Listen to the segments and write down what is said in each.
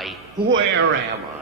I? Where am I?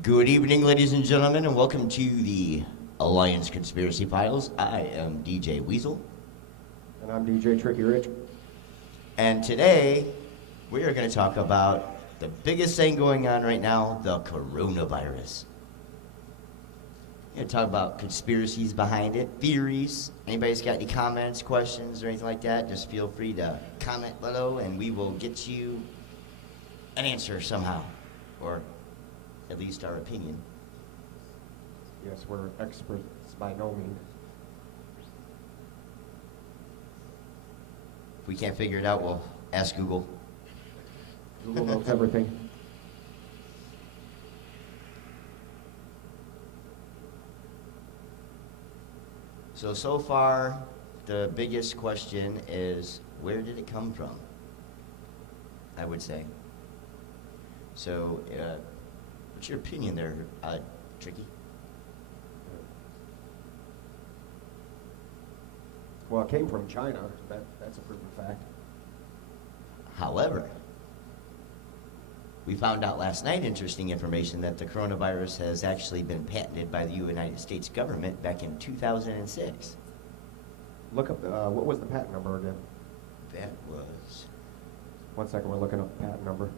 Good evening, ladies and gentlemen, and welcome to the Alliance Conspiracy Files. I am DJ Weasel. And I'm DJ Trickyrich. And today, we are going to talk about the biggest thing going on right now, the coronavirus. We're going to talk about conspiracies behind it, theories. Anybody's got any comments, questions, or anything like that, just feel free to comment below, and we will get you an answer somehow, or at least our opinion. Yes, we're experts by no means. If we can't figure it out, we'll ask Google. Google knows everything. So far, the biggest question is, where did it come from? I would say. So, what's your opinion there, Tricky? Well, it came from China. That's a proven fact. However, we found out last night interesting information that the coronavirus has actually been patented by the United States government back in 2006. Look up, what was the patent number again? That was... 1 second, we're looking up the patent number.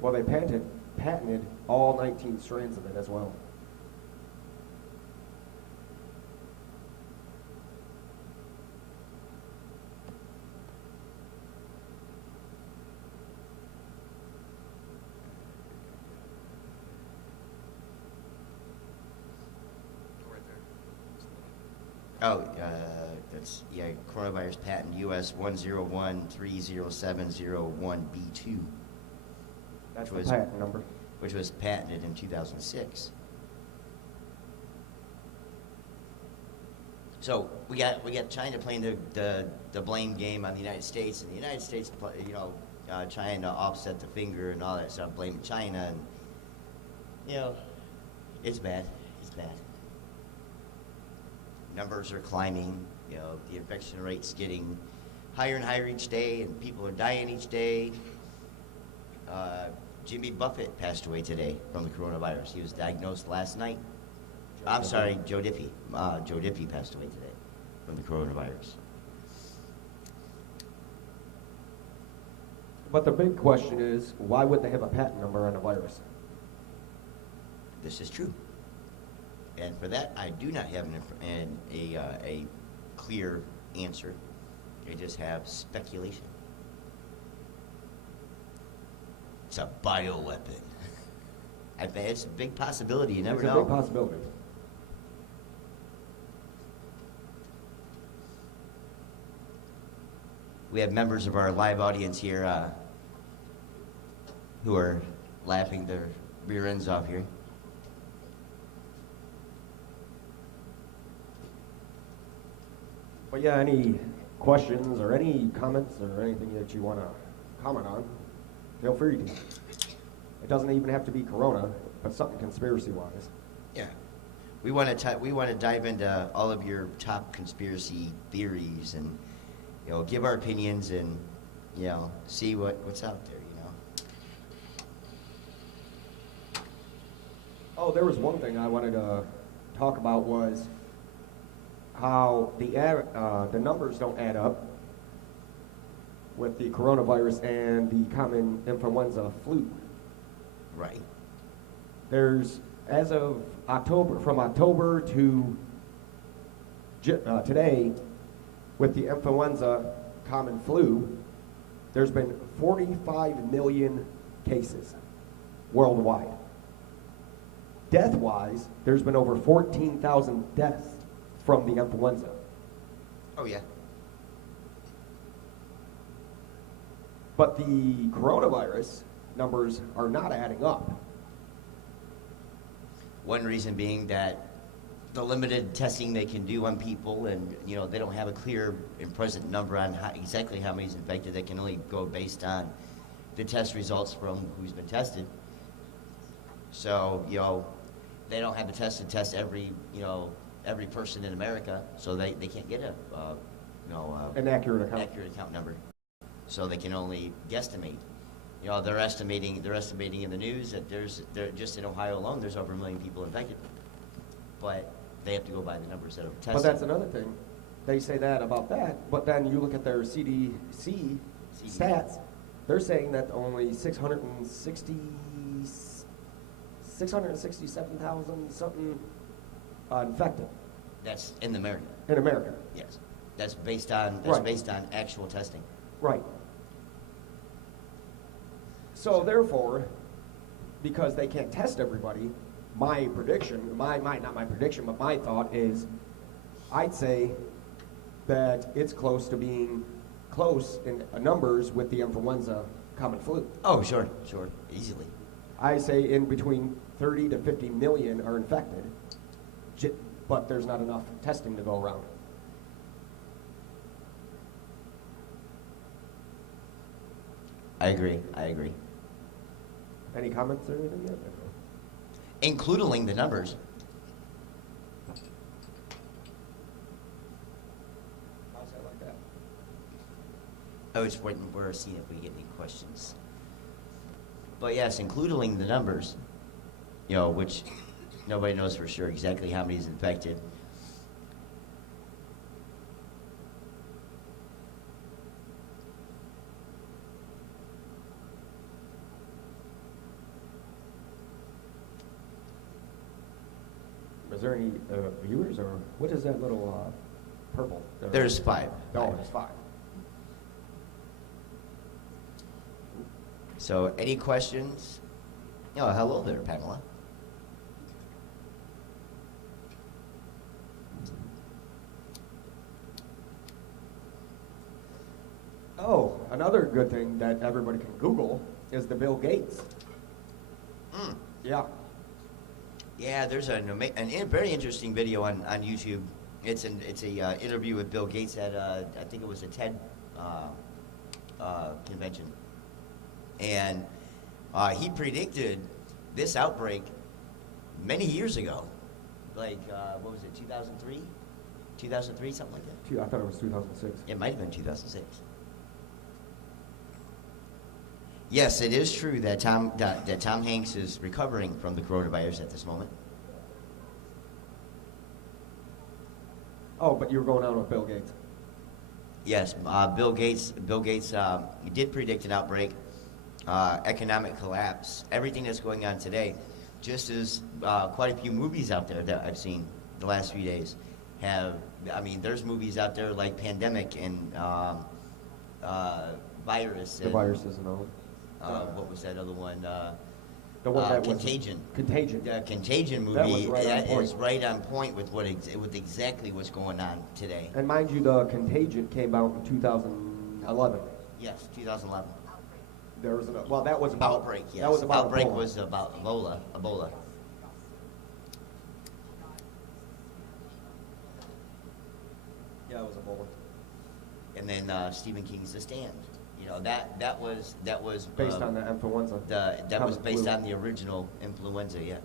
Well, they patented all 19 strands of it as well. Oh, that's, yeah, coronavirus patent US 101307001B2. That's the patent number. Which was patented in 2006. So we got China playing the blame game on the United States, and the United States, trying to offset the finger and all that stuff, blaming China, and it's bad. It's bad. Numbers are climbing. The infection rate's getting higher and higher each day, and people are dying each day. Jimmy Buffett passed away today from the coronavirus. He was diagnosed last night. Joe Diffie. Joe Diffie passed away today from the coronavirus. But the big question is, why would they have a patent number on a virus? This is true. And for that, I do not have a clear answer. I just have speculation. It's a bioweapon. I bet it's a big possibility. You never know. It's a big possibility. We have members of our live audience here who are laughing their rear ends off here. But yeah, any questions or any comments or anything that you want to comment on, feel free to. It doesn't even have to be Corona, but something conspiracy-wise. Yeah, we want to dive into all of your top conspiracy theories and give our opinions and see what's out there. Oh, there was one thing I wanted to talk about was how the numbers don't add up with the coronavirus and the common influenza flu. Right. There's, as of October, from October to today, with the influenza common flu, there's been 45 million cases worldwide. Death-wise, there's been over 14,000 deaths from the influenza. Oh, yeah. But the coronavirus numbers are not adding up. One reason being that the limited testing they can do on people, and they don't have a clear and present number on exactly how many is infected. They can only go based on the test results from who's been tested. So they don't have the test to test every person in America, so they can't get An accurate account. account number. So they can only guesstimate. They're estimating in the news that they're just in Ohio alone, there's over 1 million people infected. But they have to go by the numbers that are tested. But that's another thing. They say that about that, but then you look at their CDC stats, they're saying that only 667,000 something infected That's in America. in America. Yes. That's based on actual testing. Right. So therefore, because they can't test everybody, my prediction, not my prediction, but my thought is, I'd say that it's close to being close in numbers with the influenza common flu. Oh, sure, easily. I say in between 30 to 50 million are infected, but there's not enough testing to go around. I agree. Any comments or anything yet? Including the numbers. How's that like that? I was waiting, we're seeing if we get any questions. But yes, including the numbers, which nobody knows for sure exactly how many is infected. Is there any viewers, or what is that little purple? There's 5. No, there's 5. So any questions? Oh, hello there, Pamela. Oh, another good thing that everybody can Google is the Bill Gates. Yeah. Yeah, there's a very interesting video on YouTube. It's a interview with Bill Gates at I think it was a TED convention, and he predicted this outbreak many years ago, like what was it, 2003, something like that. I thought it was 2006. It might have been 2006. Yes, it is true that Tom Hanks is recovering from the coronavirus at this moment. Oh, but you were going on with Bill Gates. Yes, Bill Gates did predict an outbreak, economic collapse, everything that's going on today. Just as quite a few movies out there that I've seen the last few days have. I mean, there's movies out there like Pandemic and Virus. The viruses and all. What was that other one? The one that Contagion. Contagion. The Contagion That movie was right on point. is right on point with with exactly what's going on today. And mind you, the Contagion came out in 2011. Yes, 2011. There was that was about Outbreak. Yes, That was about outbreak Ebola. was about Ebola. Yeah, it was Ebola. And then Stephen King's The Stand. That was Based on the influenza. that was common based flu. on the original influenza. Yeah.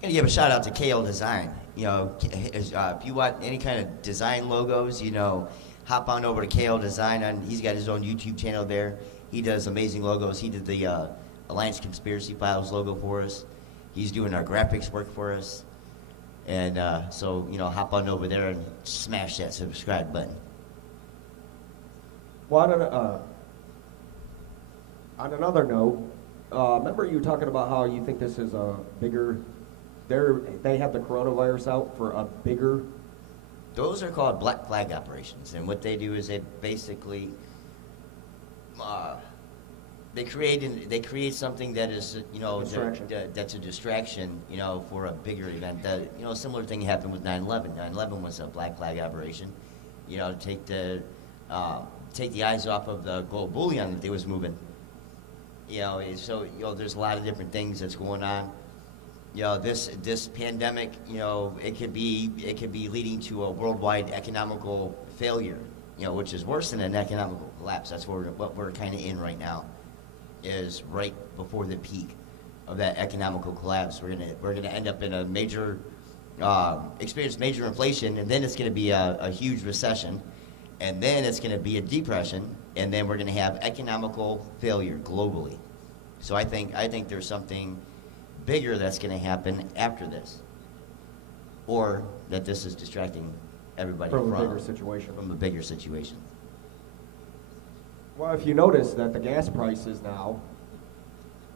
Gonna give a shout out to KL Design. If you want any kind of design logos, hop on over to KL Design, and he's got his own YouTube channel there. He does amazing logos. He did the Alliance Conspiracy Files logo for us. He's doing our graphics work for us. And so, hop on over there and smash that subscribe button. Well, on another note, remember you talking about how you think this is a bigger, they have the coronavirus out for a bigger. Those are called black flag operations, and what they do is they basically they create something that is Distraction. that's a distraction for a bigger event. A similar thing happened with 9/11. 9/11 was a black flag operation, to take the eyes off of the gold bullion that they was moving. So there's a lot of different things that's going on. This pandemic, it could be leading to a worldwide economical failure, which is worse than an economical collapse. That's what we're kind of in right now, is right before the peak of that economical collapse. We're gonna end up in a major experience major inflation, and then it's gonna be a huge recession, and then it's gonna be a depression, and then we're gonna have economical failure globally. So I think there's something bigger that's going to happen after this, or that this is distracting everybody From a bigger situation. From a bigger situation. Well, if you notice that the gas prices now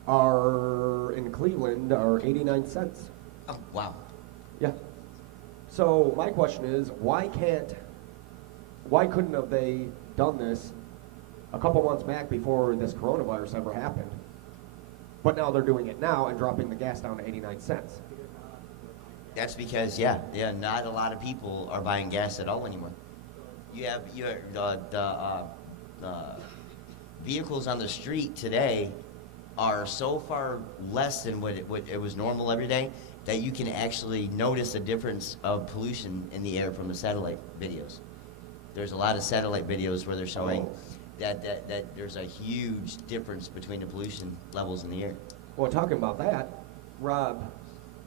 are in Cleveland are 89 cents. Oh, wow. Yeah. So my question is, why couldn't have they done this a couple months back before this coronavirus ever happened? But now they're doing it now and dropping the gas down to 89 cents. That's because not a lot of people are buying gas at all anymore. You have the vehicles on the street today are so far less than what it was normal every day that you can actually notice a difference of pollution in the air from the satellite videos. There's a lot of satellite videos where they're showing that there's a huge difference between the pollution levels in the air. Well, talking about that, Rob,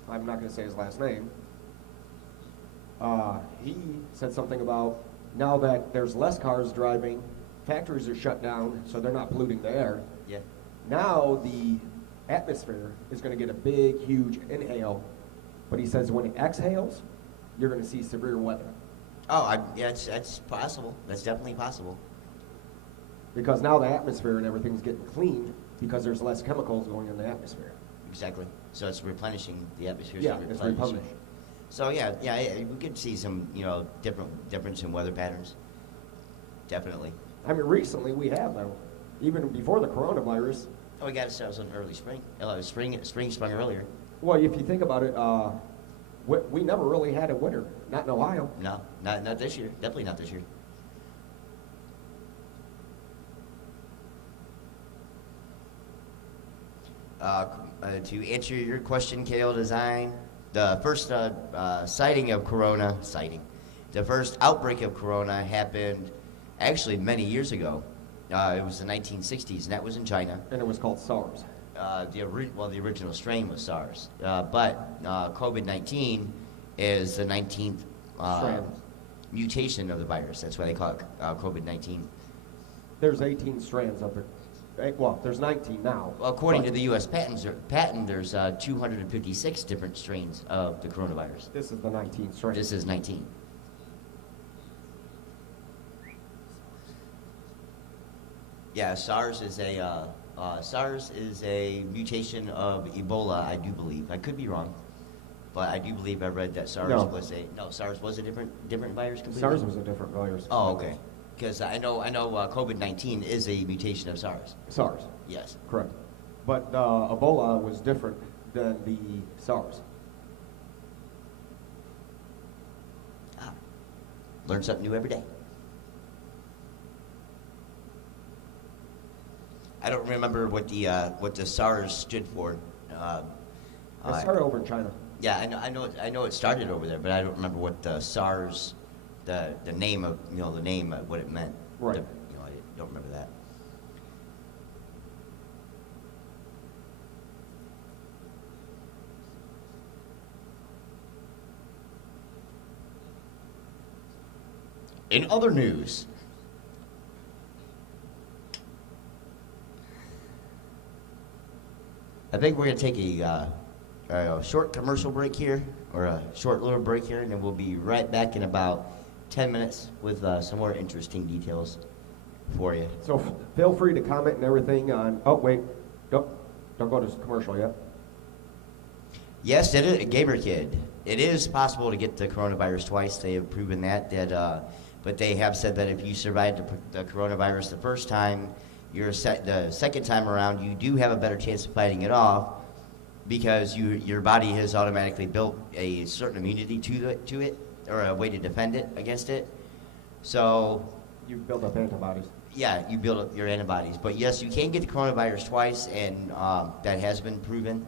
I'm not going to say his last name, he said something about now that there's less cars driving, factories are shut down, so they're not polluting the air. Yeah. Now The atmosphere is going to get a big, huge inhale, but he says when it exhales, you're going to see severe weather. Oh, that's possible. That's definitely possible. Because now the atmosphere and everything's getting cleaned because there's less chemicals going in the atmosphere. Exactly. So it's replenishing the atmosphere. Yeah, it's replenished. So yeah, we could see some difference in weather patterns. Definitely. I mean, recently we have, though, even before the coronavirus. Oh, we got ourselves an early spring. Spring sprung earlier. Well, if you think about it, we never really had a winter, not in Ohio. No, not this year. Definitely not this year. To answer your question, KO Design, the first the first outbreak of Corona happened actually many years ago. It was the 1960s, and that was in China. And it was called SARS. The original strain was SARS, but COVID-19 is the 19th mutation of the virus. That's why they call it COVID-19. There's 18 strands of it. Well, there's 19 now. Well, according to the U.S. patent, there's 256 different strains of the coronavirus. This is the 19th strain. This is 19. Yeah, SARS is a mutation of Ebola, I do believe. I could be wrong, but I do believe I read that SARS was a different virus completely. SARS was a different virus. Oh, okay. Because I know COVID-19 is a mutation of SARS. SARS. Yes. Correct. But Ebola was different than the SARS. Learn something new every day. I don't remember what the SARS stood for. It started over in China. Yeah, I know it started over there, but I don't remember what the SARS, the name of what it meant. Right. I don't remember that. In other news, I think we're going to take a short commercial break here, or a short little break here, and then we'll be right back in about 10 minutes with some more interesting details for you. So feel free to comment and everything on. Oh wait, don't go to commercial yet. Yes, it is, Gamer Kid. It is possible to get the coronavirus twice. They have proven that. But they have said that if you survived the coronavirus the first time, the second time around, you do have a better chance of fighting it off because your body has automatically built a certain immunity to it, or a way to defend it against it. So you build up antibodies. Yeah, you build up your antibodies. But yes, you can get the coronavirus twice, and that has been proven.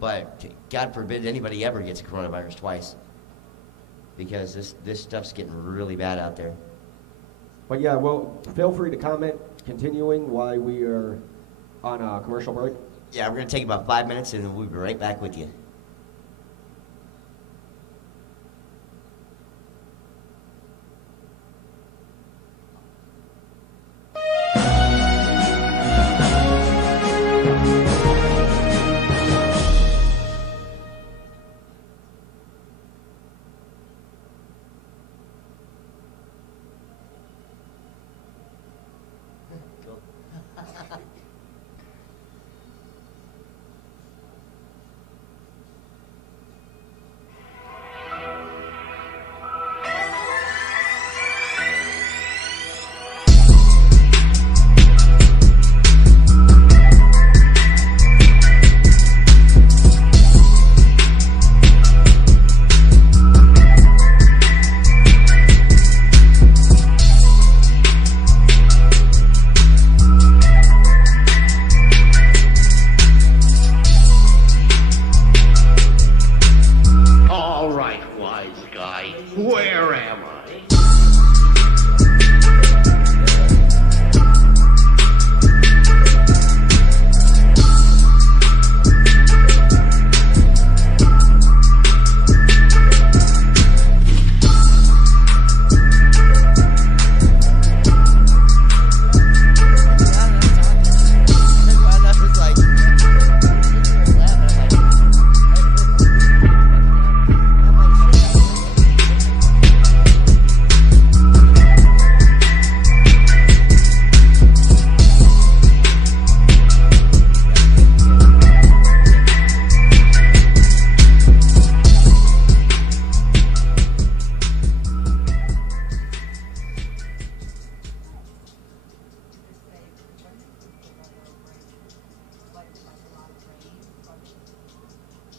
But God forbid anybody ever gets coronavirus twice, because this stuff's getting really bad out there. But yeah, well, feel free to comment, continuing while we are on a commercial break. Yeah, we're going to take about 5 minutes, and then we'll be right back with you.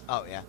Oh, yeah.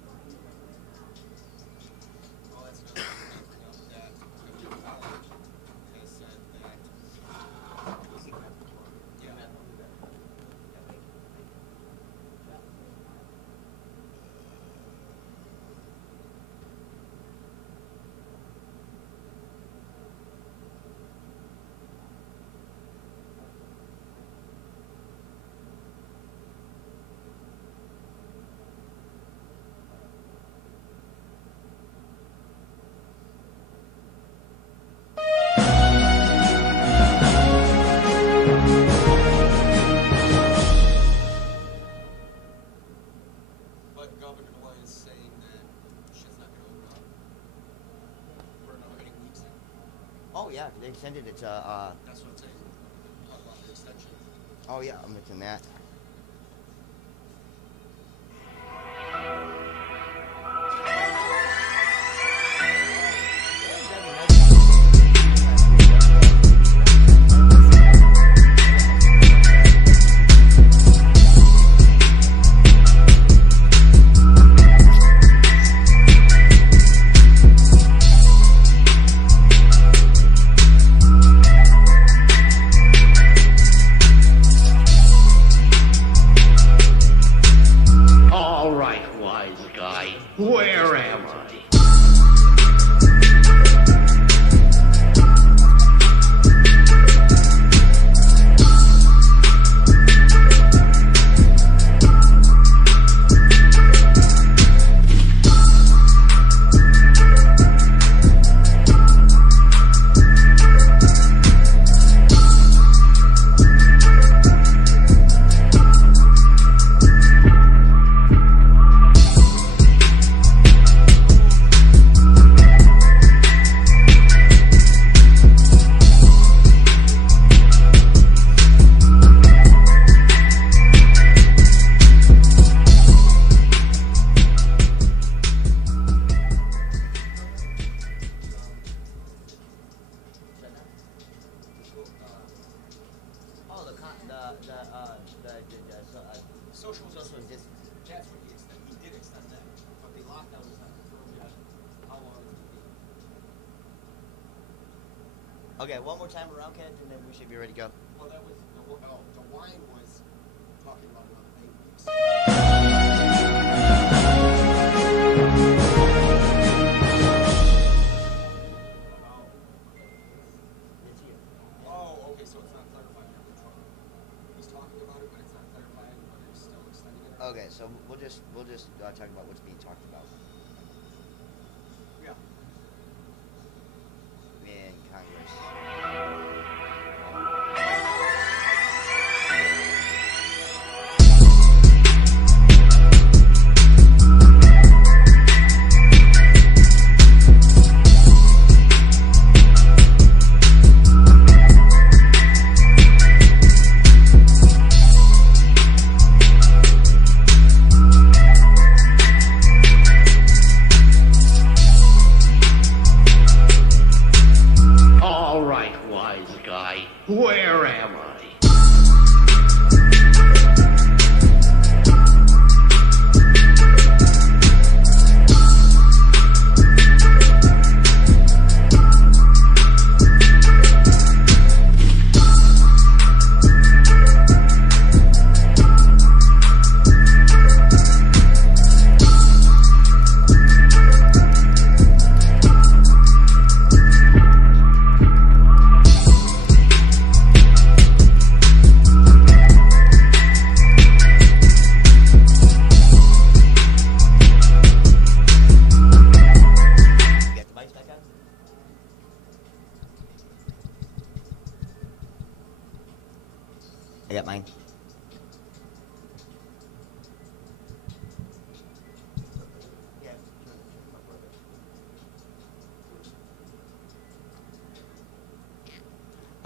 Oh yeah, they extended it to. That's what I'm saying. Talk about the extension. Oh yeah, I'm mixing that. social Social distance. distance. That's what he did extend that, but the lockdown is not confirmed yet. How long it's gonna be? Okay, one more time around, Ken, and then we should be ready to go. Well, that was the wine was talking about another 8 weeks. Oh, okay, so it's not clarified yet which one. He's talking about it, but it's not clarified whether he's still extending it. Okay, so we'll just talk about what's being talked about Yeah. in Congress. All right, wise guy, where am I? You got the mics back on? I got mine.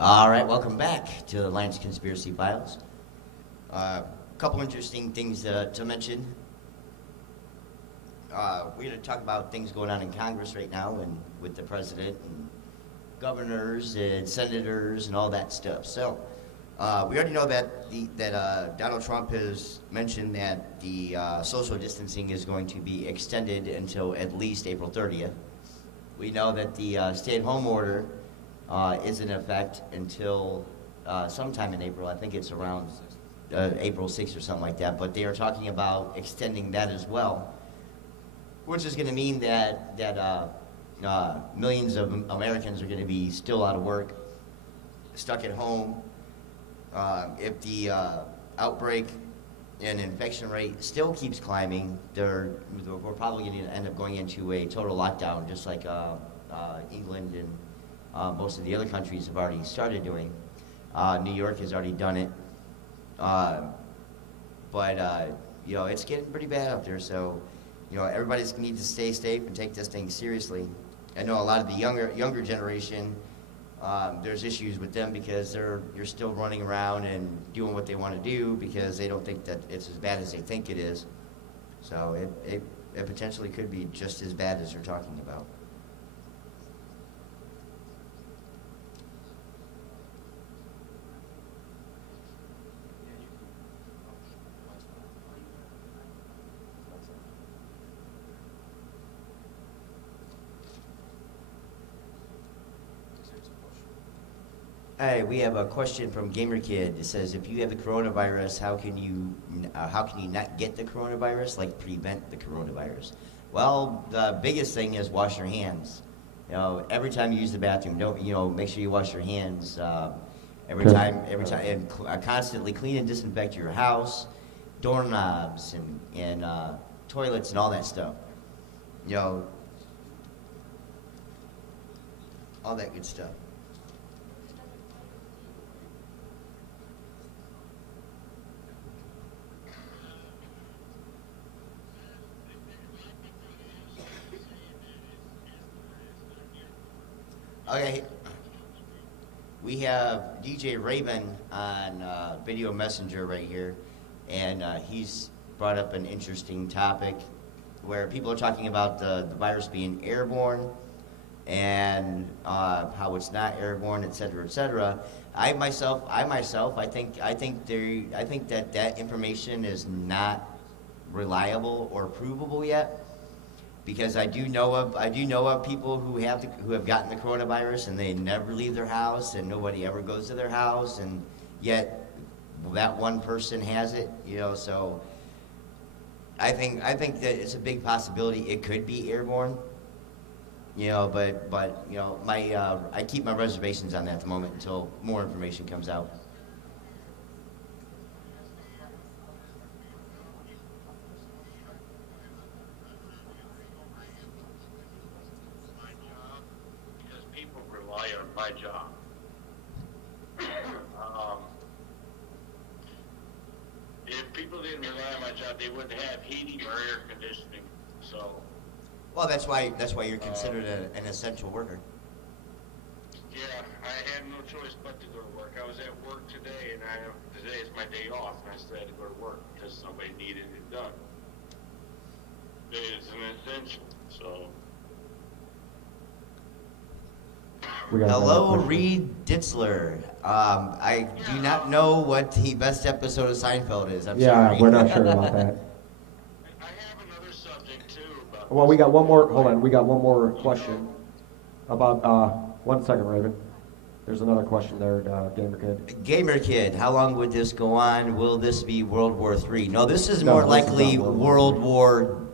All right, welcome back to the Lions Conspiracy Files. A couple interesting things to mention. We're going to talk about things going on in Congress right now, and with the president and governors and senators and all that stuff. So, we already know that Donald Trump has mentioned that the social distancing is going to be extended until at least April 30th. We know that the stay-at-home order is in effect until sometime in April. I think it's around April 6th or something like that. But they are talking about extending that as well, which is going to mean that millions of Americans are going to be still out of work, stuck at home. If the outbreak and infection rate still keeps climbing, we're probably going to end up going into a total lockdown, just like England and most of the other countries have already started doing. New York has already done it. But it's getting pretty bad out there, so everybody's need to stay safe and take this thing seriously. I know a lot of the younger generation, there's issues with them because you're still running around and doing what they want to do because they don't think that it's as bad as they think it is. So it potentially could be just as bad as they're talking about. Hey, we have a question from Gamer Kid. It says, if you have the coronavirus, how can you not get the coronavirus? Like prevent the coronavirus? Well, the biggest thing is wash your hands. Every time you use the bathroom, make sure you wash your hands every time, and constantly clean and disinfect your house, doorknobs, and toilets and all that stuff. All that good stuff. Okay, we have DJ Raven on Video Messenger right here, and he's brought up an interesting topic where people are talking about the virus being airborne and how it's not airborne, et cetera, et cetera. I myself, I think that information is not reliable or provable yet, because I do know of people who have gotten the coronavirus and they never leave their house and nobody ever goes to their house, and yet that one person has it. So I think that it's a big possibility it could be airborne. But I keep my reservations on that at the moment until more information comes out. Because people rely on my job. If people didn't rely on my job, they wouldn't have heating or air conditioning. So. Well, that's why you're considered an essential worker. Yeah, I had no choice but to go to work. I was at work today, and today is my day off, and I still had to go to work because somebody needed it done. It's an essential, so. Hello, Reed Ditzler. I do not know what the best episode of Seinfeld is. I'm sorry. Yeah, we're not sure about that. I have another subject too. About Well, we got one more. Hold on, we got one more question about. 1 second, Raven. There's another question there, Gamer Kid. Gamer Kid, how long would this go on? Will this be World War III? No, this is No, more this is likely not World War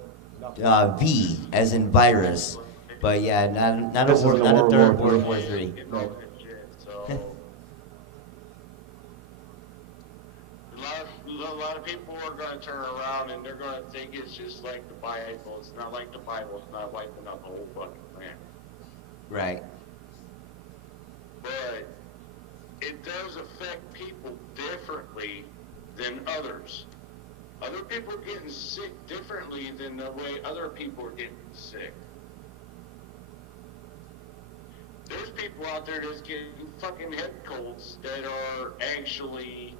V, as in virus. But yeah, not This a isn't a third World War World War III. III. getting all that shit, so. A lot of people are going to turn around and they're going to think it's just like the Bible. It's not like the Bible. It's not wiping out the whole fucking planet. Right. But it does affect people differently than others. Other people are getting sick differently than the way other people are getting sick. There's people out there that's getting fucking head colds that are actually,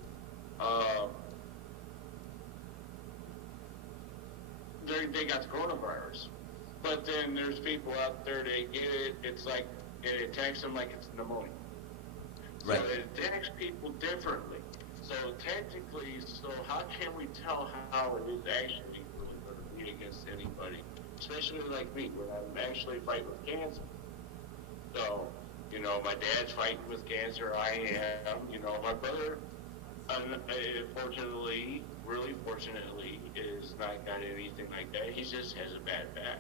they got the coronavirus. But then there's people out there that get it, it's like, it attacks them like it's pneumonia. Right. So it attacks people differently. So technically, how can we tell how it is actually really going to be against anybody? Especially like me, when I'm actually fighting with cancer. So, my dad's fighting with cancer, I am. My brother, unfortunately, really fortunately, is not got anything like that. He just has a bad back.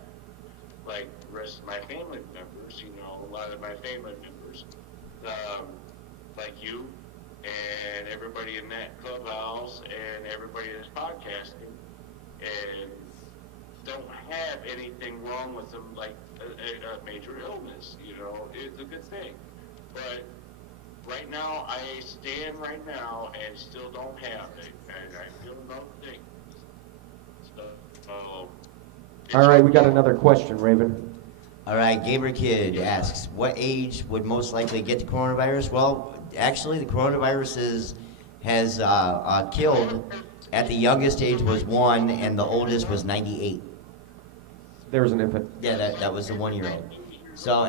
Like the rest of my family members, a lot of my family members, like you and everybody in that clubhouse and everybody that's podcasting, and don't have anything wrong with them like a major illness, it's a good thing. But right now, I stand right now and still don't have it, and I feel no thing. So, All right, we got another question, Raven. All right, Gamer Kid asks, what age would most likely get the coronavirus? Well, actually, the coronavirus has killed, at the youngest age was 1, and the oldest was 98. There's an infant. Yeah, that was the 1-year-old. So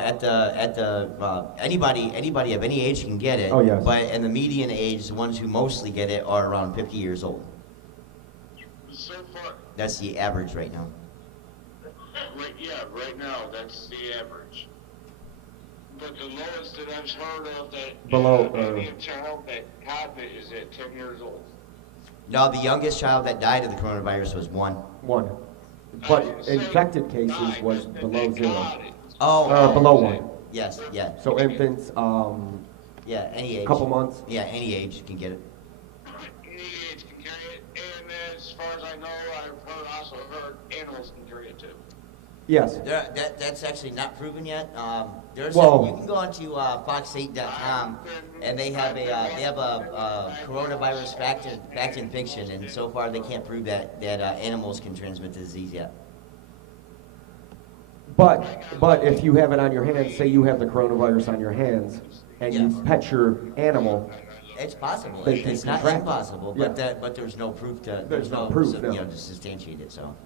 anybody of any age can get it. Oh, yes. But in the median age, the ones who mostly get it are around 50 years old. so far, That's the average right now. right now, that's the average. But the lowest that I've heard of that Below, maybe a child that got it is at 10 years old. No, the youngest child that died of the coronavirus was 1. 1. But infected cases was below 0. Oh, Below 1. yes, yeah. So infants, Yeah, any age. couple months. Yeah, any age can get it. Any age can carry it, and as far as I know, I've also heard animals can carry it too. Yes. That's actually not proven yet. You can go onto fox8.com, and they have a coronavirus fact and fiction, and so far they can't prove that animals can transmit the disease yet. But if you have it on your hands, say you have the coronavirus on your hands, and you Yes. pet your animal, It's possible. They can It's not contract it. impossible, Yeah. but there's no proof to There's no proof, no. to substantiate it. So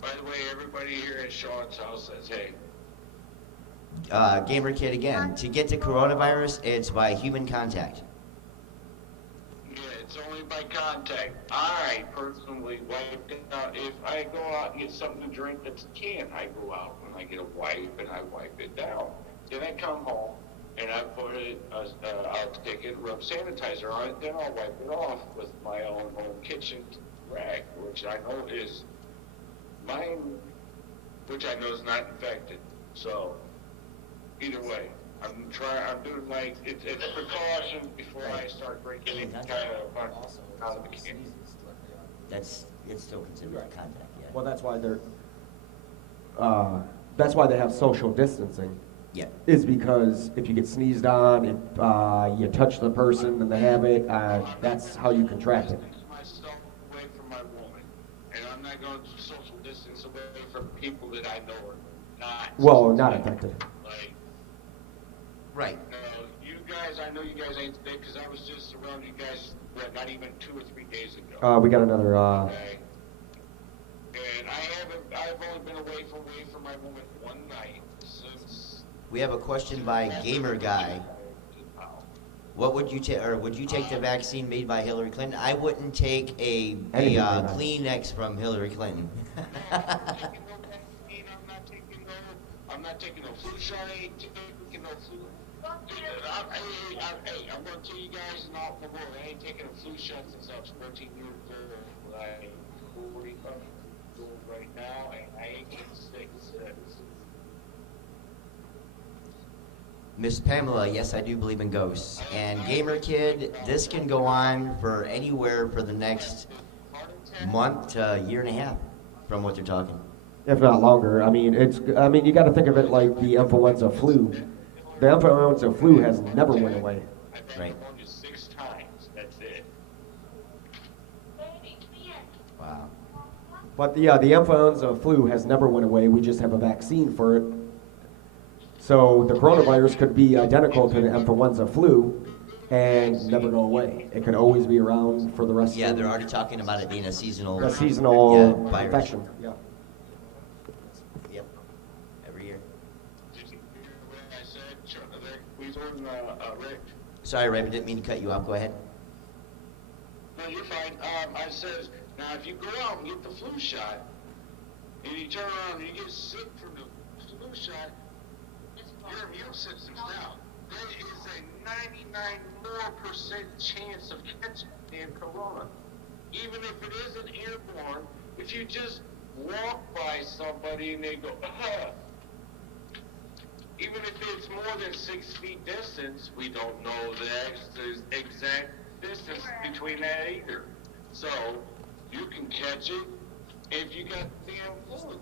By the way, everybody here at Sean's house says, hey, Gamer Kid again. To get the coronavirus, it's by human contact. Yeah, it's only by contact. I personally wipe it out. If I go out and get something to drink that's a can, I go out and I get a wipe and I wipe it down. Then I come home and I put it, I'll take it, rub sanitizer on it, then I'll wipe it off with my own home kitchen rag, which I know is mine, which I know is not infected. So, either way, I'm doing like, it's a precaution before I start drinking any kind of out of the can. It's still considered contact, yeah. Well, that's why they have social distancing. Yeah. Is because if you get sneezed on, if you touch the person and they have it, that's how you contract it. Myself away from my woman, and I'm not going to social distance away from people that I know are not. Well, not infected. Like, Right. you guys, I know you guys ain't sick because I was just around you guys, not even 2 or 3 days ago. We got another. Okay. And I've only been away from my woman one night since. We have a question by Gamer Guy. What would you take, or would you take the vaccine made by Hillary Clinton? I wouldn't take a Kleenex from Hillary Clinton. I'm not taking no flu shot. I ain't taking no flu. Hey, I'm gonna tell you guys and all the world, I ain't taking a flu shot since I was 13 years old. I'm 45 years old right now, and I ain't getting sick since. Miss Pamela, yes, I do believe in ghosts. And Gamer Kid, this can go on for anywhere for the next month to a year and a half, from what they're talking. If not longer. I mean, you got to think of it like the influenza flu. The influenza flu has never went away. Right. 6 times. That's it. Wow. But the influenza flu has never went away. We just have a vaccine for it. So the coronavirus could be identical to the influenza flu and never go away. It could always be around for the rest Yeah, of they're already talking about it being a seasonal virus. infection. Yeah. Yep. Every year. Did you hear what I said? Weasel and Rick. Sorry, Ray, I didn't mean to cut you off. Go ahead. No, you're fine. I says, now if you go out and get the flu shot, and you turn around and you get sick from the flu shot, your immune system's down. There is a 99% chance of catching the corona. Even if it isn't airborne, if you just walk by somebody and they go, even if it's more than 6 feet distance, we don't know the exact distance between that either. So you can catch it if you got the flu.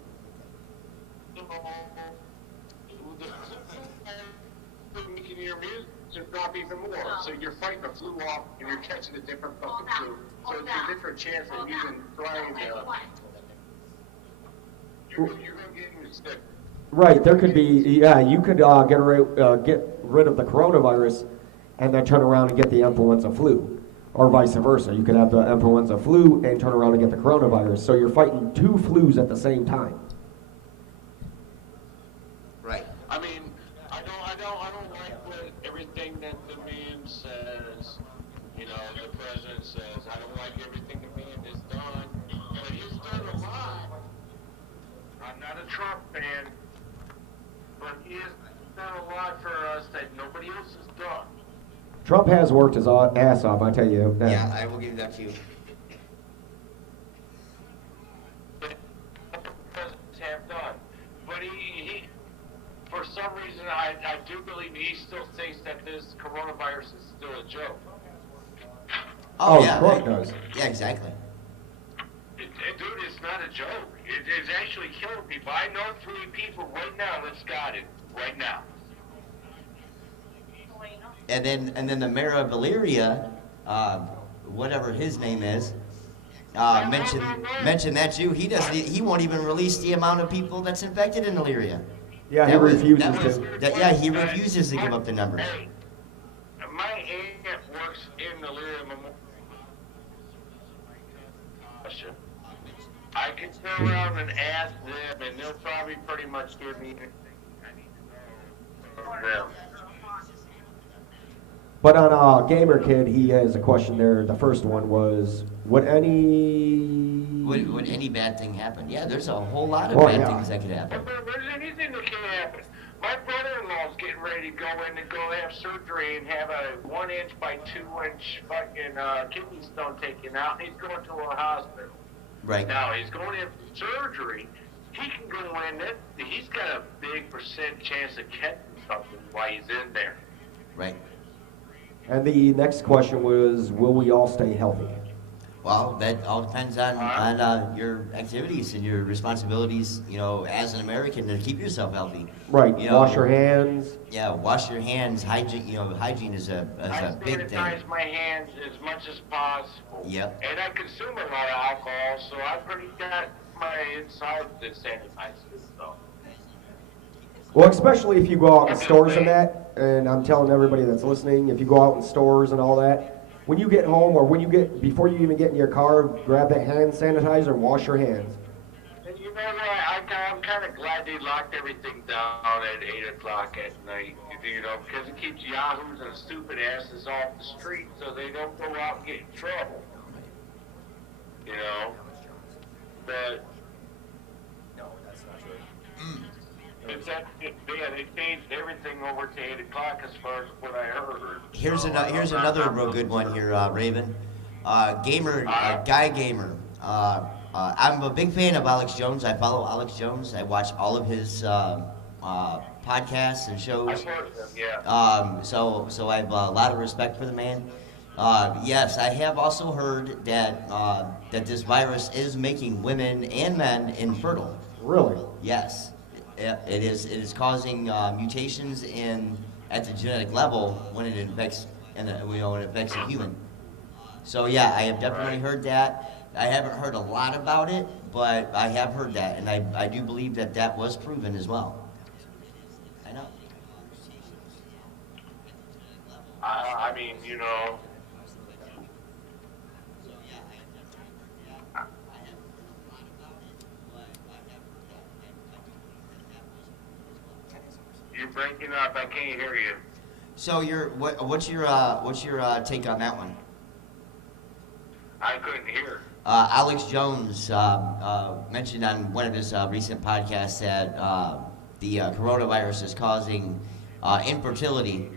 Making your immune system drop even more. So you're fighting the flu off and you're catching a different fucking flu. So it's a different chance of even trying to. You're gonna get sick. Right. There could be. Yeah. You could get rid of the coronavirus, and then turn around and get the influenza flu, or vice versa. You could have the influenza flu and turn around and get the coronavirus. So you're fighting 2 flus at the same time. Right. I mean, I don't like what everything that the man says. You know, the president says. I don't like everything the man has done, but he's done a lot. I'm not a Trump fan, but he has done a lot for us that nobody else has done. Trump has worked his ass off. I tell you. That. Yeah, I will give that to you. Presidents have done, but he for some reason, I do believe he still thinks that this coronavirus is still a joke. Oh, yeah. Trump does. Yeah, exactly. Dude, it's not a joke. It's actually killing people. I know 3 people right now that's got it. Right now. And then the mayor of Illyria, whatever his name is, mentioned that too. He won't even release the amount of people that's infected in Illyria. Yeah, he refuses to. Yeah, he refuses to give up the numbers. Hey, my aunt works in the Illyria Memorial. I can turn around and ask them, and they'll probably pretty much give me anything I need to know. Yeah. But on Gamer Kid, he has a question there. The first one was, would Would any bad thing happen? Yeah, there's a whole lot of Oh, bad yeah. things that could happen. There's anything that can happen. My brother-in-law's getting ready to go in and go have surgery and have a 1-inch by 2-inch fucking kidney stone taken out. And he's going to a hospital. Right. Now he's going in for surgery. He can go in. He's got a big percent chance of catching something while he's in there. Right. And the next question was, will we all stay healthy? Well, that all depends on your activities and your responsibilities, as an American to keep yourself healthy. Right. You know, Wash your hands. Yeah, wash your hands. Hygiene is a big thing. I sanitize my hands as much as possible. Yep. And I consume a lot of alcohol, so I've already got my inside that sanitizes. So. Well, especially if you go out in stores and that, and I'm telling everybody that's listening, if you go out in stores and all that, when you get home or before you even get in your car, grab that hand sanitizer and wash your hands. And you know what? I'm kind of glad they locked everything down at 8 o'clock at night, because it keeps yahoos and stupid asses off the street so they don't go out and get in trouble. But No, that's not true. they changed everything over to 8 o'clock as far as what I heard. Here's another real good one here, Raven. Guy Gamer. I'm a big fan of Alex Jones. I follow Alex Jones. I watch all of his podcasts and shows. I've heard of them, yeah. So I have a lot of respect for the man. Yes, I have also heard that that this virus is making women and men infertile. Really? Yes, it is causing mutations at the genetic level when it infects when it affects a human. So yeah, I have definitely heard that. I haven't heard a lot about it, but I have heard that, and I do believe that was proven as well. I know. I mean, you're breaking up. I can't hear you. So what's your take on that one? I couldn't hear. Alex Jones mentioned on one of his recent podcasts that the coronavirus is causing infertility.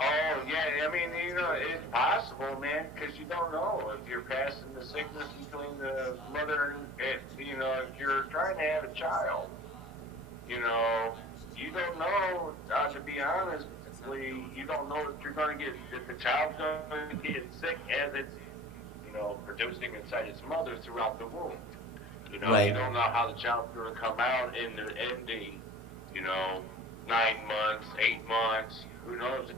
Oh, yeah, I mean, it's possible, man, because you don't know if you're passing the sickness between the mother and, if you're trying to have a child, you don't know, to be honest, you don't know if the child's going to get sick as it's, producing inside its mother throughout the womb. Right. You don't know how the child's going to come out in the ending, 9 months, 8 months. Who knows? It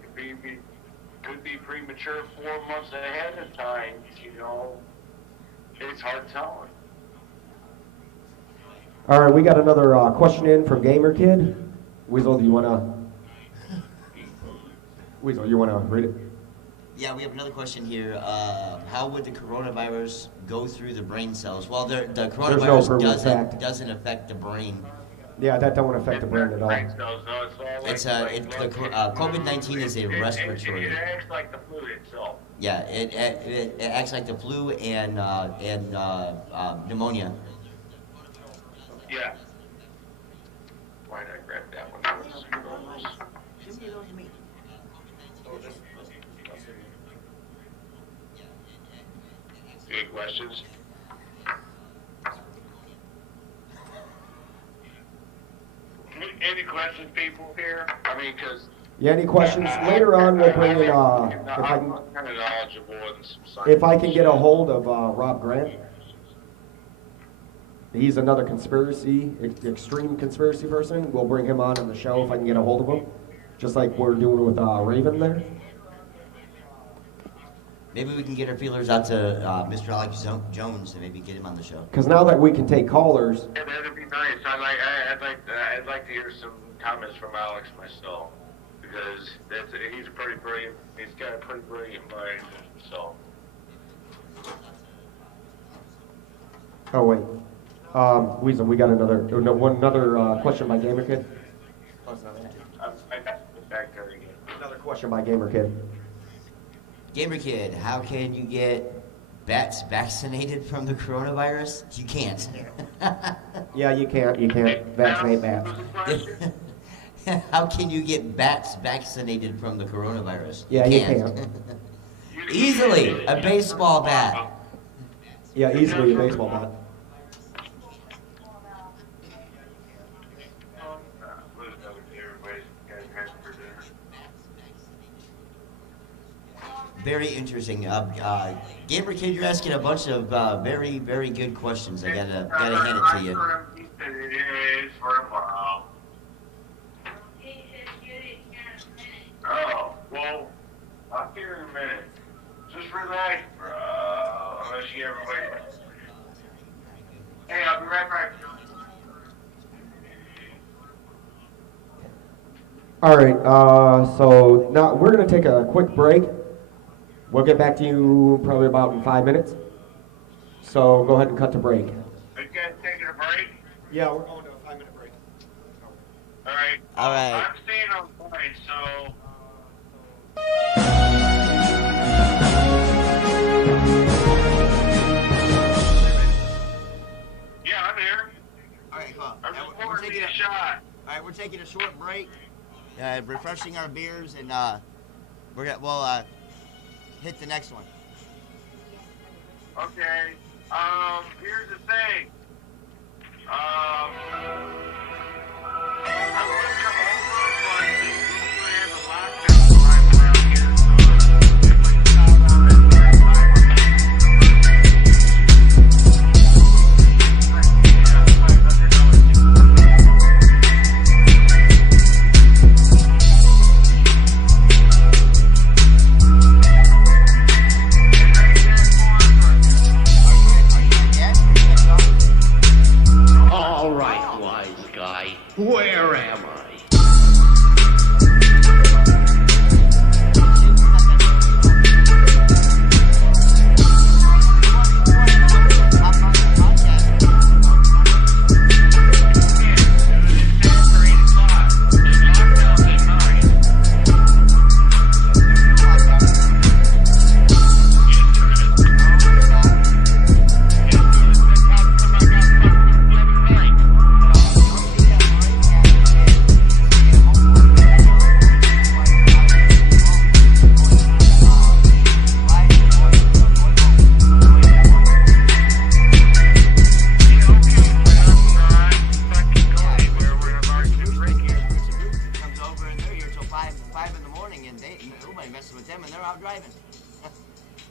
could be premature 4 months ahead of time. It's hard telling. All right, we got another question in from Gamer Kid. Weasel, you want to read it? Yeah, we have another question here. How would the coronavirus go through the brain cells? Well, the coronavirus proven fact. doesn't affect the brain. Yeah, that don't affect the brain at all. COVID-19 is a respiratory. It acts like the flu itself. Yeah, it acts like the flu and pneumonia. Yeah. Why did I grab that one? Any questions? Any questions, people here? I mean, because... Yeah, any questions? Later on, we'll bring in, I'm kind of knowledgeable in some science. if I can get a hold of Rob Grant. He's another extreme conspiracy person. We'll bring him on the show if I can get a hold of him. Just like we're doing with Raven there. Maybe we can get our feelers out to Mr. Alex Jones and maybe get him on the show. Because now that we can take callers, Yeah, that'd be nice. I'd like to hear some comments from Alex myself, because he's pretty brilliant. He's got a pretty brilliant mind. So. oh wait, Weasel, we got another question by Gamer Kid. What's another? I got the back there again. Another question by Gamer Kid. Gamer Kid, how can you get bats vaccinated from the coronavirus? You can't. Yeah, you can't. You can't vaccinate bats. How can you get bats vaccinated from the coronavirus? Yeah, you can't. Easily, a baseball bat. Yeah, easily a baseball bat. Very interesting. Gamer Kid, you're asking a bunch of very, very good questions. I gotta hand it to you. Oh, well, I'll be here in a minute. Just relax, bro. Unless you ever wait. Hey, I'll be right back. All right. So now we're gonna take a quick break. We'll get back to you probably about in 5 minutes. So go ahead and cut to break. Are you guys taking a break? Yeah, we're going to a 5-minute break. All right. All right. I'm staying on point, so. Yeah, I'm here. All right, cool. I'm just We're pouring me taking a shot. All right, we're taking a short break, refreshing our beers, and we'll hit the next one. Okay. Here's the thing. I'm gonna come over, but we usually have a lockdown time around here, so if we stop on at the right time, All right, wise guy, where am I?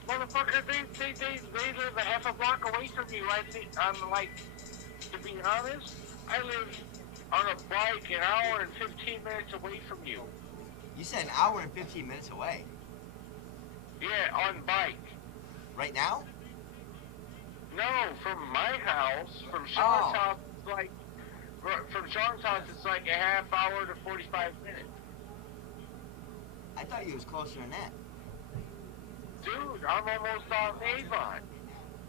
Motherfucker, they live a half a block away from you. I'm like, to be honest, I live on a bike an hour and 15 minutes away from you. You said an hour and 15 minutes away. Yeah, on bike. Right now? No, from my house, from Sean's house, it's like a half hour to 45 minutes. I thought you was closer than that. Dude, I'm almost on Avon.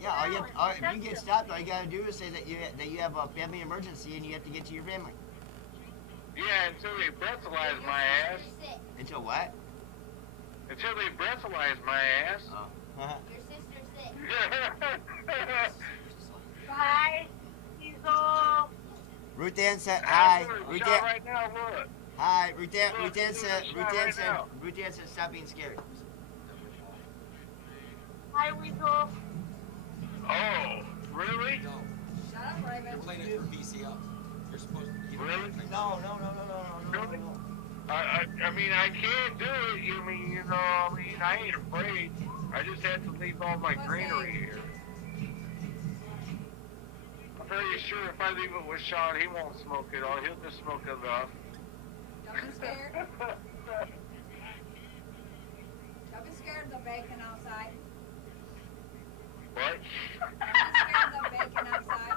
Yeah, if you get stopped, all you gotta do is say that you have a family emergency and you have to get to your family. Yeah, until they breathalyze my ass. Until what? Until they breathalyze my ass. Oh. Your sister's sick. Bye, Weasel. Ruth Ann said hi. Ruth Ann, Right now, look. hi. Ruth Ann Look, said now. stop being scared. Hi, Weasel. Oh, really? No, Shut up, Raven. you're playing it for VCL. You're supposed to. Really? No. I mean, I can't do it. I ain't afraid. I just have to leave all my greenery here. I'm pretty sure if I leave it with Sean, he won't smoke it all. He'll just smoke it off. Don't be scared. Don't be scared of the bacon outside. What? Don't be scared of the bacon outside.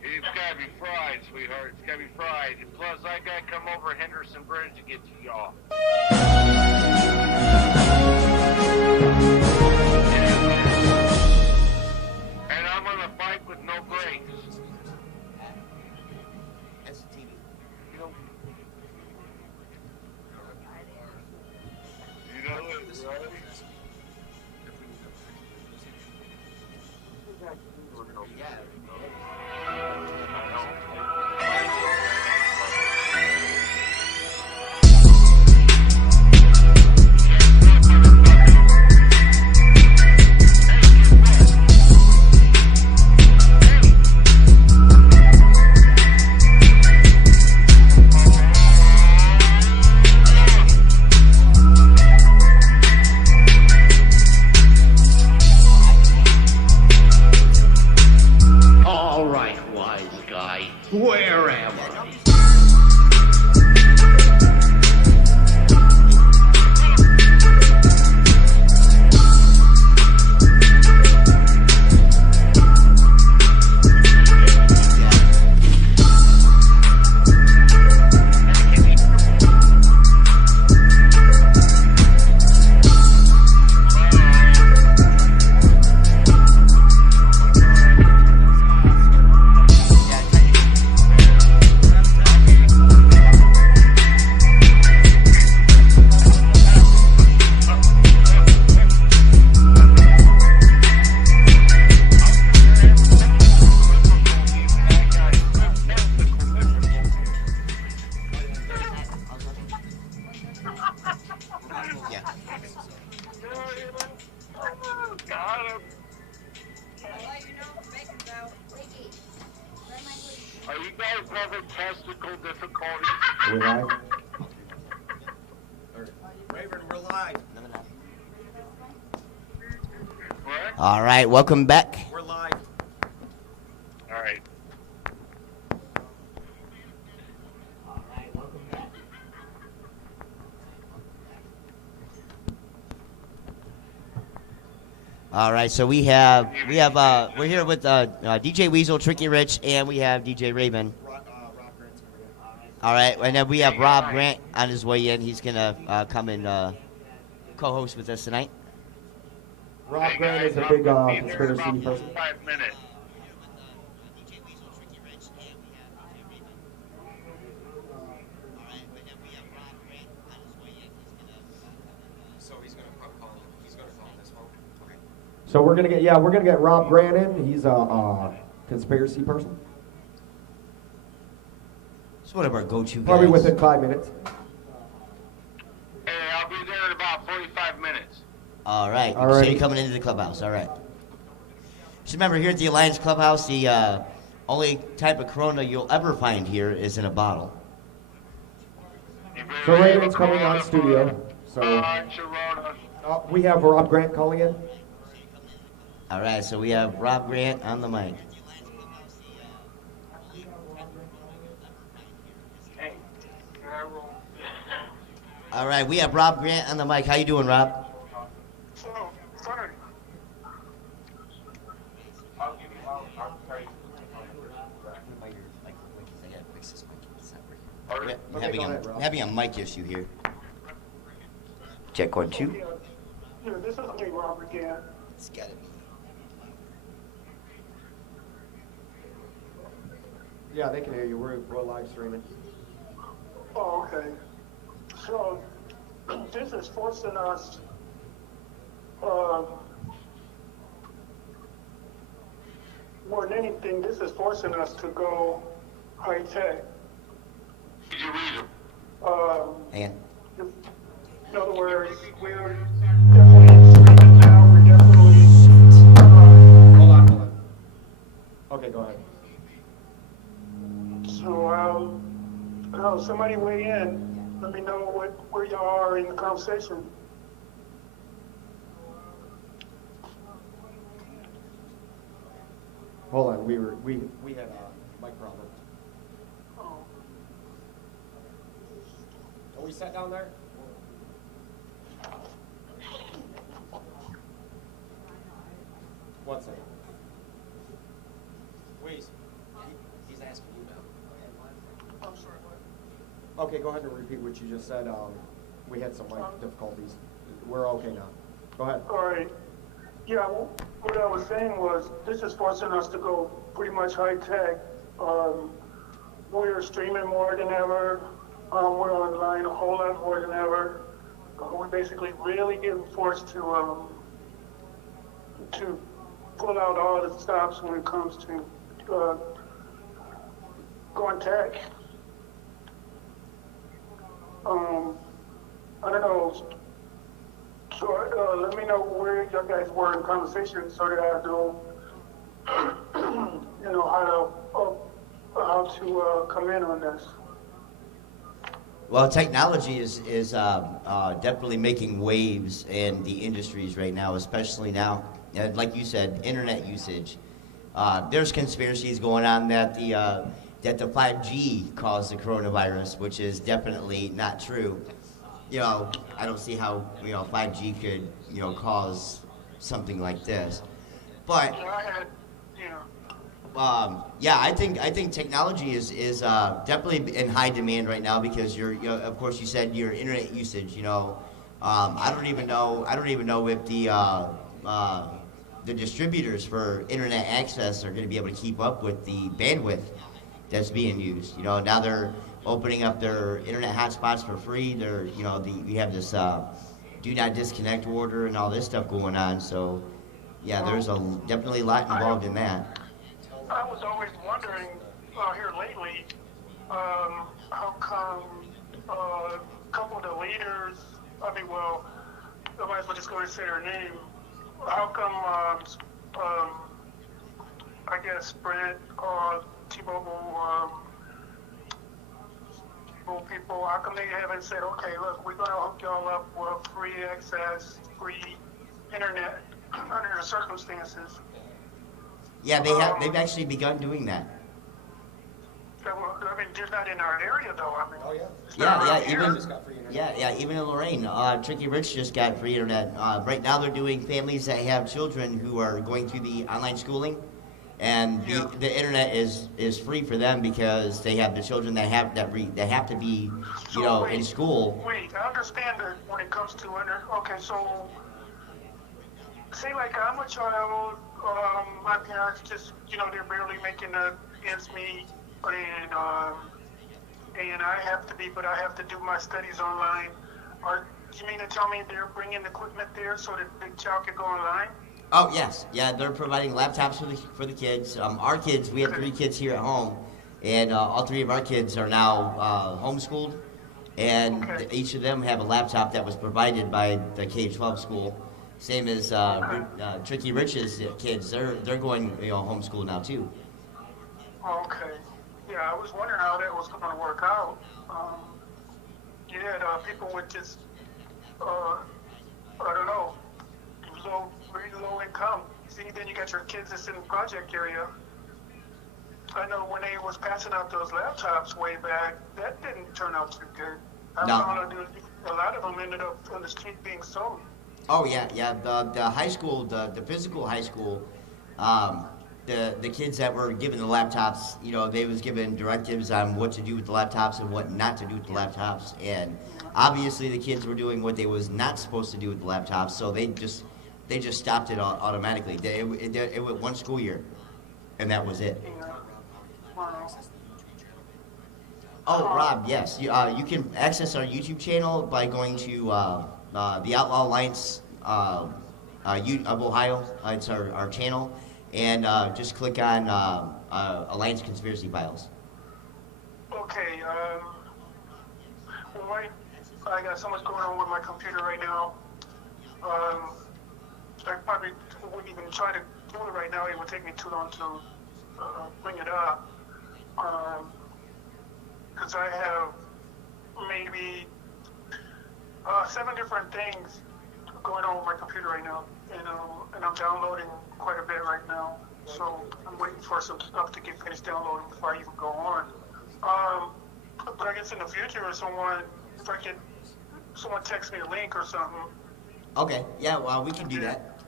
It's gotta be fried, sweetheart. It's gotta be fried. And plus, I gotta come over Henderson Bridge to get to y'all. And I'm on a bike with no brakes. That's the TV. You know, All right, wise guy. Where am I? Got him. I'll let you know if bacon's out. Wiggy. Where my wiggy? Are you guys having testicle difficulties? Are we live? Raven, we're live. What? All right, welcome back. We're live. All right. All right, so we're here with DJ Weasel, Trickyrich, and we have DJ Raven. Rob Grant's coming in. All right, and then we have Rob Grant on his way in. He's gonna come and co-host with us tonight. Rob Hey, Grant guys, is a I'll big be there in conspiracy about person. 5 minutes. So he's gonna call. He's gonna call this phone. Okay. So we're gonna get Rob Grant in. He's a conspiracy person. It's one of our go-to guys. Probably within 5 minutes. Hey, I'll be there in about 45 minutes. All right, All so right. you're coming into the clubhouse. All right. Just remember, here at the Alliance Clubhouse, the only type of Corona you'll ever find here is in a bottle. So Raven's coming on studio. So Sharona. we have Rob Grant calling in. All right, so we have Rob Grant on the mic. Hey, can I roll? All right, we have Rob Grant on the mic. How you doing, Rob? So, sorry. I'll tell you. I'm having a mic issue here. Check 1 2. Yeah, this is me, Robert again. It's gotta be. Yeah, they can hear you. We're live streaming. Oh, okay. So, this is forcing us, more than anything, this is forcing us to go high tech. Did you read them? And In other words, we're definitely streaming now. We're definitely, Hold on. Okay, go ahead. so, somebody weigh in. Let me know where y'all are in the conversation. Hold on. We had a mic problem. Are we sat down there? One second. Please. He's asking you now. I'm sorry, what? Okay, go ahead and repeat what you just said. We had some mic difficulties. We're okay now. Go ahead. All right. Yeah, what I was saying was, this is forcing us to go pretty much high tech. We're streaming more than ever. We're online a whole lot more than ever. We're basically really getting forced to pull out all the stops when it comes to going tech. I don't know. So let me know where you guys were in conversation so that I know, you know, how to come in on this. Well, technology is definitely making waves in the industries right now, especially now. Like you said, internet usage. There's conspiracies going on that the 5G caused the coronavirus, which is definitely not true. You know, I don't see how 5G could cause something like this. But yeah, I think technology is definitely in high demand right now because of course you said your internet usage. I don't even know if the distributors for internet access are going to be able to keep up with the bandwidth that's being used. Now they're opening up their internet hotspots for free. We have this do not disconnect order and all this stuff going on. So yeah, there's definitely a lot involved in that. I was always wondering here lately, how come a couple of the leaders, I might as well just go and say their name. How come, I guess Sprint or T-Mobile people, how come they haven't said, okay, look, we're going to hook y'all up with free access, free internet under the circumstances? Yeah, they've actually begun doing that. I mean, just not in our area, though. I mean, Oh, yeah. Even in Lorraine, Trickyrich just got free internet. Right now, they're doing families that have children who are going through the online schooling, and the internet is free for them because they have the children that have to be, in school. Wait, I understand that when it comes to okay, so say like I'm a child, my parents just, they're barely making ends meet, and I have to do my studies online. You mean to tell me they're bringing equipment there so that the child can go online? Oh yes, yeah, they're providing laptops for the kids. Our kids, we have 3 kids here at home, and all 3 of our kids are now homeschooled, and each of them have a laptop that was provided by the K-12 school. Same as Tricky Rich's kids, they're going homeschool now too. Okay. Yeah, I was wondering how that was going to work out. People with just, I don't know, very low income. See, then you got your kids that's in the project area. I know when they was passing out those laptops way back, that didn't turn out too good. I found out a lot of them ended up on the street being sold. Oh yeah. The high school, the physical high school, the kids that were given the laptops, they was given directives on what to do with the laptops and what not to do with the laptops, and obviously the kids were doing what they was not supposed to do with the laptops, so they just stopped it automatically. It went 1 school year, and that was it. Oh, Rob, yes, you can access our YouTube channel by going to the Outlaw Alliance of Ohio. It's our channel. And just click on Alliance Conspiracy Files. Okay, I got so much going on with my computer right now. I probably wouldn't even try to do it right now. It would take me too long to bring it up. Because I have maybe 7 different things going on with my computer right now. And I'm downloading quite a bit right now. So I'm waiting for some stuff to get finished downloading before I even go on. But I guess in the future, if someone text me a link or something. Okay, yeah, well, we can do that.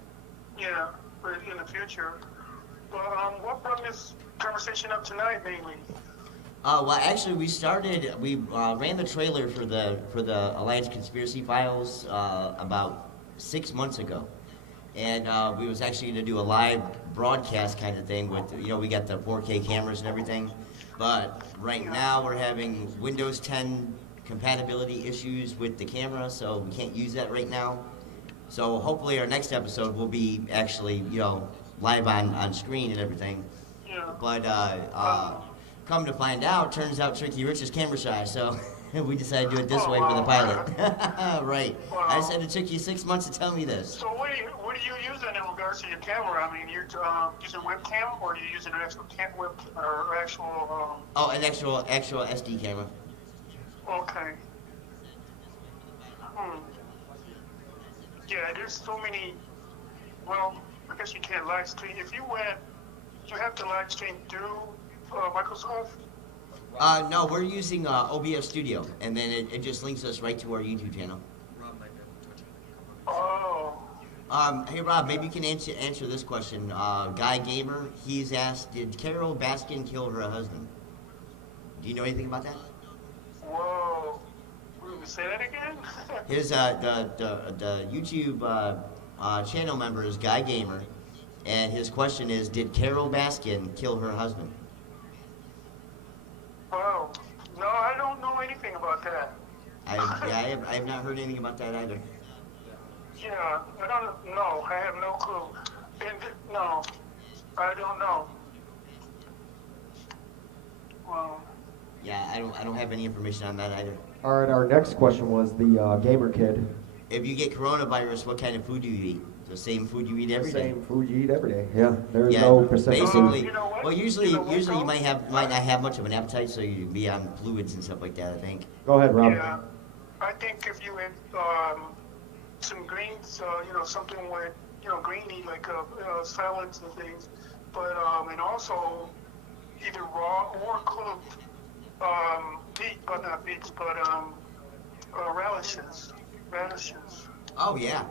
Yeah, but in the future. But what brought this conversation up tonight mainly? Well, actually, we ran the trailer for the Alliance Conspiracy Files about 6 months ago. And we was actually going to do a live broadcast kind of thing with, we got the 4K cameras and everything. But right now we're having Windows 10 compatibility issues with the camera, so we can't use that right now. So hopefully our next episode will be actually, live on screen and everything. Yeah. But come to find out, turns out Trickyrich is camera shy, so we decided to do it this Oh, way for the wow. pilot. Right. I Wow. said it took you 6 months to tell me this. So what are you using in regards to your camera? I mean, you're using webcam, or are you using an actual web or actual? Oh, an actual SD camera. Okay. Yeah, there's so many. Well, I guess you can't live stream. If you went, you have to live stream through Microsoft. No, we're using OBS Studio, and then it just links us right to our YouTube channel. Rob might be able to touch Oh. Hey Rob, maybe you can answer this question. Guy Gamer, he's asked, did Carol Baskin kill her husband? Do you know anything about that? Whoa. Say that again? His the YouTube channel member is Guy Gamer, and his question is, did Carol Baskin kill her husband? Oh. No, I don't know anything about that. I have not heard anything about that either. Yeah, I don't know. I have no clue. No, I don't know. Well, Yeah, I don't have any information on that either. All right, our next question was the gamer kid. If you get coronavirus, what kind of food do you eat? The same food you eat every day. Same food you eat every day. Yeah, there's Yeah, no specific basically. food. You know what? Well, usually You know what, you though? might not have much of an appetite, so you be on fluids and stuff like that. I think. Go ahead, Rob. Yeah, I think if you had some greens, something with greeny like salads and things, but and also either raw or cooked radishes. Oh yeah,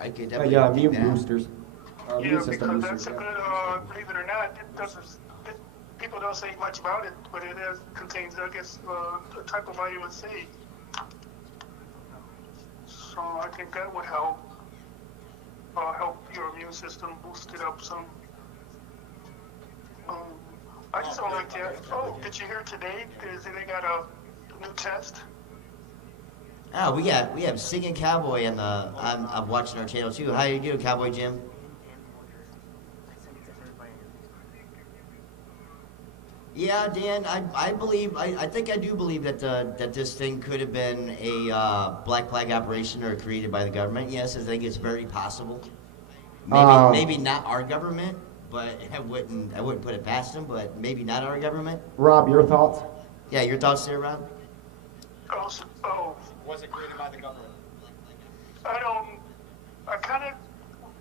I could definitely Yeah, take immune that. boosters. Yeah, Immune system because boosters. that's a Yeah. good, believe it or not, people don't say much about it, but it contains, I guess, a type of vitamin C. So I think that would help your immune system boost it up some. I just don't like that. Oh, did you hear today? They got a new test. Oh, we have Singing Cowboy I'm watching our channel too. How you doing, Cowboy Jim? Yeah, Dan, I think I do believe that this thing could have been a black flag operation or created by the government. Yes, I think it's very possible. Maybe not our government, but I wouldn't put it past them. But maybe not our government. Rob, your thoughts? Yeah, your thoughts there, Rob? Oh, Was it created by the government? I kind of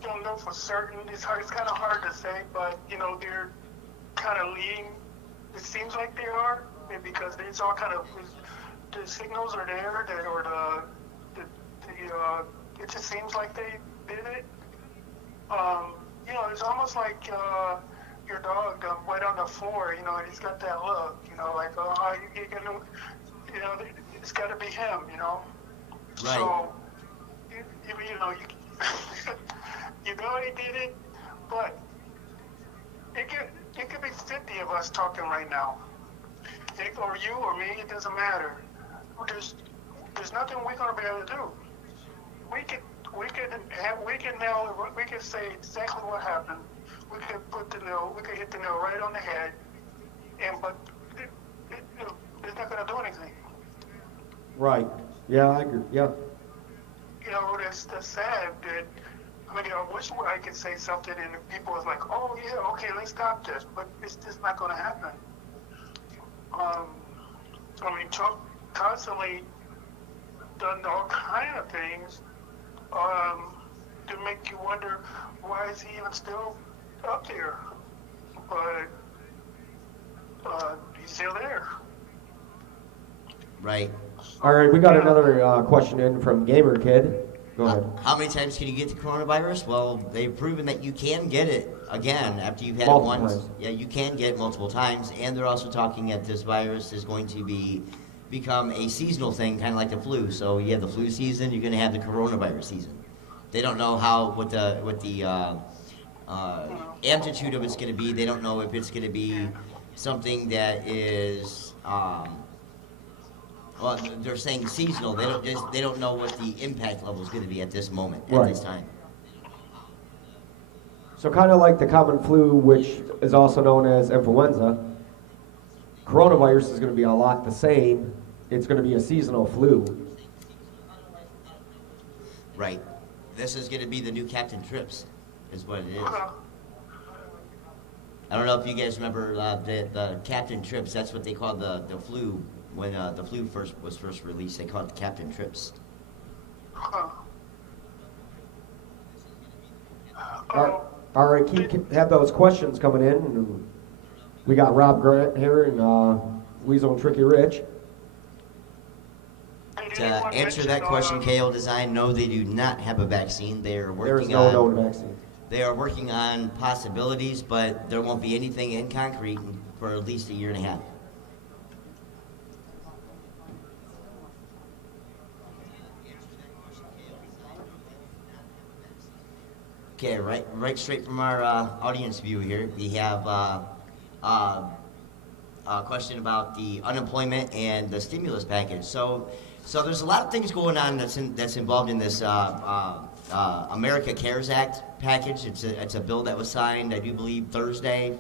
don't know for certain. It's kind of hard to say, but they're kind of leading. It seems like they are, because it's all kind of the signals are there, it just seems like they did it. It's almost like your dog wet on the floor, and he's got that look, like, oh, you gonna, it's got to be him, Right. So, you know he did it, but it could be 50 of us talking right now. Or you or me, it doesn't matter. There's nothing we're gonna be able to do. We could say exactly what happened. We could hit the nail right on the head, but it's not gonna do anything. Right. Yeah, I agree. Yeah. That's sad that, I wish I could say something and people was like, oh yeah, okay, let's stop this, but it's just not gonna happen. Trump constantly done all kind of things to make you wonder why is he even still up there, but he's still there. Right. All right, we got another question in from Gamer Kid. Go ahead. How many times can you get the coronavirus? Well, they've proven that you can get it again after you've had Multiple it once. times. Yeah, you can get it multiple times, and they're also talking that this virus is going to become a seasonal thing, kind of like the flu. So you have the flu season, you're going to have the coronavirus season. They don't know what the amplitude of it's going to be. They don't know if it's going to be something that is. Well, they're saying seasonal. They don't know what the impact level is going to be at this moment, at Right. this time. So kind of like the common flu, which is also known as influenza, coronavirus is going to be a lot the same. It's going to be a seasonal flu. Right. This is going to be the new Captain Trips, is what it is. I don't know if you guys remember the Captain Trips. That's what they called the flu when the flu was first released. They called it Captain Trips. All right, have those questions coming in. And we got Rob Grant here and Weasel and Trickyrich. To answer that question, KO Design, no, they do not have a vaccine. They are There's working no on known vaccine. They are working on possibilities, but there won't be anything in concrete for at least a year and a half. Okay, right straight from our audience view here, we have a question about the unemployment and the stimulus package. So there's a lot of things going on that's involved in this America Cares Act package. It's a bill that was signed, I do believe, Thursday.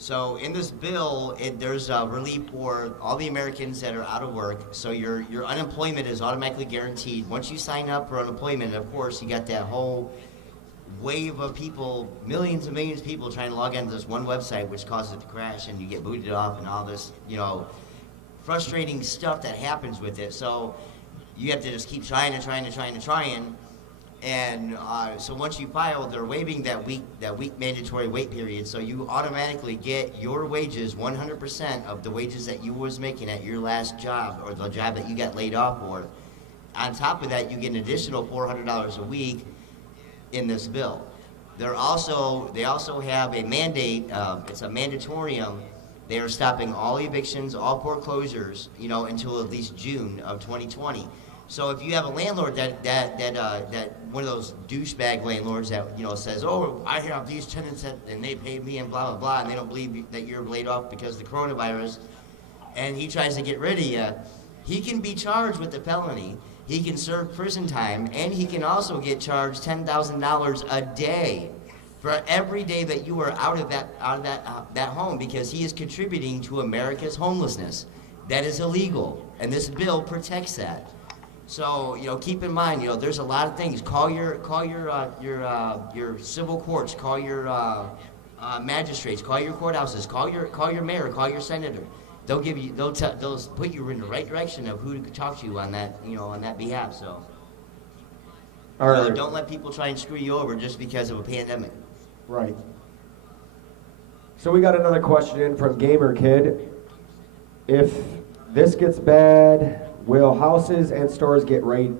So in this bill, there's relief for all the Americans that are out of work. So your unemployment is automatically guaranteed. Once you sign up for unemployment, of course, you got that whole wave of people, millions and millions of people trying to log into this one website, which causes it to crash, and you get booted off, and all this, frustrating stuff that happens with it. So you have to just keep trying. And so once you file, they're waiving that week mandatory wait period. So you automatically get your wages, 100% of the wages that you was making at your last job or the job that you got laid off for. On top of that, you get an additional $400 a week in this bill. They also have a mandate. It's a mandatorium. They are stopping all evictions, all foreclosures, until at least June of 2020. So if you have a landlord that one of those douchebag landlords that says, oh, I have these tenants and they pay me and blah blah blah, and they don't believe that you're laid off because of the coronavirus, and he tries to get rid of you, he can be charged with a felony. He can serve prison time, and he can also get charged $10,000 a day for every day that you are out of that home, because he is contributing to America's homelessness. That is illegal, and this bill protects that. So keep in mind, there's a lot of things. Call your civil courts, call your magistrates, call your courthouses, call your mayor, call your senator. They'll put you in the right direction of who to talk to on that on that behalf. So All right. don't let people try and screw you over just because of a pandemic. Right. So we got another question in from Gamer Kid. If this gets bad, will houses and stores get rated?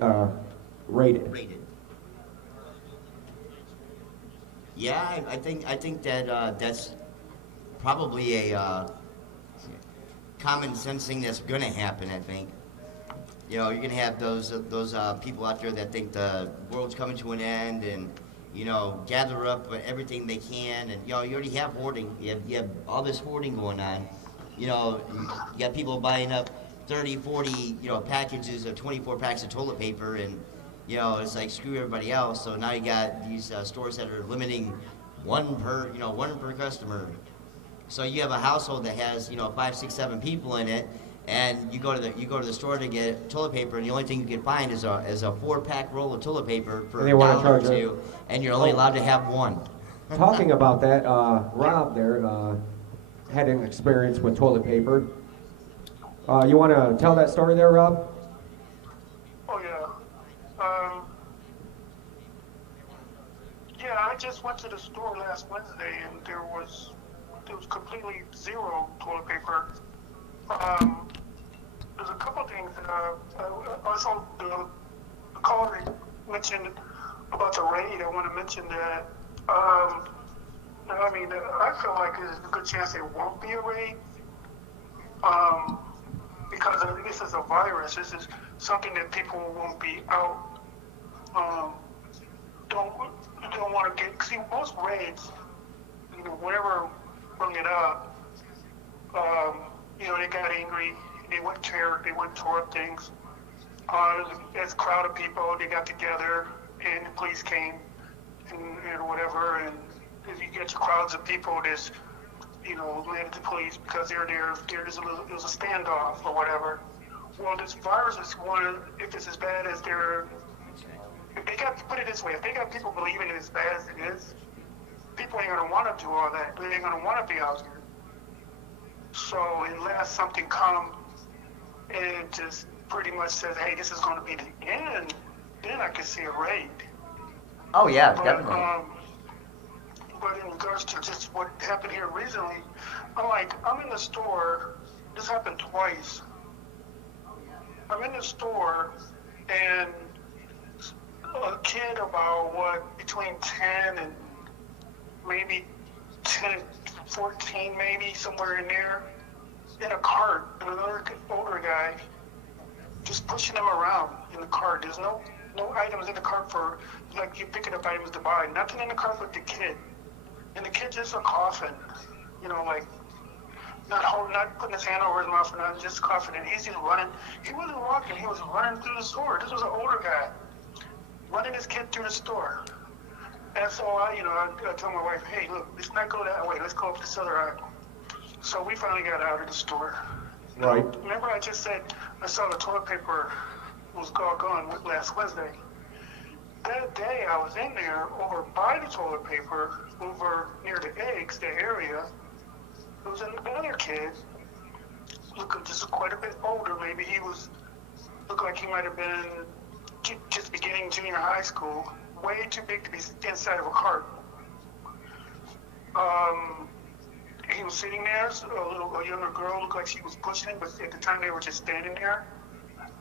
Yeah, I think that that's probably a common sense thing that's going to happen. I think you're going to have those people out there that think the world's coming to an end and gather up everything they can, and you already have hoarding. You have all this hoarding going on. You got people buying up 30, 40, packages of 24 packs of toilet paper, and it's like screw everybody else. So now you got these stores that are limiting one per customer. So you have a household that has 5, 6, 7 people in it, and you go to the store to get toilet paper, and the only thing you can find is a 4-pack roll of toilet paper for $1 or $2, and you're only allowed to have one. Talking about that, Rob there had an experience with toilet paper. You want to tell that story there, Rob? Oh, yeah. I just went to the store last Wednesday, and there was completely zero toilet paper. There's a couple things that also the caller mentioned about the raid. I want to mention that. I feel like there's a good chance there won't be a raid. Because this is a virus. This is something that people won't be out. Don't want to get. See, most raids, whenever bring it up, they got angry. They went tore up things. There's a crowd of people. They got together, and the police came, and whatever, and if you get crowds of people that's, mad at the police because they're there, there's a standoff or whatever. Well, this virus is one, if it's as bad as if they got, put it this way, if they got people believing it as bad as it is, people ain't gonna want to do all that. They ain't gonna want to be out here. So unless something comes and just pretty much says, hey, this is gonna be the end, then I can see a raid. Oh yeah, But, definitely. But in regards to just what happened here recently, I'm in the store. This happened twice. I'm in the store, and a kid about between 10 and maybe 10, 14 maybe, somewhere in there, in a cart, and another older guy, just pushing him around in the cart. There's no items in the cart for, like, you picking up items to buy. Nothing in the cart but the kid. And the kid just a coughing, like, not putting his hand over his mouth or nothing, just coughing. And he's just running. He wasn't walking, he was running through the store. This was an older guy, running his kid through the store. And so I told my wife, hey, look, let's not go that way. Let's go up this other aisle. So we finally got out of the store. Right. Remember I just said I saw the toilet paper was gone last Wednesday. That day I was in there over by the toilet paper, over near the eggs, the area. There was another kid, looking just quite a bit older. Maybe looked like he might have been just beginning junior high school. Way too big to be inside of a cart. He was sitting there, a younger girl, looked like she was pushing him, but at the time they were just standing there.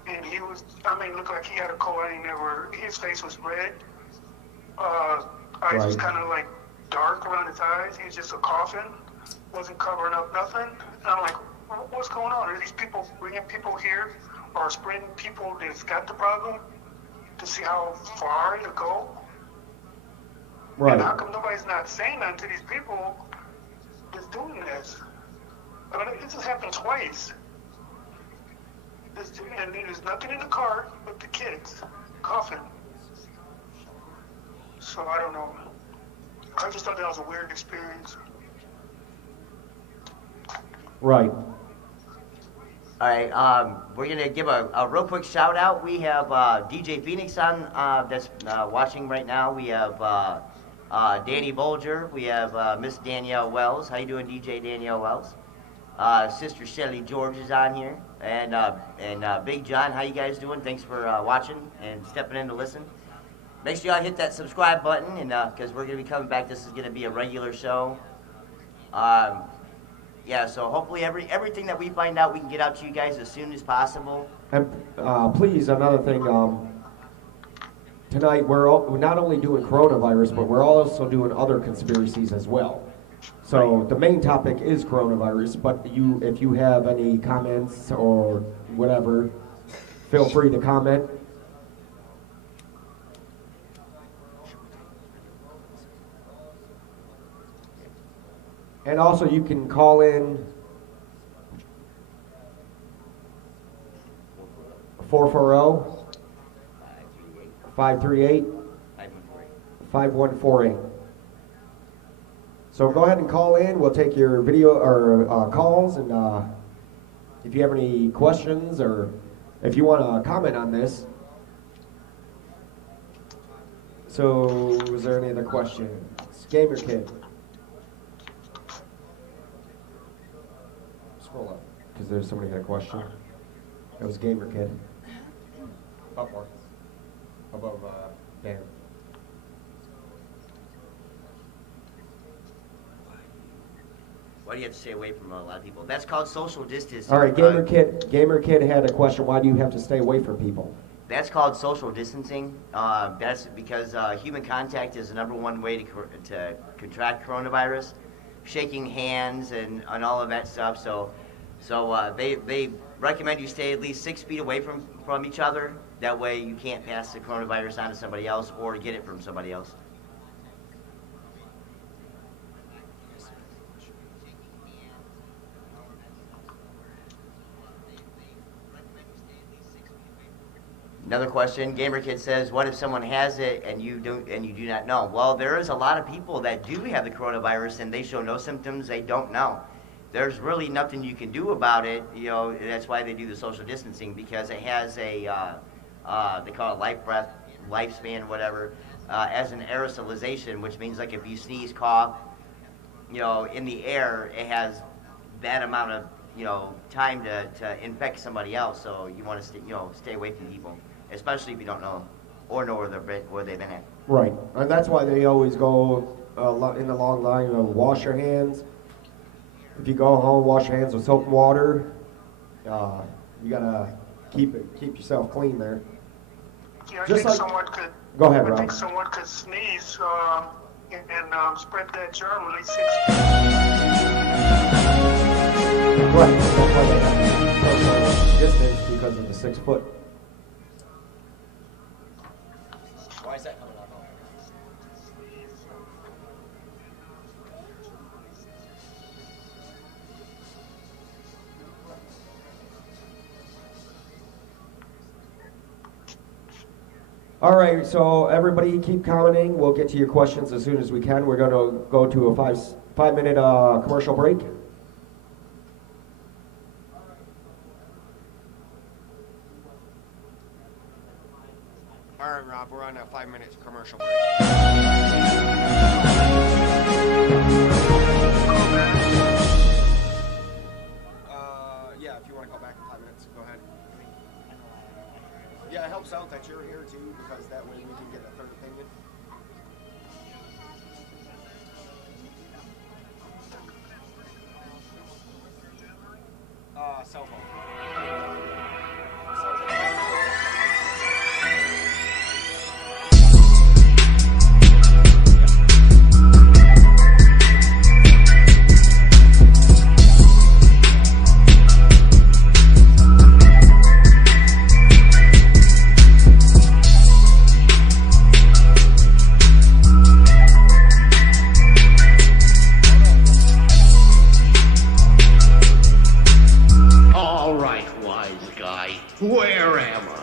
And he looked like he had a cold. His face was red. Eyes was kind of like dark around his eyes. He was just coughing, wasn't covering up nothing. And I'm like, what's going on? Are these people bringing people here or spreading people that's got the problem to see how far it'll go? Right. And how come nobody's not saying nothing to these people that's doing this? I mean, it just happened twice. And there's nothing in the cart but the kids coughing. So I don't know. I just thought that was a weird experience. Right. All right, we're gonna give a real quick shout out. We have DJ Phenix on that's watching right now. We have Danny Bolger. We have Miss Danielle Wells. How you doing, DJ Danielle Wells? Sister Shelly George is on here, and Big John. How you guys doing? Thanks for watching and stepping in to listen. Make sure y'all hit that subscribe button, and because we're gonna be coming back. This is gonna be a regular show. Yeah, so hopefully everything that we find out, we can get out to you guys as soon as possible. And please, another thing, tonight we're not only doing coronavirus, but we're also doing other conspiracies as well. So the main topic is coronavirus, but if you have any comments or whatever, feel free to comment. And also you can call in 440-538-5148. So go ahead and call in. We'll take your video or calls, and if you have any questions or if you want to comment on this. So, is there any other questions? Gamer Kid. Scroll up, because there's somebody got a question. That was Gamer Kid. Up more. Above Dan. Why do you have to stay away from a lot of people? That's called social distancing. All right, Gamer Kid had a question. Why do you have to stay away from people? That's called social distancing. That's because human contact is the number one way to contract coronavirus. Shaking hands and all of that stuff. So they recommend you stay at least 6 feet away from each other. That way you can't pass the coronavirus on to somebody else or get it from somebody else. Another question, Gamer Kid says, what if someone has it and you do not know? Well, there is a lot of people that do have the coronavirus and they show no symptoms, they don't know. There's really nothing you can do about it, you know, that's why they do the social distancing, because it has a, they call it lifespan, whatever, as an aerosolization, which means like if you sneeze, cough, you know, in the air, it has that amount of, you know, time to infect somebody else. So you want to stay away from people, especially if you don't know or know where they've been at. Right, and that's why they always go in the long line of wash your hands. If you go home, wash your hands with soap and water. You gotta keep yourself clean there. Yeah, I Just think like- someone could. Go ahead, I Rob. think someone could sneeze and spread that germ at least 6 Right, that's why they have social distance, because of the 6 foot. Why is that coming out? All right, so everybody keep commenting. We'll get to your questions as soon as we can. We're going to go to a five-minute commercial break. All right, Rob, we're on a 5-minute commercial break. Yeah, if you want to call back in 5 minutes, go ahead. Yeah, it helps out that you're here too, because that way we can get a third opinion. Cell phone. All right, wise guy. Where am I?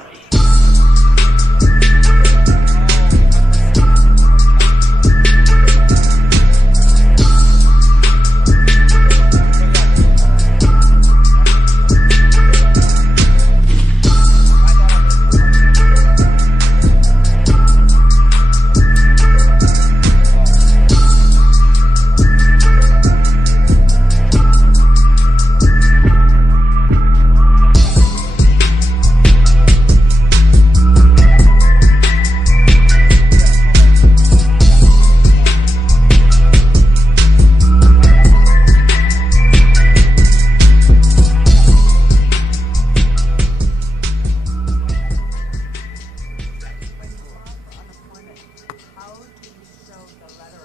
How do you show the letter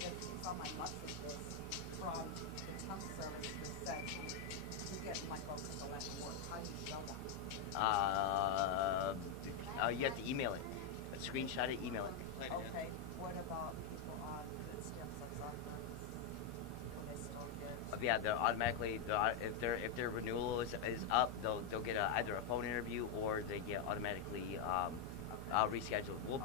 that it's on my message from the temp service that says you get my book for the last word? How do you show that? You have to email it. Screenshot it, email it. Okay, what about people on food stamps like Southlands? Will they still get? Yeah, they're automatically, if their renewal is up, they'll get either a phone interview or they get automatically rescheduled. We'll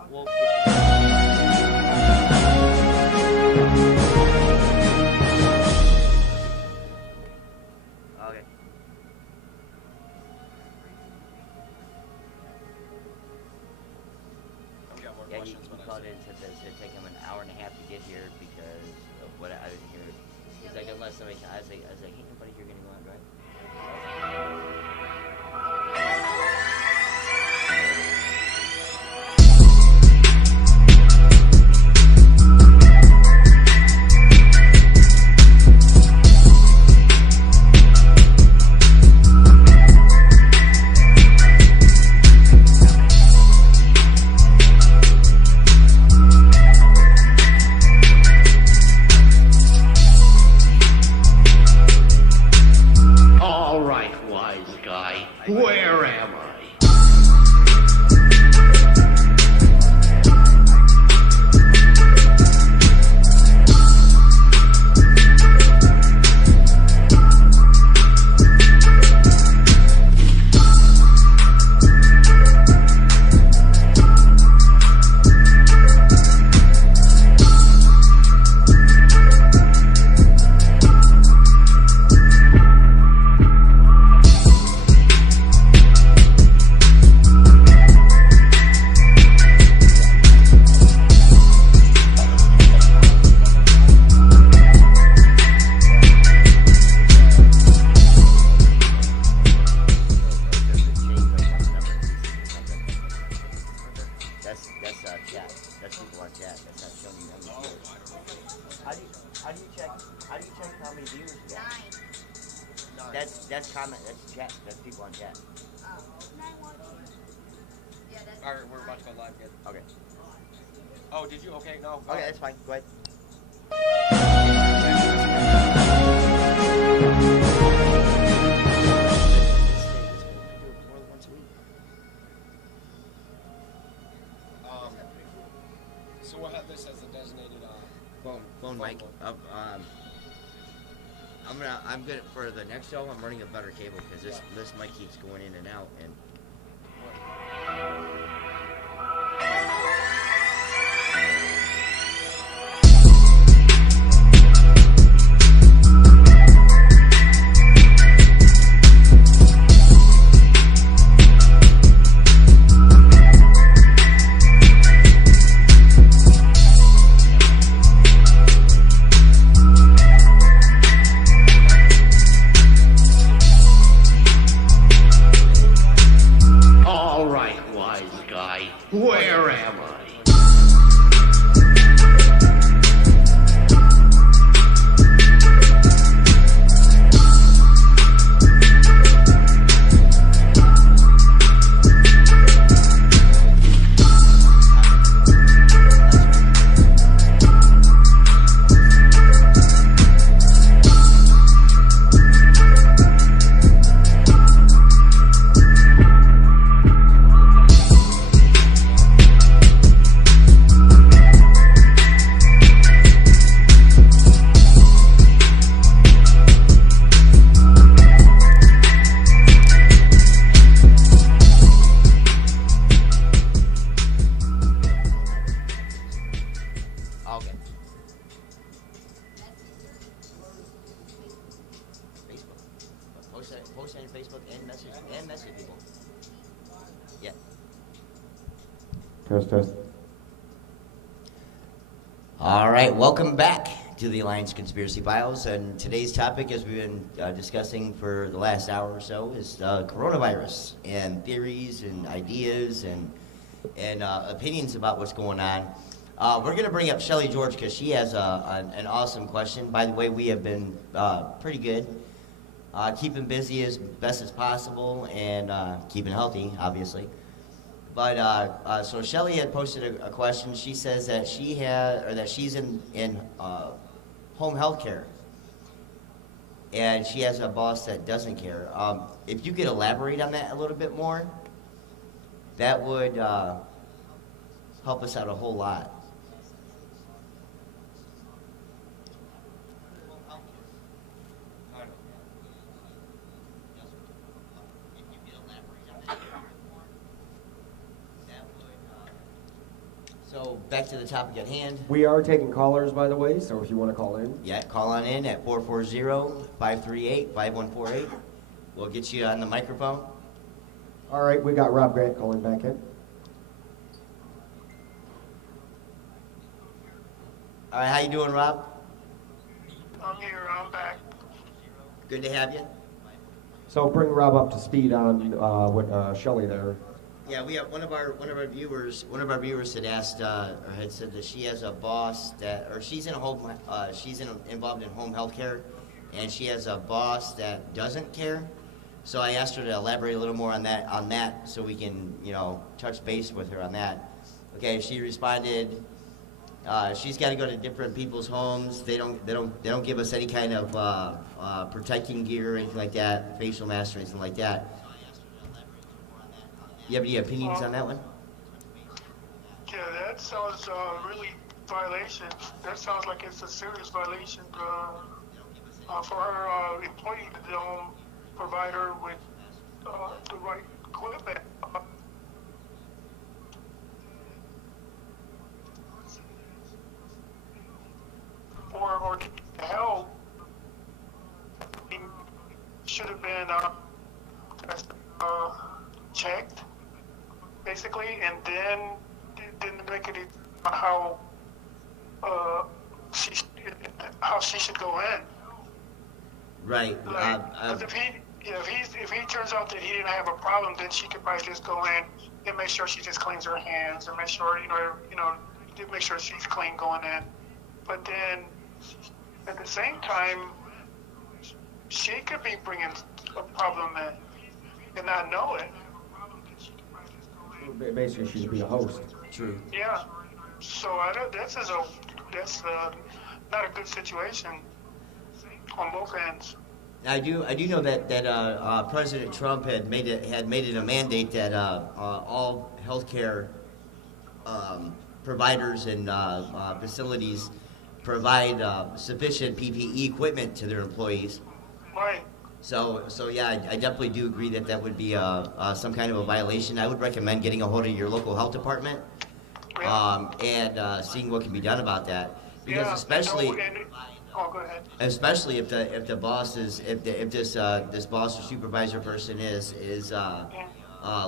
okay. I've got more Yeah, he questions, but called in and said that it's gonna take him an hour and a half to get here because of what I didn't hear. He's like, unless somebody, I was like, hey, buddy, you're gonna go out, right? How do you check how many views you got? 9. That's comment. That's chat. That's people on chat. Oh. 9 watching. Yeah, that's. All right, we're about to go live again. Okay. Oh, did you? Okay, no. Okay, that's fine. Go ahead. So we'll have this as a designated Phone mic. I'm gonna for the next show. I'm running a better cable because this mic keeps going in and out and. All right, wise guy. Where am I? Okay. Facebook. Post on your Facebook and message people. Yeah. Test. All right, welcome back to the Alliance Conspiracy Files. And today's topic, as we've been discussing for the last hour or so, is coronavirus and theories and ideas and opinions about what's going on. We're going to bring up Shelly George because she has an awesome question. By the way, we have been pretty good, keeping busy as best as possible and keeping healthy, obviously. But so Shelly had posted a question. She says that she's in home health care, and she has a boss that doesn't care. If you could elaborate on that a little bit more, that would help us out a whole lot. So back to the topic at hand. We are taking callers, by the way, so if you want to call in. Yeah, call on in at 440-538-5148. We'll get you on the microphone. All right, we got Rob Grant calling back in. All right, how you doing, Rob? I'm here, I'm back. Good to have you. So bring Rob up to speed on what Shelly there. Yeah, we have one of our viewers had asked or had said that she has a boss she's involved in home health care, and she has a boss that doesn't care. So I asked her to elaborate a little more on that so we can touch base with her on that. Okay, she responded. She's got to go to different people's homes. They don't give us any kind of protecting gear or anything like that, facial mask or anything like that. You have any opinions on that one? Yeah, that sounds really violation. That sounds like it's a serious violation for her employee to don't provide her with the right equipment. Or help should have been checked, basically, and then didn't make it how she should go in. Right. Like, if he turns out that he didn't have a problem, then she could probably just go in and make sure she just cleans her hands, or make sure make sure she's clean going in. But then at the same time, she could be bringing a problem in and not know it. Basically, she should be a host. True. Yeah. So that's not a good situation on both ends. I do know that President Trump had made it a mandate that all healthcare providers and facilities provide sufficient PPE equipment to their employees. Right. So yeah, I definitely do agree that that would be some kind of a violation. I would recommend getting a hold of your local health department and seeing what can be done about that. Because especially. Oh, go ahead. Especially if the boss is if this boss or supervisor person is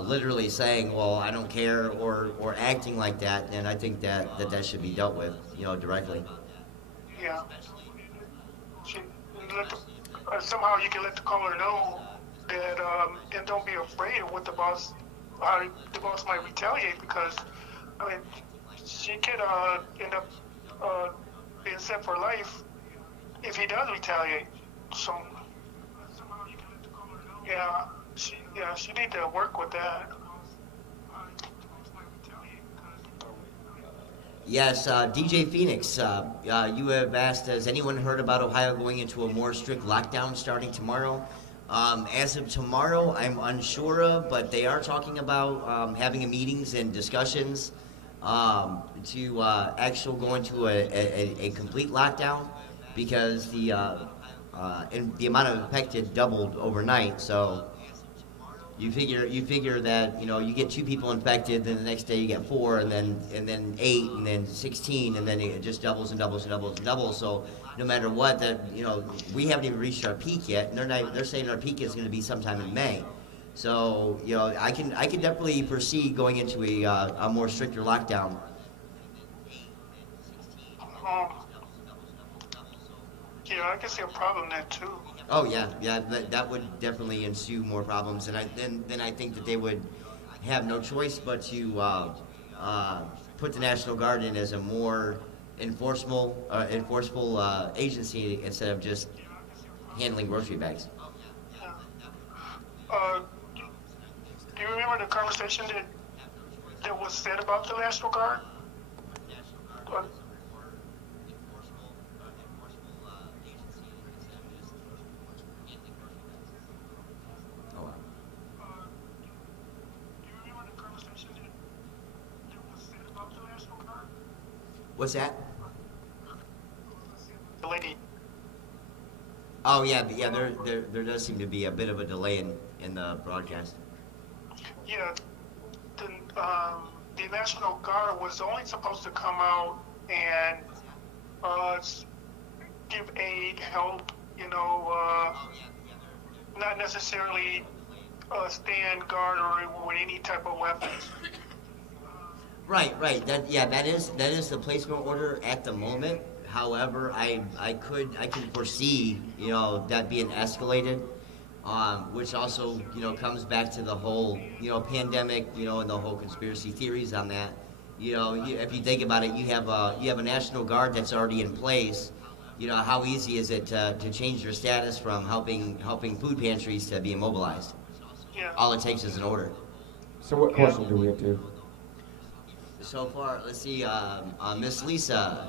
literally saying, well, I don't care, or acting like that, then I think that should be dealt with, directly. Yeah. Somehow you can let the caller know that, and don't be afraid of what how the boss might retaliate, because, I mean, she could end up being set for life if he does retaliate. So, she need to work with that. Yes, DJ Phenix, you have asked, has anyone heard about Ohio going into a more strict lockdown starting tomorrow? As of tomorrow, I'm unsure of, but they are talking about having meetings and discussions to actually go into a complete lockdown, because the amount of infected doubled overnight. So you figure that you get 2 people infected, then the next day you get 4, and then 8, and then 16, and then it just doubles and doubles and doubles and doubles. So no matter what, that we haven't even reached our peak yet, and they're saying our peak is going to be sometime in May. So I can definitely foresee going into a more stricter lockdown. Yeah, I can see a problem there too. Oh yeah, that would definitely ensue more problems, and then I think that they would have no choice but to put the National Guard in as a more enforceable agency instead of just handling grocery bags. Do you remember the conversation that was said about the National Guard? What's that? The lady. Oh yeah. There does seem to be a bit of a delay in the broadcast. Yeah, the National Guard was only supposed to come out and give aid, help, not necessarily stand guard or with any type of weapons. Right. That is the placement order at the moment. However, I can foresee that being escalated, which also comes back to the whole pandemic, and the whole conspiracy theories on that. If you think about it, you have a National Guard that's already in place. How easy is it to change your status from helping food pantries to be immobilized? Yeah. All it takes is an order. So what question do we have to? So far, let's see. Miss Lisa,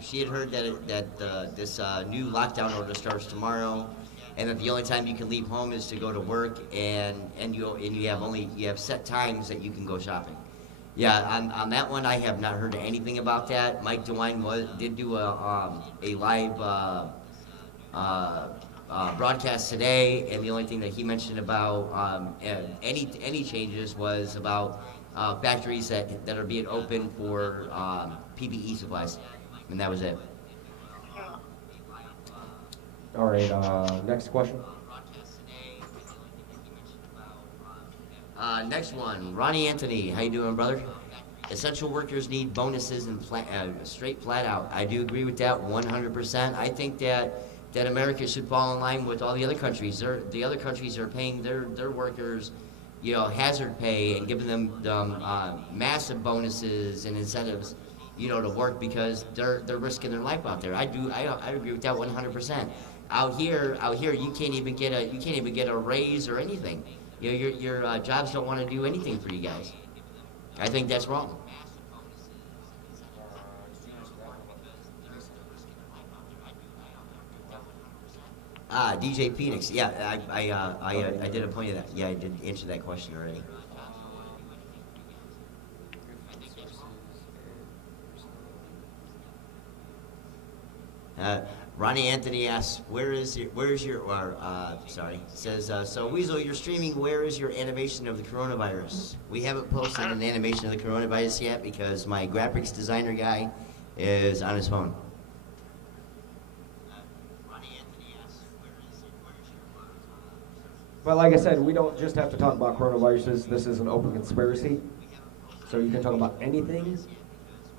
she had heard that this new lockdown order starts tomorrow, and that the only time you can leave home is to go to work, and you have set times that you can go shopping. Yeah, on that one, I have not heard anything about that. Mike DeWine did do a live broadcast today, and the only thing that he mentioned about any changes was about factories that are being open for PPE supplies, and that was it. All right, next question. Next one, Ronnie Anthony. How you doing, brother? Essential workers need bonuses and straight flat out. I do agree with that 100%. I think that America should fall in line with all the other countries. The other countries are paying their workers, hazard pay, and giving them massive bonuses and incentives. to work because they're risking their life out there. I agree with that 100%. Out here, you can't even get a raise or anything. Your jobs don't want to do anything for you guys. I think that's wrong. DJ Phoenix. Yeah, I did a point of that. Yeah, I did answer that question already. Ronnie Anthony asks, says, so Weasel, you're streaming, where is your animation of the coronavirus? We haven't posted an animation of the coronavirus yet because my graphics designer guy is on his phone. But like I said, we don't just have to talk about coronaviruses. This is an open conspiracy. So you can talk about anything.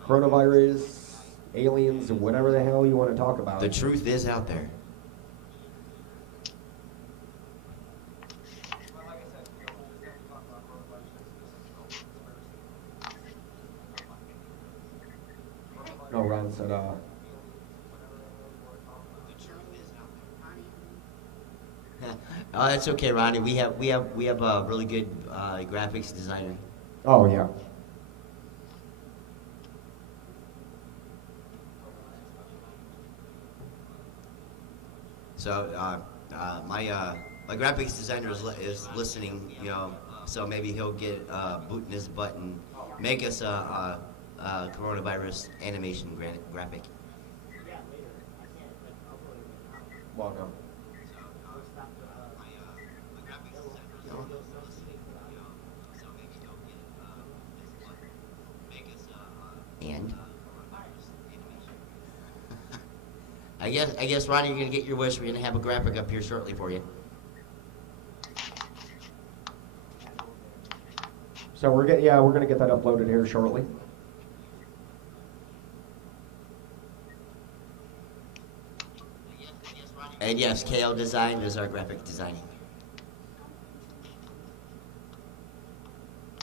Coronavirus, aliens, or whatever the hell you want to talk about. The truth is out there. No, Ron said, Oh, that's okay, Ronnie. We have a really good graphics designer. oh yeah. So my graphics designer is listening, so maybe he'll get boot in his butt and make us a coronavirus animation graphic. Well, no. And I guess Ronnie, you're gonna get your wish. We're gonna have a graphic up here shortly for you. So we're gonna get that uploaded here shortly. And yes, KL Design is our graphic designer.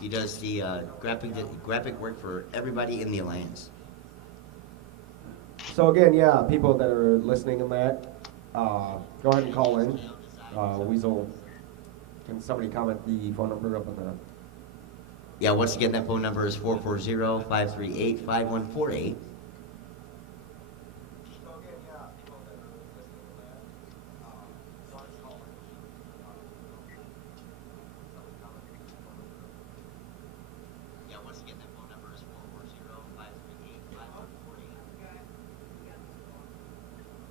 He does the graphic work for everybody in the Alliance. So again, yeah, people that are listening in that, go ahead and call in. Weasel, can somebody comment the phone number up on the... Yeah, once again, that phone number is 440-538-5148.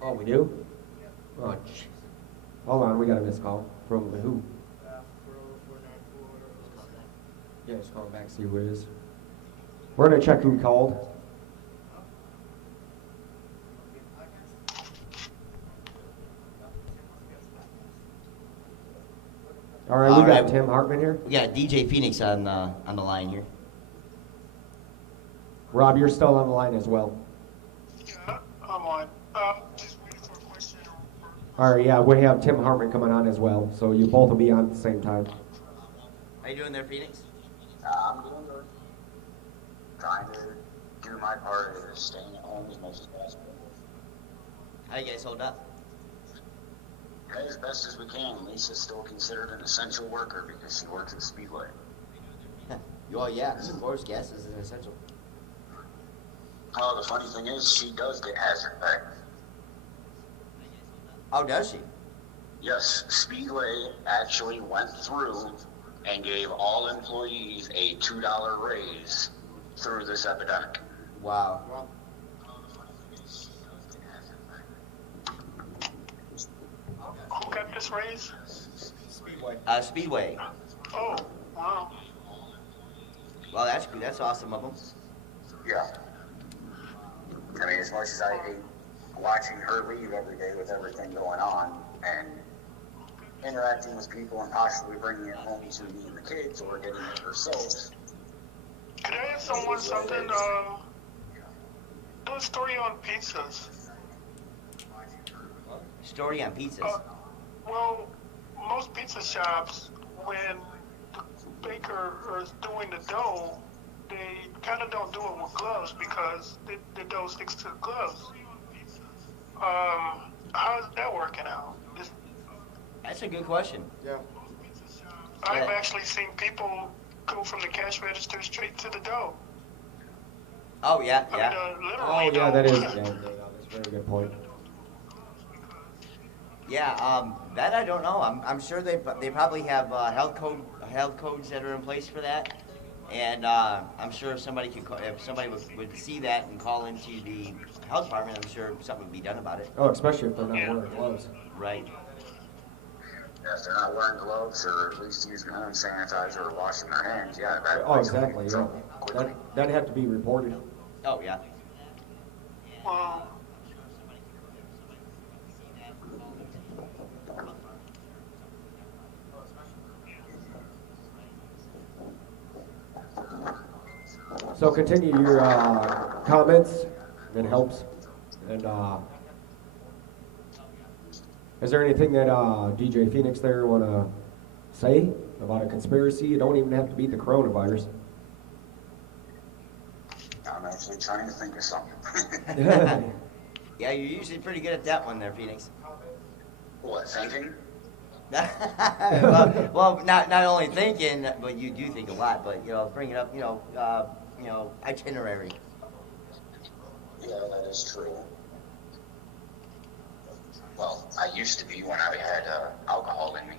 Oh, we do? Oh, jeez. Hold on, we got a missed call from who? Yeah, just call back, see who it is. We're gonna check who called. All right, we got Tim Hartman here. We got DJ Phoenix on the line here. Rob, you're still on the line as well. Yeah, I'm on. Just waiting for a question. All right, yeah, we have Tim Hartman coming on as well, so you both will be on at the same time. How you doing there, Phoenix? I'm doing good. Trying to do my part of staying at home as much as possible. How you guys hold up? As best as we can. Lisa's still considered an essential worker because she works at Speedway. Oh yeah, of course, gas is an essential. Oh, the funny thing is, she does get hazard pay. Oh, does she? Yes, Speedway actually went through and gave all employees a $2 raise through this epidemic. Wow. Who got this raise? Speedway. Oh, wow. Well, that's awesome of them. Yeah. I mean, as much as I hate watching her leave every day with everything going on and interacting with people and possibly bringing it home to me and the kids or getting it herself. Could I ask someone something? Do a story on pizzas. Story on pizzas. Well, most pizza shops, when the baker is doing the dough, they kind of don't do it with gloves because the dough sticks to the gloves. How's that working out? That's a good question. Yeah. I've Yeah. actually seen people go from the cash register straight to the dough. Oh yeah, I yeah. mean, literally. Oh, yeah, though. that is. Yeah, that's a very good point. Yeah, that I don't know. I'm sure they probably have health codes that are in place for that, and I'm sure if somebody if somebody would see that and call into the health department, I'm sure something would be done about it. Oh, especially if they're not wearing gloves. Right. Yeah, if they're not wearing gloves or at least using hand sanitizer or washing their hands, yeah, that Oh, puts them in exactly. Yeah. trouble quickly. That'd have to be reported. Oh yeah. Well, So continue your comments. It helps. And is there anything that DJ Phenix there want to say about a conspiracy? You don't even have to beat the coronavirus. I'm actually trying to think of something. Yeah, you're usually pretty good at that one there, Phoenix. What, thinking? well, not only thinking, but you do think a lot. But bring it up. Itinerary. Yeah, that is true. Well, I used to be when I had alcohol in me.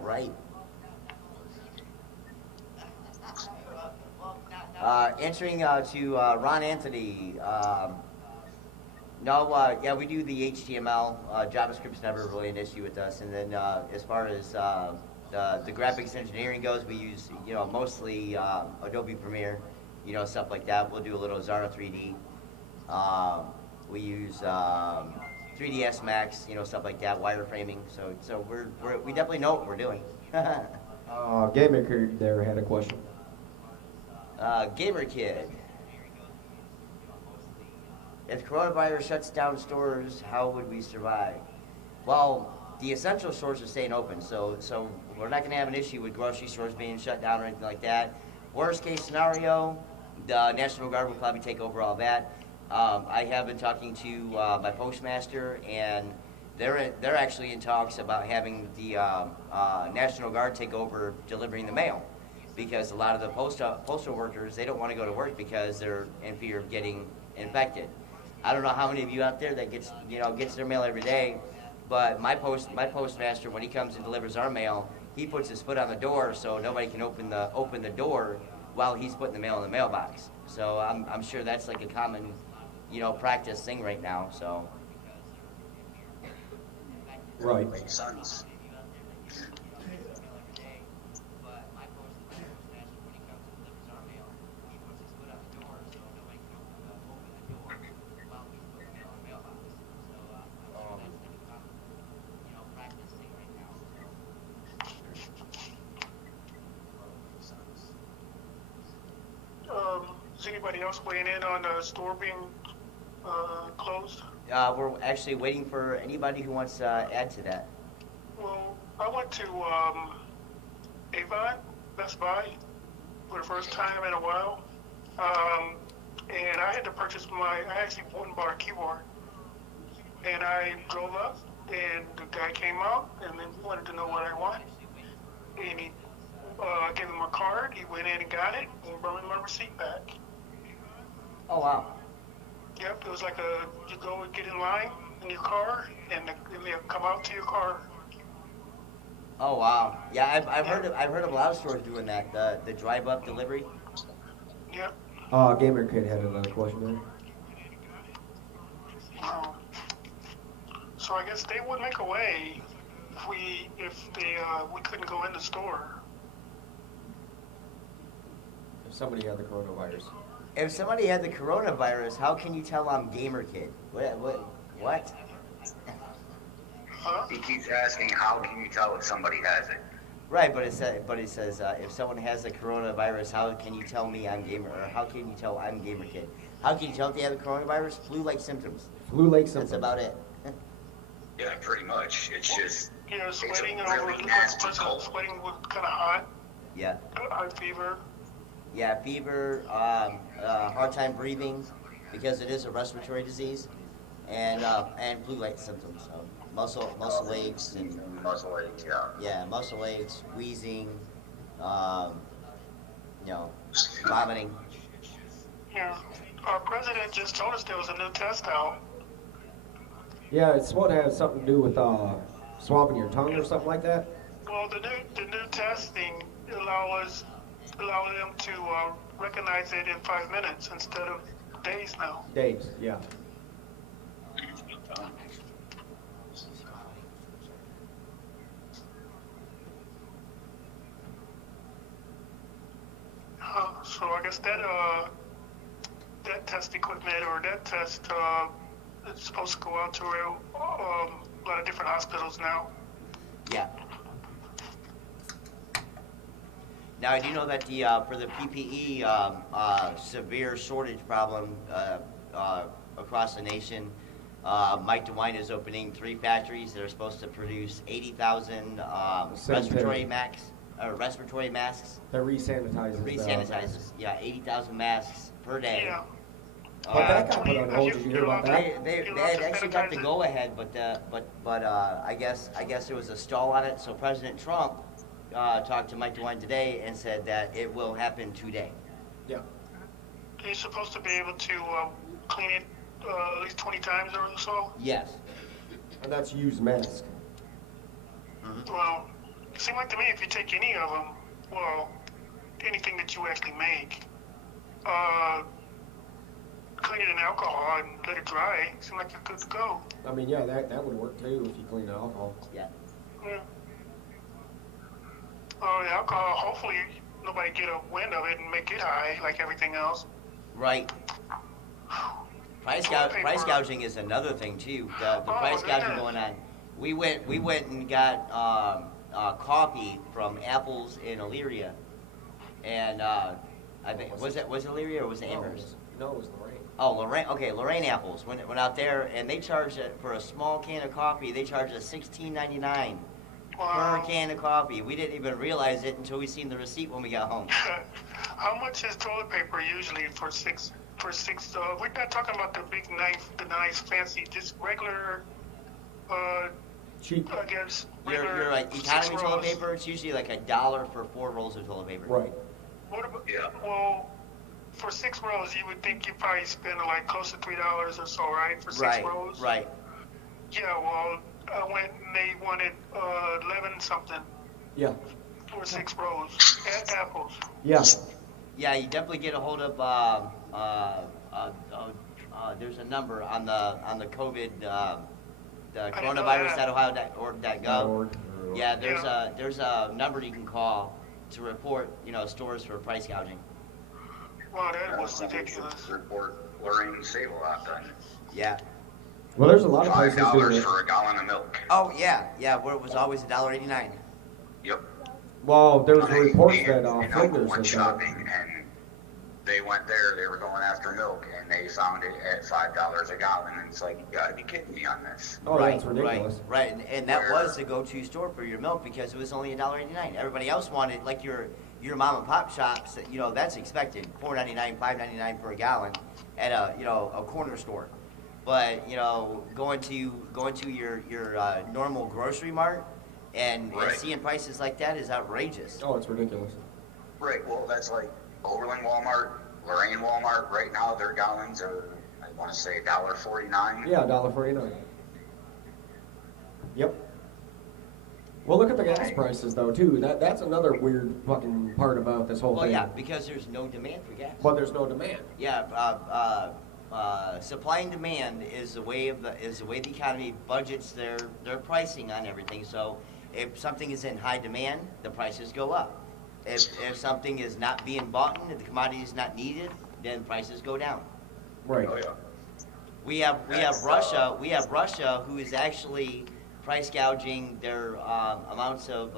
Right. Answering to Ron Anthony. No, yeah, we do the HTML. JavaScript's never really an issue with us. And then as far as the graphics engineering goes, we use mostly Adobe Premiere, stuff like that. We'll do a little Zara 3D. We use 3ds Max, stuff like that, wireframing. So we definitely know what we're doing. Gamer there had a question. Gamer Kid. If coronavirus shuts down stores, how would we survive? Well, the essential stores are staying open, so we're not going to have an issue with grocery stores being shut down or anything like that. Worst case scenario, the National Guard will probably take over all that. I have been talking to my postmaster, and they're actually in talks about having the National Guard take over delivering the mail, because a lot of the postal workers, they don't want to go to work because they're in fear of getting infected. I don't know how many of you out there that gets their mail every day, but my postmaster, when he comes and delivers our mail, he puts his foot on the door so nobody can open the door while he's putting the mail in the mailbox. So I'm sure that's like a common practice thing right now. So Right. Makes sense. Is anybody else weighing in on the store being closed? we're actually waiting for anybody who wants to add to that. Well, I went to Avon, Best Buy, for the first time in a while. And I had to purchase I actually went and bought a keyboard. And I drove up, and the guy came out, and then he wanted to know what I want. And he gave him a card, he went in and got it, and brought me my receipt back. Oh wow. Yep, it was like you go and get in line in your car, and they'll come out to your car. Oh wow. Yeah, I've heard of a lot of stores doing that. The drive up delivery. Yep. Gamer Kid had another question there. So I guess they would make a way if we couldn't go in the store. If somebody had the coronavirus. If somebody had the coronavirus, how can you tell I'm Gamer Kid? What? Huh? He keeps asking, how can you tell if somebody has it? Right, but it says if someone has the coronavirus, how can you tell me I'm Gamer? Or how can you tell I'm Gamer Kid? How can you tell if they have the coronavirus? Flu-like symptoms. Flu-like symptoms. That's about it. Yeah, pretty much. It's just, Yeah, it's a sweating really nasty cold. sweating was kind of hot, Yeah. high fever. Yeah, fever, hard time breathing, because it is a respiratory disease, and flu-like symptoms. So muscle aches and Muscle aches, yeah. yeah, muscle aches, wheezing, um, you know, vomiting. Yeah. Our president just told us there was a new test out. Yeah, it's what has something to do with swabbing your tongue or something like that. Well, the new testing allow them to recognize it in 5 minutes instead of days now. Days, yeah. So I guess that test equipment or that test it's supposed to go out to a lot of different hospitals now. Yeah. Now, I do know that for the PPE severe shortage problem across the nation, Mike DeWine is opening 3 factories that are supposed to produce 80,000 respiratory masks. That re-sanitizes. Re-sanitizes, yeah, 80,000 masks per day. Yeah. But that got put on hold. Did you hear about that? They had actually got the go ahead, but I guess there was a stall on it. So President Trump talked to Mike DeWine today and said that it will happen today. Yeah. He's supposed to be able to clean it at least 20 times or so. Yes. And that's used mask. Well, it seems like to me if you take any of them, well, anything that you actually make, clean it in alcohol and let it dry, it seems like you're good to go. I mean, yeah, that would work too if you clean the alcohol. Yeah. Yeah. The alcohol, hopefully nobody get a wind of it and make it high like everything else. Right. Price gouging is another thing too. The price gouging going on. We went and got coffee from Apples in Elyria, and I think was it Elyria or was it Amherst? No, it was Lorraine. Oh, Lorraine. Okay, Lorraine Apples. Went out there and they charged for a small can of coffee. They charged us $16.99 per can of coffee. We didn't even realize it until we seen the receipt when we got home. How much is toilet paper usually for six? We're not talking about the big the nice fancy, just regular. Cheap. I guess. You're like economy toilet paper. It's usually like $1 for 4 rolls of toilet paper. Right. What about? Yeah. Well, for 6 rolls, you would think you probably spend like close to $3 or so, right? For 6 rolls. Right. Yeah. Well, I went and they wanted 11 something. Yeah. For 6 rolls at Apples. Yeah. Yeah, you definitely get a hold of. There's a number on the COVID, the coronavirus.ohio.org.gov. Yeah, there's a number you can call to report, stores for price gouging. Wow, that was ridiculous. Report Lorraine save a lot then. Yeah. Well, there's a lot of places doing $5 it. for a gallon of milk. Oh yeah, where it was always $1.89. Yep. Well, there's reports and, that and Fligner went said that. shopping and they went there. They were going after milk and they found it at $5 a gallon. And it's like, you gotta be kidding me on this. Oh, that's ridiculous. Right. And that was the go-to store for your milk because it was only $1.89. Everybody else wanted like your mom and pop shops. That's expected $4.99, $5.99 for a gallon at a corner store. But going to your normal grocery mart and seeing prices like that is outrageous. Oh, it's ridiculous. Right. Well, that's like Overland Walmart, Lorraine Walmart. Right now, their gallons are, I want to say, $1.49. Yeah, $1.49. Yep. Well, look at the gas prices though too. That's another weird fucking part about this whole Well, thing. yeah, because there's no demand for gas. But there's no demand. Yeah, supply and demand is the way the economy budgets their pricing on everything. So if something is in high demand, the prices go up. If something is not being bought and the commodity is not needed, then prices go down. Right. Oh, yeah. We have Russia. We have Russia who is actually price gouging their amounts of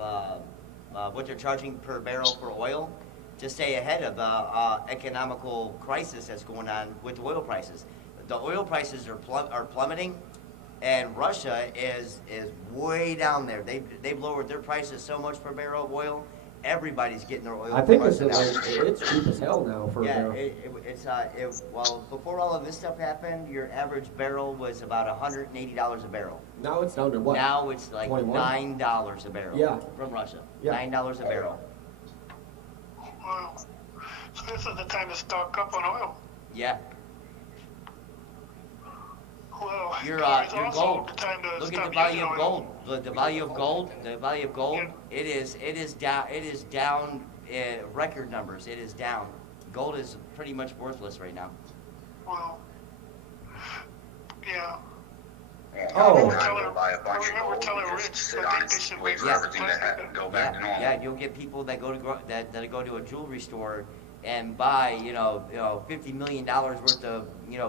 what they're charging per barrel for oil to stay ahead of the economical crisis that's going on with oil prices. The oil prices are plummeting, and Russia is way down there. They've lowered their prices so much per barrel of oil everybody's getting their oil I think from it's us like, now. it's cheap as hell now for Yeah, now. well, before all of this stuff happened, your average barrel was about $180 a barrel. Now it's down to what? Now it's like 21? $9 a barrel. Yeah. From Russia. Yeah. $9 a barrel. Wow. So this is the time to stock up on oil. Yeah. Well, Your it's your also gold. the time to Look stop at the value using of oil. gold. The value of gold. The value of gold. Yeah. It is down. It is down. Record numbers. It is down. Gold is pretty much worthless right now. Well, yeah. Yeah, Oh. I'm not gonna buy a bunch I remember of telling gold, Rich, just sit I on think it, they should wait for make everything to happen, go back to normal. Yeah, you'll get people that that go to a jewelry store and buy, $50 million worth of,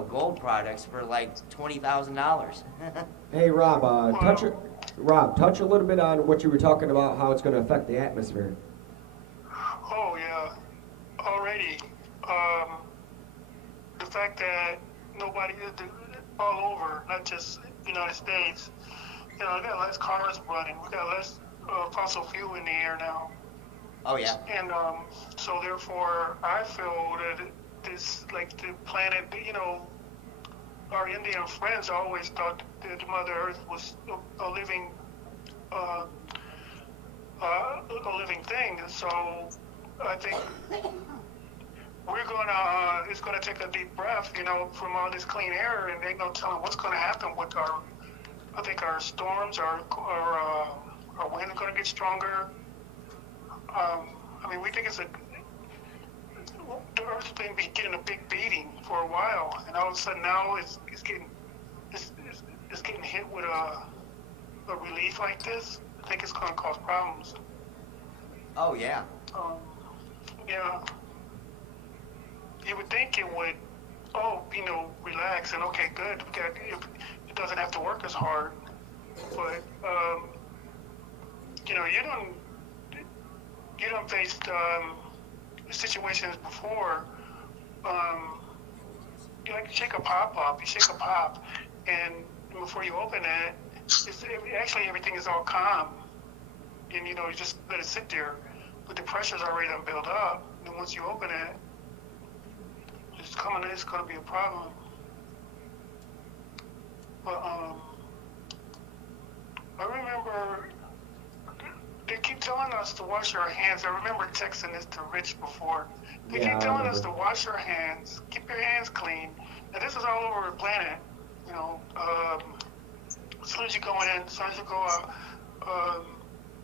gold products for like $20,000. Hey Rob, touch a little bit on what you were talking about, how it's going to affect the atmosphere. Oh yeah, already. The fact that nobody all over, not just United States, we got less cars running, we got less fossil fuel in the air now, Oh yeah. and so therefore I feel that this, like the planet, our Indian friends always thought that Mother Earth was a living thing, and so I think it's gonna take a deep breath, from all this clean air, and ain't no telling what's gonna happen with I think our storms, our wind is gonna get stronger. We think the Earth's been getting a big beating for a while, and all of a sudden now it's getting hit with a relief like this. I think it's gonna cause problems. Oh yeah. Yeah. You would think it would, relax and okay, good. It doesn't have to work as hard. But, you don't face situations before. You shake a pop, and before you open it, actually everything is all calm. And, you just let it sit there. But the pressure's already done built up. And once you open it, it's going to be a problem. But I remember they keep telling us to wash our hands. I remember texting this to Rich before. They Yeah, keep I telling us remember. to wash our hands, keep your hands clean. And this is all over the planet. As soon as you go in, as soon as you go out,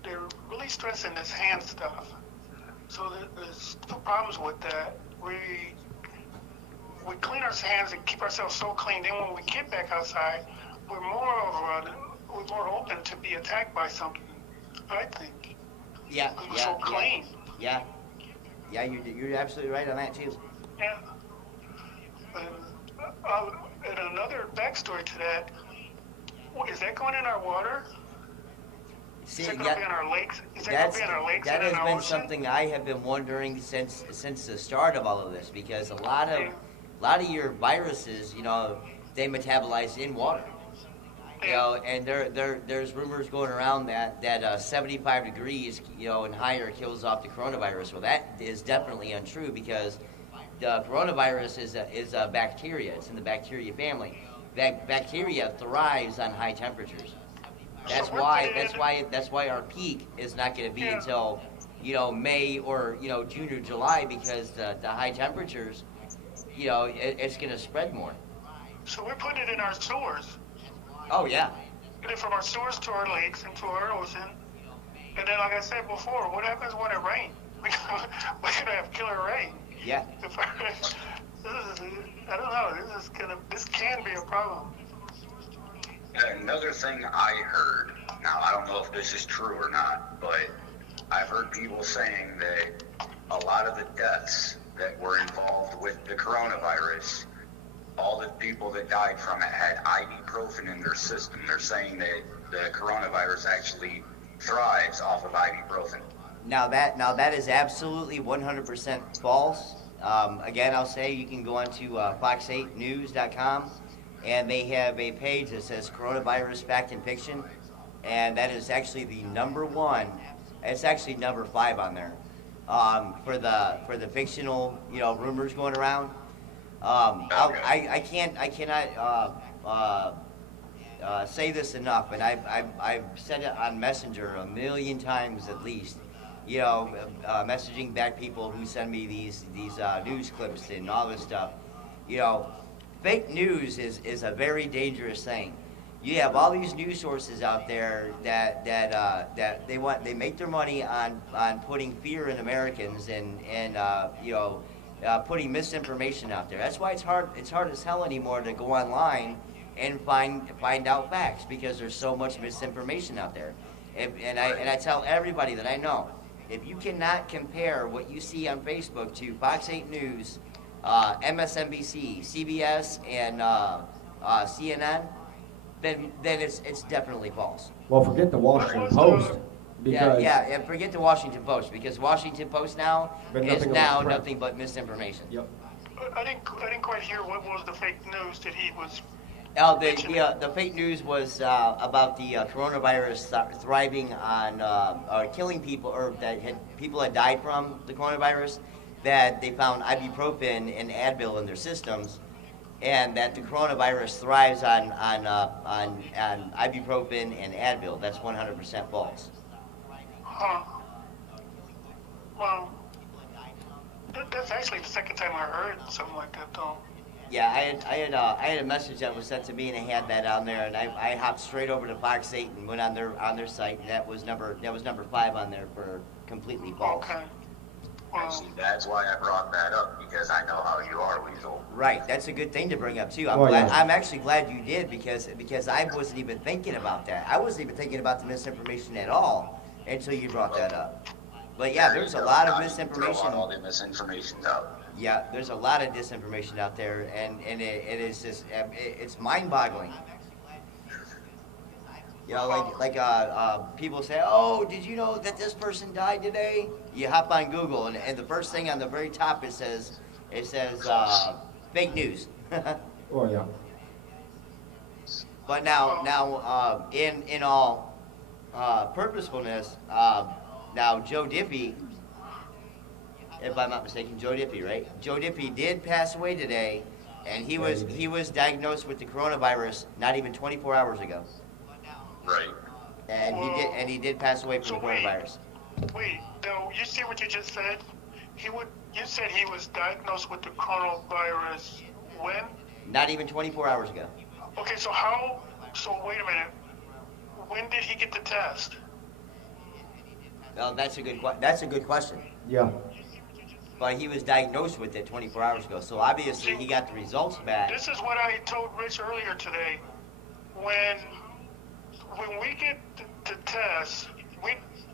they're really stressing this hand stuff. So there's two problems with that. We clean our hands and keep ourselves so clean. Then when we get back outside, we're more open to be attacked by something. I think. Yeah. We're Yeah. so clean. Yeah. Yeah. You're absolutely right on that too. Yeah. And another backstory to that, is that going in our water? See, Is that going to be in our lakes? Is that going to be in our lakes that and in has our been ocean? something I have been wondering since the start of all of this, because a lot of your viruses, they metabolize in water. And there's rumors going around that 75 degrees, and higher kills off the coronavirus. Well, that is definitely untrue, because the coronavirus is a bacteria. It's in the bacteria family. That bacteria thrives on high temperatures. That's why our peak is not going to be until May or June or July, because the high temperatures, it's going to spread more. So we're putting it in our sewers. Oh yeah. And then from our sewers to our lakes and to our ocean. And then, like I said before, what happens when it rains? We're gonna have killer rain. Yeah. I don't know. This can be a problem. Another thing I heard, now I don't know if this is true or not, but I've heard people saying that a lot of the deaths that were involved with the coronavirus, all the people that died from it had ibuprofen in their system. They're saying that the coronavirus actually thrives off of ibuprofen. Now that is absolutely 100% false. Again, I'll say you can go onto fox8news.com, and they have a page that says coronavirus fact and fiction, and that is actually the number one It's actually number 5 on there. For the fictional, rumors going around. I cannot say this enough, and I've said it on Messenger a million times at least. Messaging back people who send me these news clips and all this stuff. Fake news is a very dangerous thing. You have all these news sources out there that they make their money on putting fear in Americans and putting misinformation out there. That's why it's hard as hell anymore to go online and find out facts, because there's so much misinformation out there. And I tell everybody that I know, if you cannot compare what you see on Facebook to Fox 8 News, MSNBC, CBS, and CNN, then it's definitely false. Well, forget the Washington Post. Because And forget the Washington Post, because Washington Post now is nothing but misinformation. Yep. I didn't quite hear what was the fake news that he was. The fake news was about the coronavirus thriving on or killing people, or that people had died from the coronavirus, that they found ibuprofen and Advil in their systems, and that the coronavirus thrives on ibuprofen and Advil. That's 100% false. Huh. Well, that's actually the second time I heard something like that, though. Yeah, I had a message that was sent to me, and I had that on there, and I hopped straight over to Fox 8 and went on their site, and that was number 5 on there for completely false. Okay. Well, Actually, that's why I brought that up, because I know how you are, Weasel. Right, that's a good thing to bring up too. Oh, yeah. I'm actually glad you did, because I wasn't even thinking about that. I wasn't even thinking about the misinformation at all until you brought that up. But yeah, there's a lot of misinformation. All the misinformation's out. Yeah, there's a lot of disinformation out there, and it is just it's mind-boggling. People say, "Oh, did you know that this person died today?" You hop on Google, and the first thing on the very top it says fake news. Oh yeah. But now, in all purposefulness, now Joe Diffie, if I'm not mistaken, Joe Diffie, right? Joe Diffie did pass away today, and he was diagnosed with the coronavirus not even 24 hours ago. Right. And he did pass away from the coronavirus. Wait, no, you see what you just said? You said he was diagnosed with the coronavirus when? Not even 24 hours ago. Okay, so wait a minute. When did he get the test? Well, that's a good question. Yeah. But he was diagnosed with it 24 hours ago, so obviously he got the results back. This is what I told Rich earlier today. When we get the test,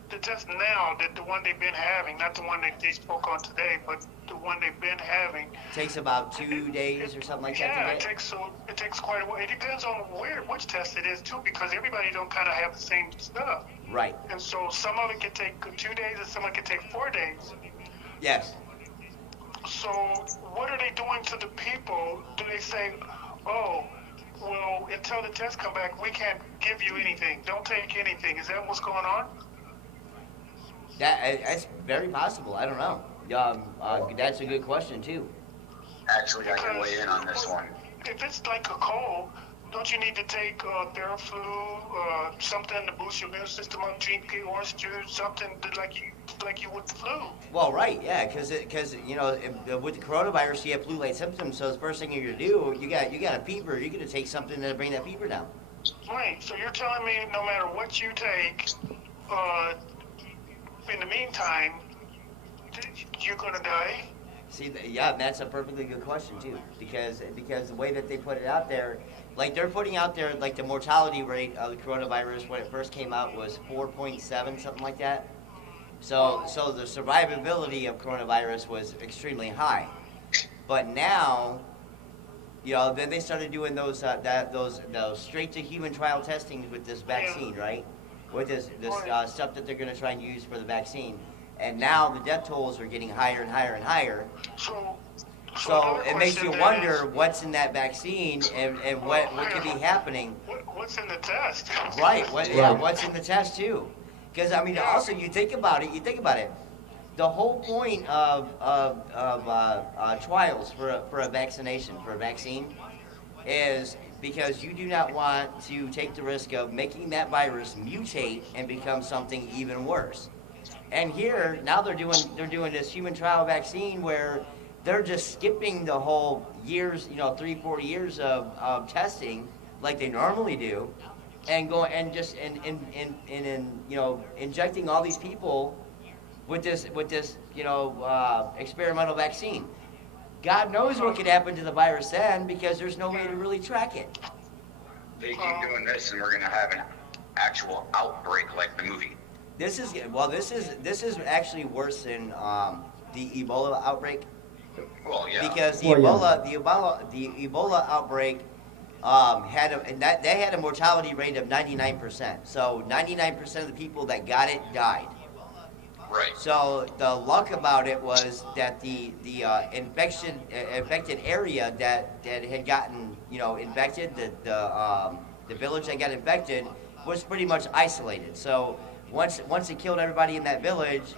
the test now, that the one they've been having, not the one that they spoke on today, but the one they've been having. It takes about 2 days or something like that. Yeah, it takes quite a while. It depends on which test it is too, because everybody don't kind of have the same stuff. Right. And so some of it can take 2 days, and some of it can take 4 days. Yes. So what are they doing to the people? Do they say, "Oh, well, until the test come back, we can't give you anything. Don't take anything"? Is that what's going on? That's very possible. I don't know. That's a good question too. Actually, I can weigh in on this one. If it's like a cold, don't you need to take Theraflu, something to boost your immune system up, drink orange juice, something like you would the flu? Well, right, yeah, because with the coronavirus you have flu-like symptoms. So the first thing you're gonna do, you got a fever. You're gonna take something to bring that fever down. Right. So you're telling me no matter what you take, in the meantime, you're gonna die? See, that's a perfectly good question too, because the way that they put it out there, like they're putting out there, like the mortality rate of the coronavirus when it first came out was 4.7, something like that. So the survivability of coronavirus was extremely high. But now, then they started doing those straight to human trial testings with this vaccine, right? With this stuff that they're going to try and use for the vaccine. And now the death tolls are getting higher and higher and higher. So it makes you wonder what's in that vaccine and what could be happening. What's in the test? Right. What's in the test too? Because I mean, also you think about it. You think about it. The whole point of trials for a vaccination, for a vaccine, is because you do not want to take the risk of making that virus mutate and become something even worse. And here now they're doing this human trial vaccine where they're just skipping the whole years, 3-4 years of testing like they normally do, and go and just injecting all these people with this experimental vaccine. God knows what could happen to the virus then, because there's no way to really track it. They keep doing this, and we're gonna have an actual outbreak like the movie. This is actually worse than the Ebola outbreak. Well, yeah. Because the Ebola outbreak they had a mortality rate of 99%. So 99% of the people that got it died. Right. So the luck about it was that the infected area that had gotten infected, the village that got infected was pretty much isolated. So once it killed everybody in that village,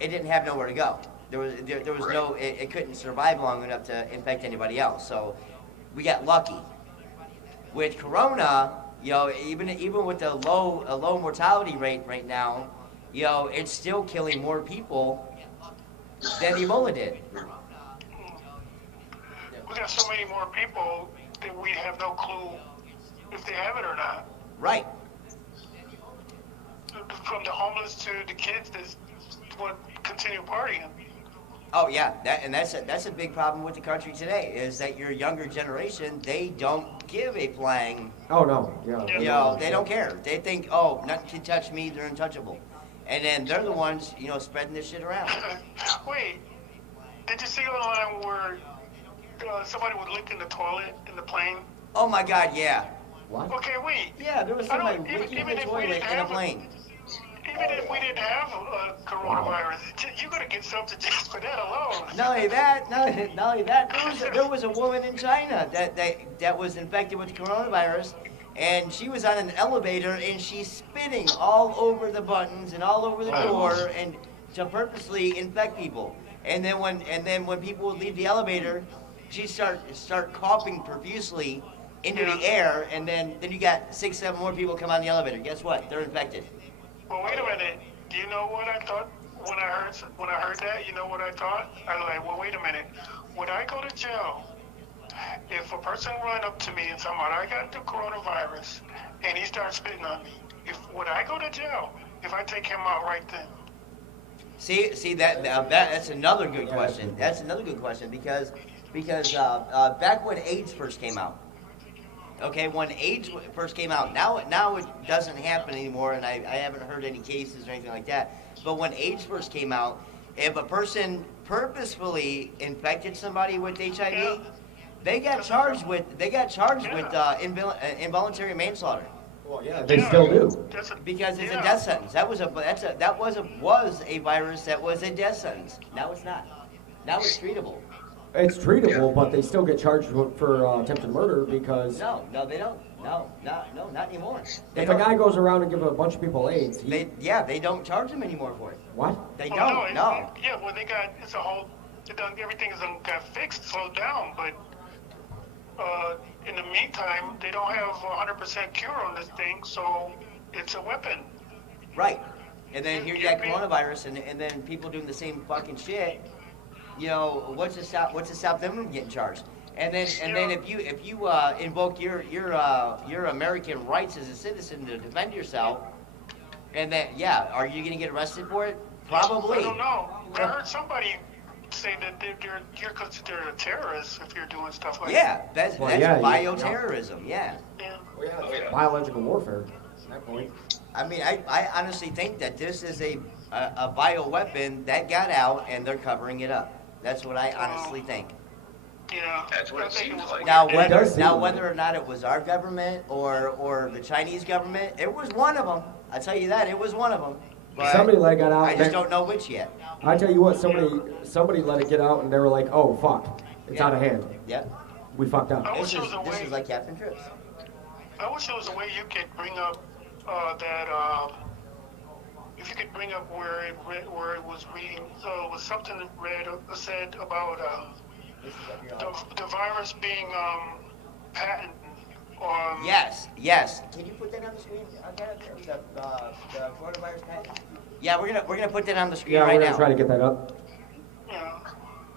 it didn't have nowhere to go. There was no, it couldn't survive long enough to infect anybody else. So we got lucky. With Corona, even with a low mortality rate right now, it's still killing more people than Ebola did. We got so many more people that we have no clue if they have it or not. Right. From the homeless to the kids that want to continue partying. Oh yeah, that's a big problem with the country today, is that your younger generation, they don't give a flying. Oh no, yeah. They don't care. They think, oh, nothing can touch me, they're untouchable. And then they're the ones, spreading this shit around. Wait, did you see online where somebody was licking the toilet in the plane? Oh my God, yeah. What? Okay, wait. Yeah, there was somebody licking the toilet in a plane. Even if we didn't have coronavirus, you're gonna get something just for that alone. Not only that, there was a woman in China that was infected with coronavirus, and she was on an elevator and she's spitting all over the buttons and all over the door and to purposely infect people. And then when people would leave the elevator, she'd start coughing profusely into the air, and then you got 6-7 more people come on the elevator. Guess what? They're infected. Well, wait a minute. Do you know what I thought when I heard that? You know what I thought? I was like, well, wait a minute. Would I go to jail if a person run up to me and tell me I got the coronavirus and he starts spitting on me? Would I go to jail if I take him out right then? See that's another good question. That's another good question because back when AIDS first came out. Okay, when AIDS first came out, now it doesn't happen anymore, and I haven't heard any cases or anything like that. But when AIDS first came out, if a person purposefully infected somebody with HIV, they got charged with involuntary manslaughter. Well, yeah, they still do. Because it's a death sentence. That was a virus that was a death sentence. Now it's not. Now it's treatable. It's treatable, but they still get charged for attempted murder because... No, they don't. No, not anymore. If a guy goes around and gives a bunch of people AIDS... They don't charge them anymore for it. What? They don't, no. Yeah, well, everything got fixed, slowed down, but in the meantime, they don't have 100% cure on this thing, so it's a weapon. Right. And then here you got coronavirus, and then people doing the same fucking shit. What's to stop them from getting charged? And then if you invoke your American rights as a citizen to defend yourself, and then are you gonna get arrested for it? Probably. I don't know. I heard somebody say that you're considered a terrorist if you're doing stuff like that. That's bioterrorism. Yeah. Biological warfare at that point. I mean, I honestly think that this is a bioweapon that got out, and they're covering it up. That's what I honestly think. Yeah. That's what it seems like. Now, whether or not it was our government or the Chinese government, it was one of them. I tell you that, it was one of them. But somebody let it get out. I just don't know which yet. I tell you what, somebody let it get out, and they were like, "Oh fuck, it's out of hand." Yep. We fucked up. This is like Captain Trips. I wish there was a way you could bring up if you could bring up where where it was reading, so it was something read said about the virus being patented. Yes. Can you put that on the screen? The coronavirus patent. Yeah, we're gonna put that on the screen Yeah, right we're now. gonna try to get that up. Yeah.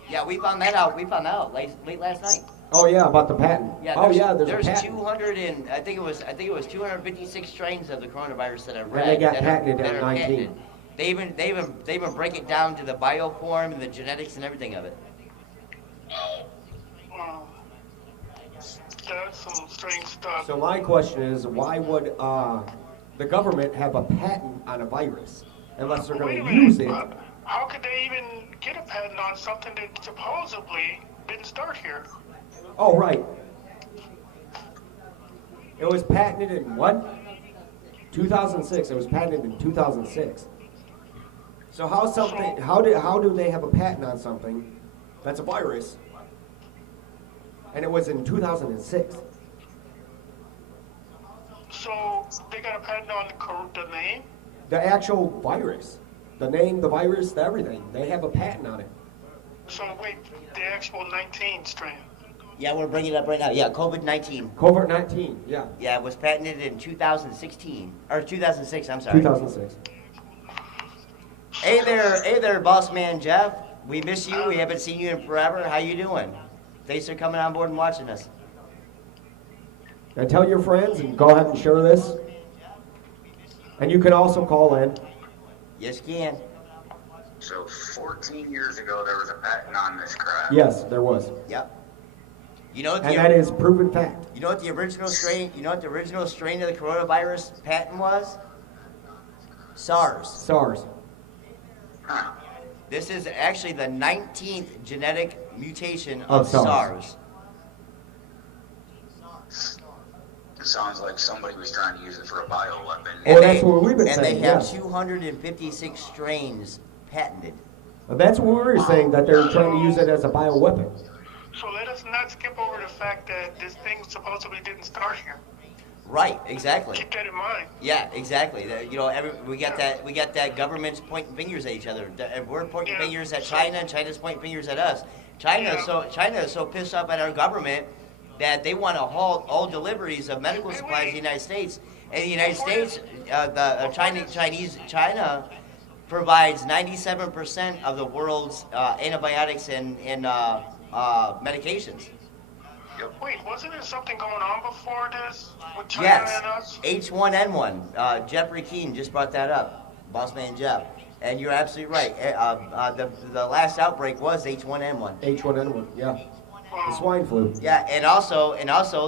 Yeah, we found that out. Late last night. Oh yeah, about the patent. Yeah, oh yeah, there's a there's patent. 200 and I think it was 256 strains of the coronavirus that I've read. And they got that patented that at are 19. patented. They even break it down to the bioform and the genetics and everything of it. Wow. That's some strange stuff. So my question is, why would the government have a patent on a virus unless they're Wait going a to use it? minute. How could they even get a patent on something that supposedly didn't start here? Oh right. It was patented in what? 2006. It was patented in 2006. So how something? How do they have a patent on something that's a virus? And it was in 2006. So they got a patent on the name? The actual virus, the name, the virus, the everything. They have a patent on it. So wait, the actual 19 strain. Yeah, we're bringing it up right now. Yeah, COVID-19. COVID-19. Yeah. Yeah, it was patented in 2016 or 2006. I'm sorry. 2006. Hey there, boss man Jeff. We miss you. We haven't seen you in forever. How you doing? Thanks for coming on board and watching us. And tell your friends and go ahead and share this. And you can also call in. Yes, you can. So 14 years ago, there was a patent on this crap. Yes, there was. Yep. You know what And that is proven fact. You know what the original strain? You know what the original strain of the coronavirus patent was? SARS. SARS. Huh. This is actually the 19th genetic mutation Of of SARS. It sounds like somebody was trying to use it for a bioweapon. Oh, that's what we've been and saying, they have yes. 256 strains patented. And that's what we were saying, that they're trying to use it as a bioweapon. So let us not skip over the fact that this thing supposedly didn't start here. Right, exactly. Keep that in mind. Yeah, exactly. You know, we got that government's pointing fingers at each other. And we're pointing fingers at China, and China's pointing fingers at us. China is so pissed off at our government that they want to halt all deliveries of medical supplies to the United States. And the United States, China provides 97% of the world's antibiotics and medications. Wait, wasn't there something going on before this with China Yes, and us? H1N1. Jeffrey Keene just brought that up, boss man Jeff. And you're absolutely right. The last outbreak was H1N1. H1N1, yeah. The swine flu. Yeah, and also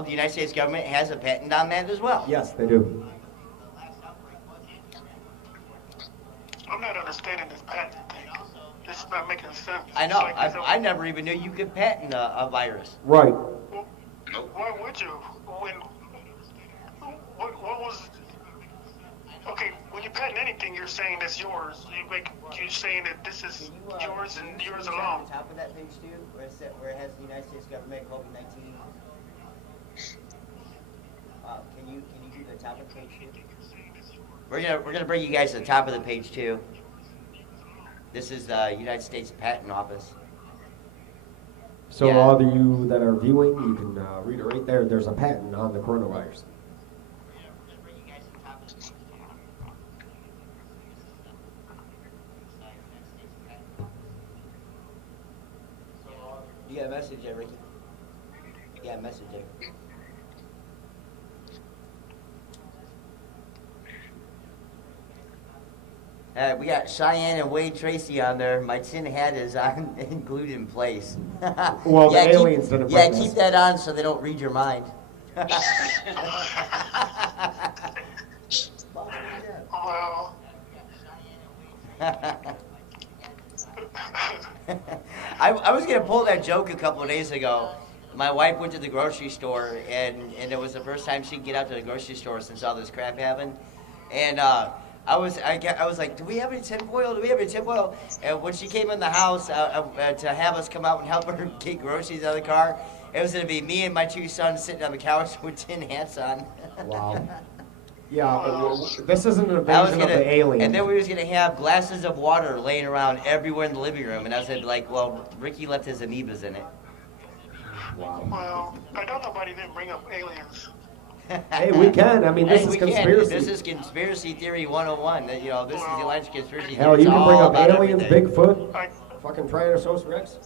the United States government has a patent on that as well. Yes, they do. I'm not understanding this patent thing. This is not making sense. I know. It's like I never even knew you could patent a virus. Right. why would you? What was? Okay, when you patent anything, you're saying that's yours. You're saying that this is yours and yours alone. Top of that page too, where it has the United States government COVID-19. Can you do the top of page two? We're gonna bring you guys to the top of the page too. This is the United States Patent Office. So Yeah. all of you that are viewing, you can read it right there. There's a patent on the coronavirus. You got a message there, Ricky? You got a message there. We got Cheyenne and Wade Tracy on there. My tin hat is on and glued in place. Well, the aliens didn't Yeah, bring keep this. that on so they don't read your mind. Well, I was gonna pull that joke a couple of days ago. My wife went to the grocery store, and it was the first time she'd get out to the grocery store since all this crap happened. And I was like, do we have any tinfoil? Do we have any tinfoil? And when she came in the house to have us come out and help her get groceries out of the car, it was gonna be me and my two sons sitting on the couch with tin hats on. Wow. Yeah, this isn't an I was invasion gonna, of the aliens. and then we was gonna have glasses of water laying around everywhere in the living room, and I said like, well, Ricky left his amoebas in it. Wow. Well, I know nobody didn't bring up aliens. Hey, we can. I mean, this Hey, is we can. conspiracy. This is conspiracy theory 101. That, you know, this is the Alliance conspiracy Hell, theory. you It's can bring all up about aliens, everything. Bigfoot, fucking Tyrannosaurus Rex.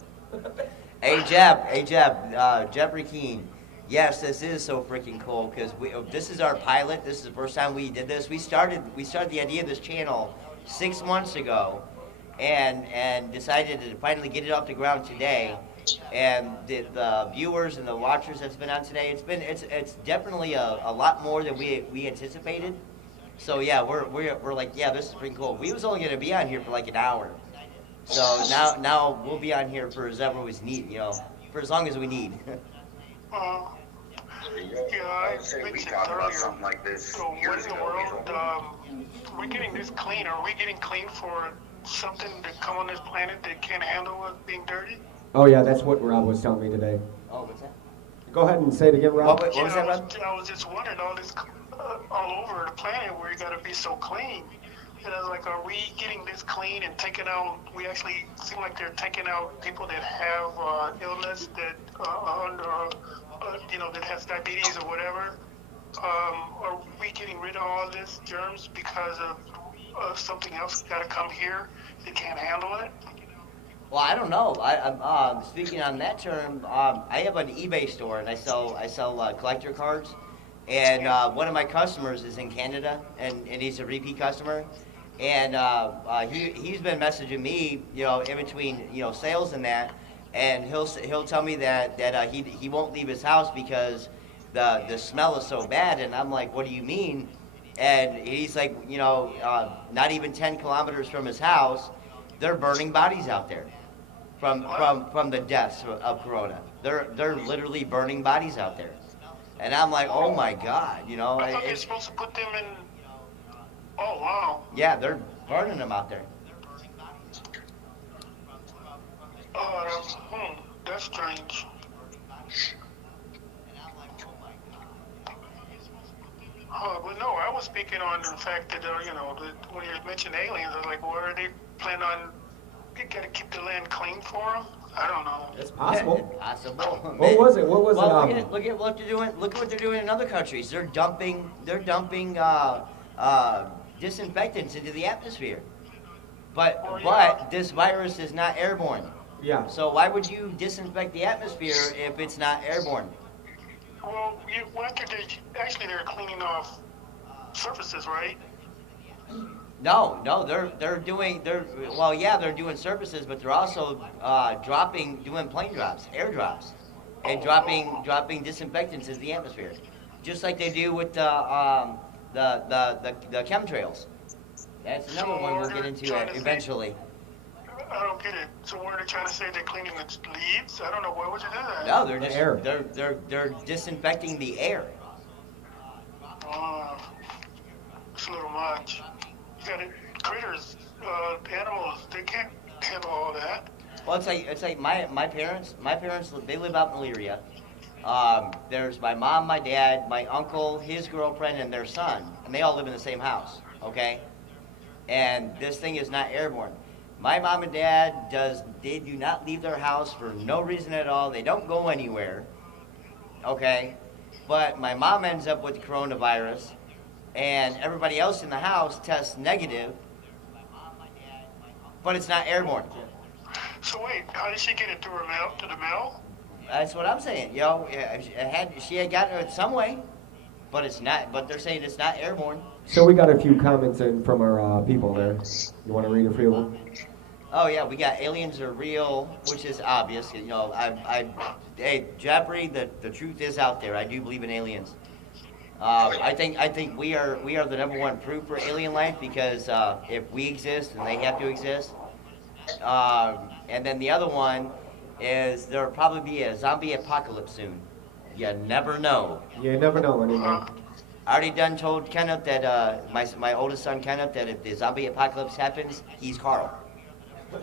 Hey Jeb, Jeffrey Keene. Yes, this is so freaking cool because this is our pilot. This is the first time we did this. We started the idea of this channel 6 months ago, and decided to finally get it off the ground today. And the viewers and the watchers that's been on today, it's definitely a lot more than we anticipated. So yeah, we're like, yeah, this is pretty cool. We was only gonna be on here for like an hour. So now we'll be on here for as ever we need, you know, for as long as we need. Uh, There you go. Yeah, I I would say we mentioned talked about earlier. something like this So what years in the ago. world, we're getting this clean. Are we getting clean for something to come on this planet that can't handle us being dirty? Oh yeah, that's what Rob was telling me today. Oh, what's that? Go ahead and say it again, Rob. What was that, Rob? I was just wondering all this all over the planet where you got to be so clean. And I was like, are we getting this clean and taking out? We actually seem like they're taking out people that have illness that that has diabetes or whatever. Are we getting rid of all this germs because of something else got to come here that can't handle it? Well, I don't know. I'm speaking on that term. I have an eBay store and I sell collector cards. And one of my customers is in Canada, and he's a repeat customer. And he's been messaging me, you know, in between, you know, sales and that. And he'll tell me that he won't leave his house because the smell is so bad. And I'm like, what do you mean? And he's like, you know, not even 10 kilometers from his house, they're burning bodies out there from the deaths of corona. They're literally burning bodies out there. And I'm like, oh my God, you know. I thought you're supposed to put them in. Oh wow. Yeah, they're burning them out there. That's strange. But no, I was speaking on the fact that, that when you mentioned aliens, I was like, well, are they planning on, you gotta keep the land clean for them? I don't know. It's possible. Possible. What was it? What was Well, it? look at what they're doing. Look at what they're doing in other countries. They're dumping disinfectants into the atmosphere. But this virus is not airborne. Yeah. So why would you disinfect the atmosphere if it's not airborne? Well, they're cleaning off surfaces, right? No, they're doing surfaces, but they're also doing plane drops, air drops, and dropping disinfectants into the atmosphere, just like they do with the chemtrails. That's another one we'll get into eventually. I don't get it. So what are they trying to say? They're cleaning the leaves? I don't know. Why would you do that? No, they're just air. they're disinfecting the air. It's a little much. You got critters, animals. They can't handle all that. Well, it's like my parents. My parents, they live out in Elyria. There's my mom, my dad, my uncle, his girlfriend, and their son, and they all live in the same house. Okay, and this thing is not airborne. My mom and dad they do not leave their house for no reason at all. They don't go anywhere. Okay, but my mom ends up with coronavirus, and everybody else in the house tests negative, but it's not airborne. So wait, how did she get it through her mail? To the mail? That's what I'm saying. You know, she had gotten it some way, but it's not. But they're saying it's not airborne. So we got a few comments in from our people there. You want to read a few of them? Oh yeah, we got aliens are real, which is obvious. You know, hey Jeffrey, the truth is out there. I do believe in aliens. I think we are the number one proof for alien life because if we exist and they have to exist. And then the other one is there'll probably be a zombie apocalypse soon. You never know. You never know anymore. I already done told Kenneth that my oldest son Kenneth that if the zombie apocalypse happens, he's Carl. Wait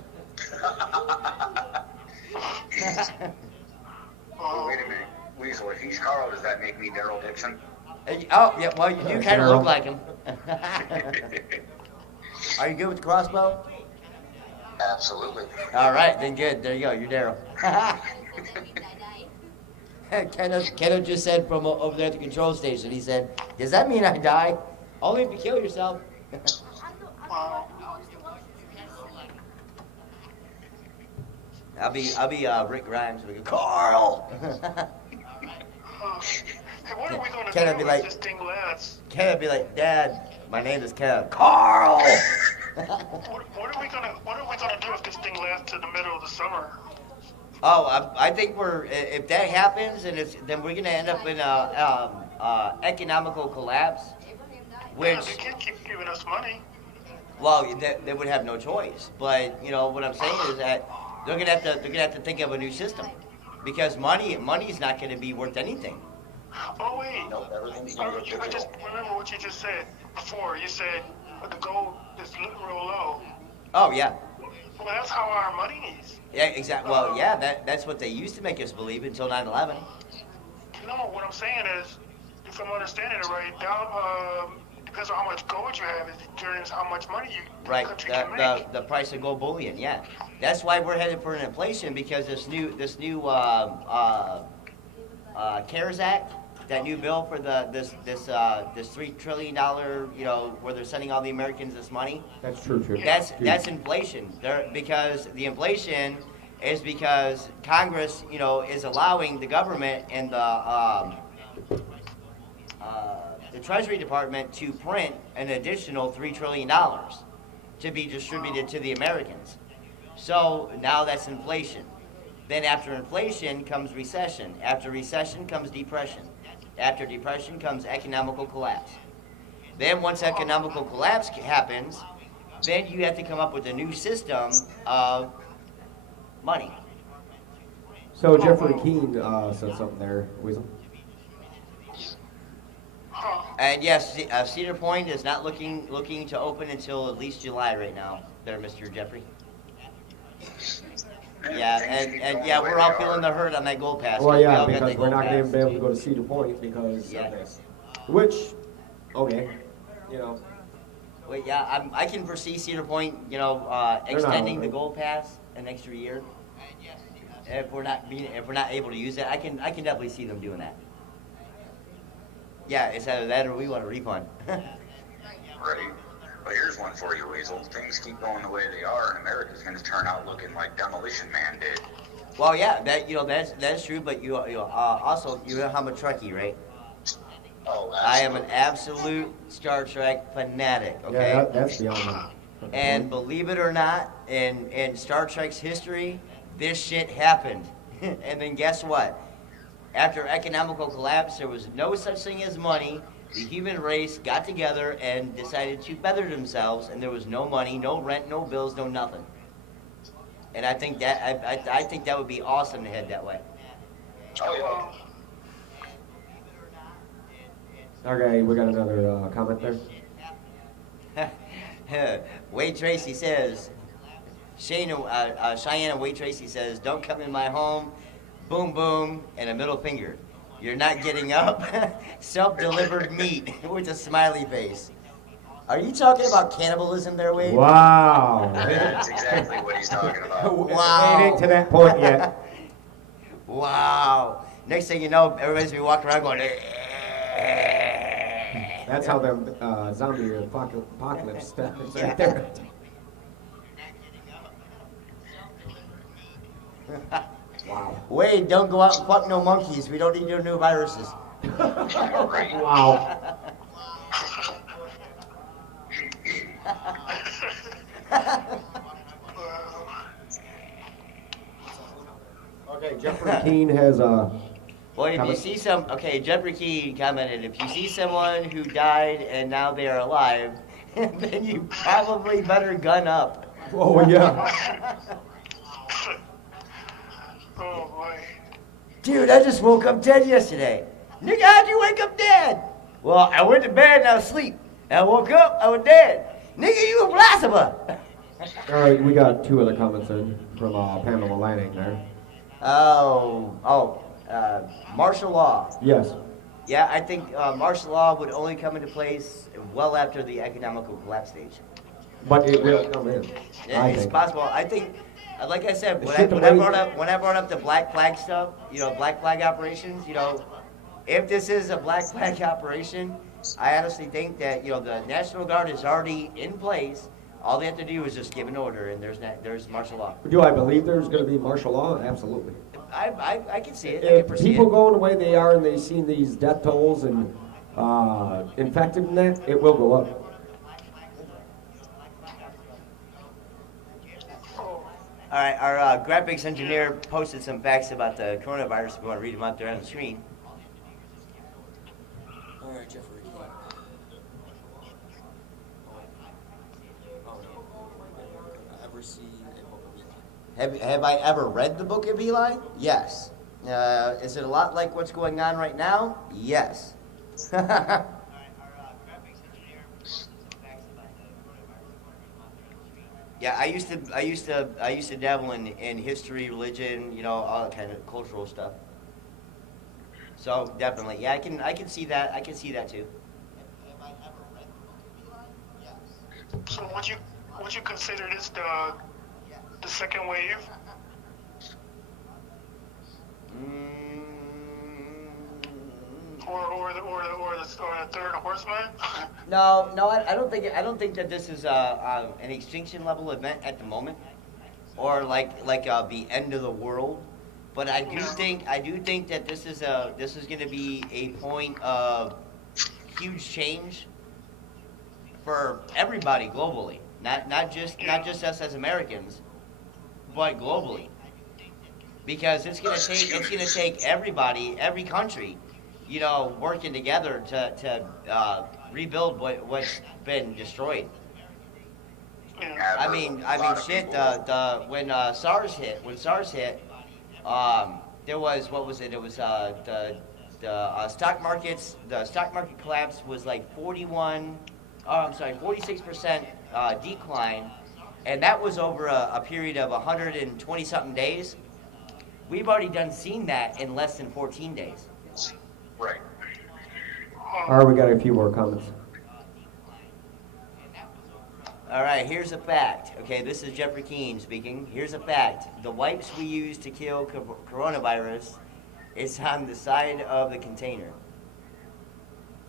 a minute, Weasel. If he's Carl, does that make me Daryl Dixon? Oh, yeah, well, you do kind of look Daryl. like him. Are you good with the crossbow? Absolutely. All right, then good. There you go. You're Daryl. Kenneth just said from over there at the control station, he said, does that mean I die? Only if you kill yourself. I'll be Rick Grimes. We go, Carl! Hey, what are we gonna Kenneth do be if like, this thing lasts? Kenneth be like, Dad, my name is Kev. Carl! What are we gonna do if this thing lasts to the middle of the summer? Oh, I think if that happens, and then we're gonna end up in a economical collapse, Yeah, which, they can't keep giving us money. well, they would have no choice. But what I'm saying is that they're gonna have to think of a new system, because money's not gonna be worth anything. Oh wait, Nope, everything's gonna get I just digital. remember what you just said before. You said the gold is real low. Oh yeah, Well, that's how our money is. yeah, exactly. Well, yeah, that's what they used to make us believe until 9/11. No, what I'm saying is, if I'm understanding it right, now depends on how much gold you have. It determines how much money the Right, country can make. the price of gold bullion, yeah. That's why we're headed for an inflation, because this new CARES Act, that new bill for this $3 trillion, where they're sending all the Americans this money. That's true. That's inflation. Because the inflation is because Congress, is allowing the government and the Treasury Department to print an additional $3 trillion to be distributed to the Americans. So now that's inflation. Then after inflation comes recession. After recession comes depression. After depression comes economical collapse. Then once economical collapse happens, then you have to come up with a new system of money. So Jeffrey Keane said something there, Weasel. And yes, Cedar Point is not looking to open until at least July right now. There, Mr. Jeffrey. Yeah, and yeah, we're all feeling the hurt on that gold pass. Well, We yeah, all got because that we're gold not going to pass. be able to go to Cedar Point because Yeah. of this. Which, okay, Wait, yeah, I can foresee Cedar Point, not extending the open. gold pass an extra year. If we're not able to use it, I can definitely see them doing that. Yeah, it's either that or we want a refund. Right. But here's one for you, Weasel. Things keep going the way they are, and America's going to turn out looking like Demolition Man did. Well, yeah, that's true, but also you know I'm a Trekkie, right? Oh, I am an absolutely. absolute Star Trek fanatic. Okay. yeah, that's beyond me. And believe it or not, in Star Trek's history, this shit happened. And then guess what? After economical collapse, there was no such thing as money. The human race got together and decided to better themselves, and there was no money, no rent, no bills, no nothing. And I think I think that would be awesome to head that way. Oh, yeah. Okay, we got another comment there. Wade Tracy says, Cheyenne and Wade Tracy says, don't come in my home, boom, boom, and a middle finger. You're not getting up. Self-delivered meat with a smiley face. Are you talking about cannibalism there, Wade? Wow. That's exactly what he's talking about. Wow. Ain't to that point yet. Wow. Next thing you know, everybody's gonna be walking around going, That's how the zombie apocalypse stuff is Yeah. right there. Wow. Wade, don't go out and fuck no monkeys. We don't need no new viruses. Right. Wow. Okay, Jeffrey Keane has a. Well, if you Comment? see Jeffrey Keane commented, if you see someone who died and now they are alive, then you probably better gun up. Oh yeah. Oh boy. Dude, I just woke up dead yesterday. Nigga, how'd you wake up dead? Well, I went to bed and I was asleep. And I woke up, I was dead. Nigga, you a blasphemy. All right, we got two other comments in from Pamela Lanning there. Martial law. Yes. Yeah, I think martial law would only come into place well after the economical collapse stage. But it will come in. Yeah, I it's think. possible. I think, like I said, The when shit the way- when I brought up the black flag stuff, black flag operations, if this is a black flag operation, I honestly think that the National Guard is already in place. All they have to do is just give an order, and there's martial law. Do I believe there's going to be martial law? Absolutely. I can see it. I can If foresee people it. going the way they are and they see these death tolls and infected and that, it will go up. All right, our graphics engineer posted some facts about the coronavirus. If you want to read them out there on the screen. All right, Jeffrey. Ever seen a book of Eli? Have I ever read the Book of Eli? Yes. Is it a lot like what's going on right now? Yes. Yeah, I used to dabble in history, religion, all that kind of cultural stuff. So definitely, yeah, I can see that. I can see that too. So would you consider this the second wave? Or the third horseman? No, I don't think that this is an extinction level event at the moment, or like the end of the world. But I do think that this is going to be a point of huge change for everybody globally, not just us as Americans, but globally, because it's going to take everybody, every country, working together to rebuild what's been destroyed. I mean, shit. When SARS hit, there was, what was it? It was the stock markets. The stock market collapse was like 46% decline, and that was over a period of 120 something days. We've already seen that in less than 14 days. Right. All right, we got a few more comments. All right, here's a fact. Okay, this is Jeffrey Keene speaking. Here's a fact. The wipes we use to kill coronavirus is on the side of the container.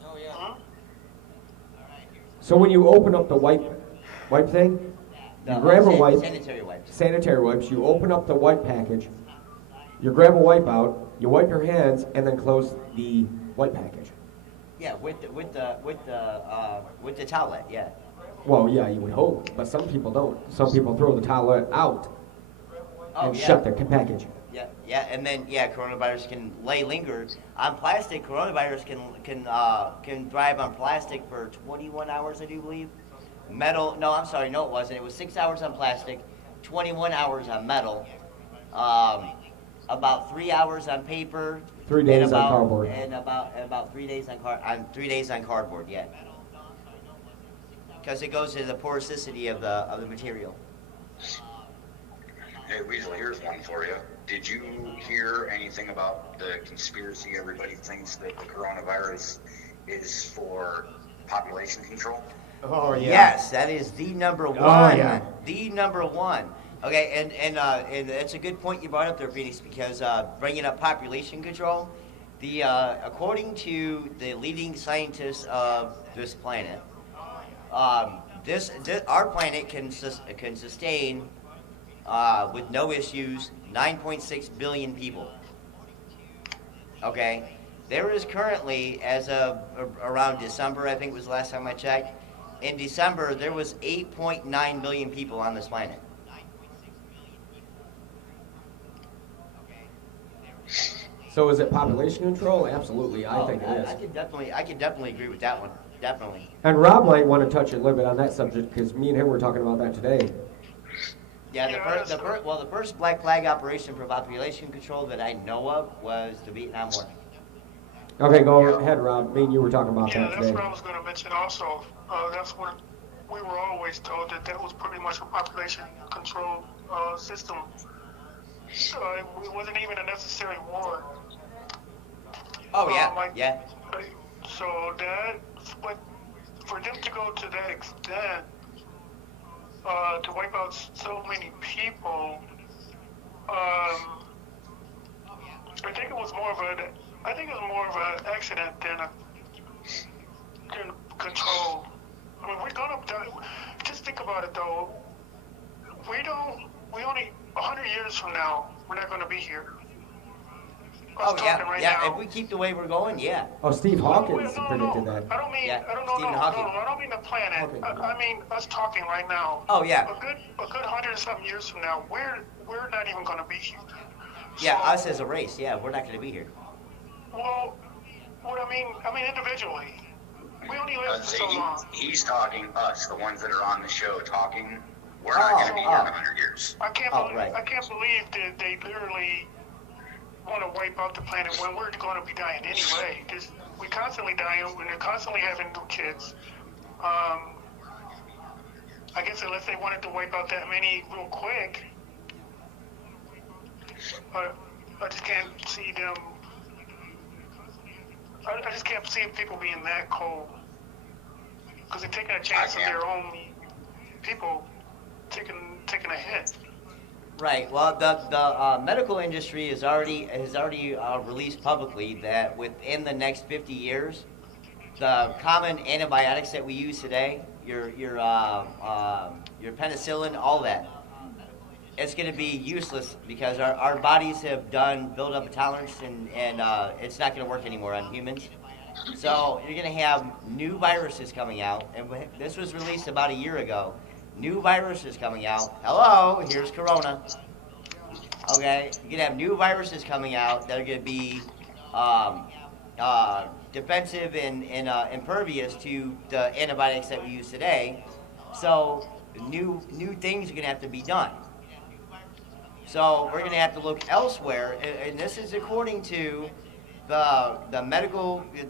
Oh yeah. So when you open up the wipe thing, you grab a wipe, Sanitary wipes. you open up the wipe package, you grab a wipe out, you wipe your hands, and then close the wipe package. Yeah, with the towelette. Yeah. Well, yeah, you would hope, but some people don't. Some people throw the towelette out and shut the package. Yeah, and then coronavirus can linger on plastic. Coronavirus can thrive on plastic for 21 hours, I do believe. Metal? No, I'm sorry, no, it wasn't. It was 6 hours on plastic, 21 hours on metal, about 3 hours on paper, 3 days on cardboard, and about 3 days on 3 days on cardboard. Yeah, because it goes to the porosity of the material. Hey, Weasel, here's one for you. Did you hear anything about the conspiracy? Everybody thinks that the coronavirus is for population control. Oh yeah. Yes, that is the number one. Oh yeah. The number one. Okay, and that's a good point you brought up there, Phenix, because bringing up population control, according to the leading scientists of this planet, our planet can sustain with no issues 9.6 billion people. Okay, there is currently, as of around December, I think was the last time I checked. In December, there was 8.9 billion people on this planet. So is it population control? Absolutely, I think it is. I can definitely agree with that one. Definitely. And Rob might want to touch a little bit on that subject because me and him were talking about that today. Yeah, the first black flag operation for population control that I know of was the Vietnam War. Okay, go ahead, Rob. Me and you were talking about Yeah, that that's today. what I was going to mention also. That's what we were always told, that was pretty much a population control system. It wasn't even a necessary war. Oh yeah, yeah. So that, but for them to go to that extent, to wipe out so many people, I think it was more of an, I think it was more of an accident than control. I mean, we're gonna die. Just think about it though. We only 100 years from now, we're not gonna be here. Us Oh yeah, talking right yeah. now. If we keep the way we're going, yeah. Oh, Steve Hawkins No, predicted that. I don't mean, Yeah, I don't know, Stephen no, Hawking. I don't mean the planet. Okay. I mean us talking right now. Oh yeah, A good 100 and something years from now, we're not even gonna be here. yeah. So, Us as a race, yeah, we're not going to be here. Well, what I mean individually. We only live I'd for say so long. he's talking us, the ones that are on the show talking. We're not going to be here in 100 years. I can't Oh, believe right. I can't believe that they literally want to wipe out the planet when we're going to be dying anyway. We constantly dying, and they're constantly having new kids. I guess unless they wanted to wipe out that many real quick, but I just can't see them. I just can't see people being that cold because they're taking a chance of their own people taking a hit. Right. Well, the medical industry has already released publicly that within the next 50 years, the common antibiotics that we use today, your penicillin, all that, it's going to be useless because our bodies have built up a tolerance and it's not going to work anymore on humans. So you're going to have new viruses coming out, and this was released about a year ago. New viruses coming out. Hello, here's Corona. Okay, you're going to have new viruses coming out that are going to be defensive and impervious to the antibiotics that we use today. So new things are going to have to be done. So we're going to have to look elsewhere, and this is according to the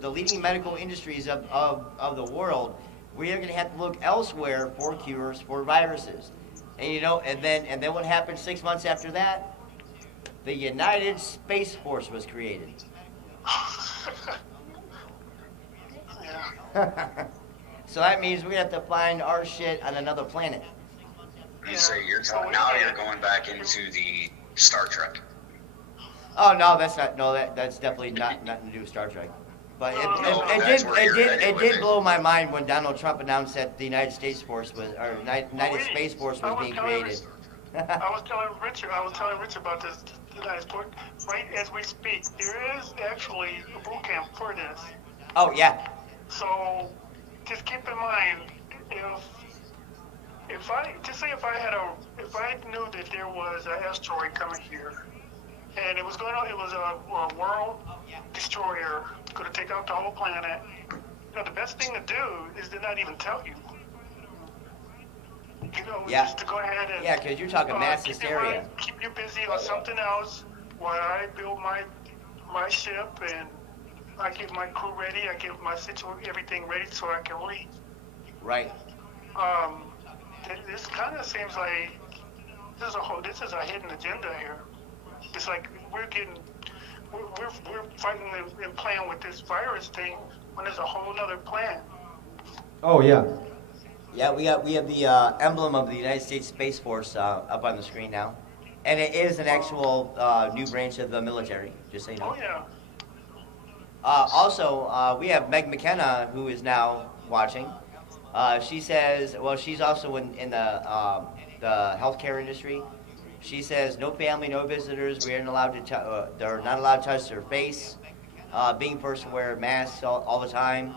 leading medical industries of the world. We are going to have to look elsewhere for cures for viruses, and then what happened 6 months after that? The United Space Force was created. So that means we have to find our shit on another planet. You say now you're going back into the Star Trek. Oh no, that's not. No, that's definitely nothing to do with Star Trek. But it did blow my mind when Donald Trump announced that the United States Force was, or United Space Force was being created. I was telling Rich about this tonight. Right as we speak, there is actually a boot camp for this. Oh yeah. So just keep in mind, if I knew that there was an asteroid coming here, and it was a world destroyer going to take out the whole planet, the best thing to do is to not even tell you. Yeah. Just to go ahead and Yeah, because you're talking mass hysteria. keep you busy on something else while I build my ship and I get my crew ready. I get my everything ready so I can leave. Right. This kind of seems like this is a hidden agenda here. It's like we're fighting and playing with this virus thing when there's a whole other plan. Oh yeah. Yeah, we have the emblem of the United States Space Force up on the screen now, and it is an actual new branch of the military. Just so you know. Oh yeah. Also, we have Meg McKenna, who is now watching. She says, well, she's also in the healthcare industry. She says, no family, no visitors. We aren't allowed to. They're not allowed to touch their face. Being forced to wear masks all the time.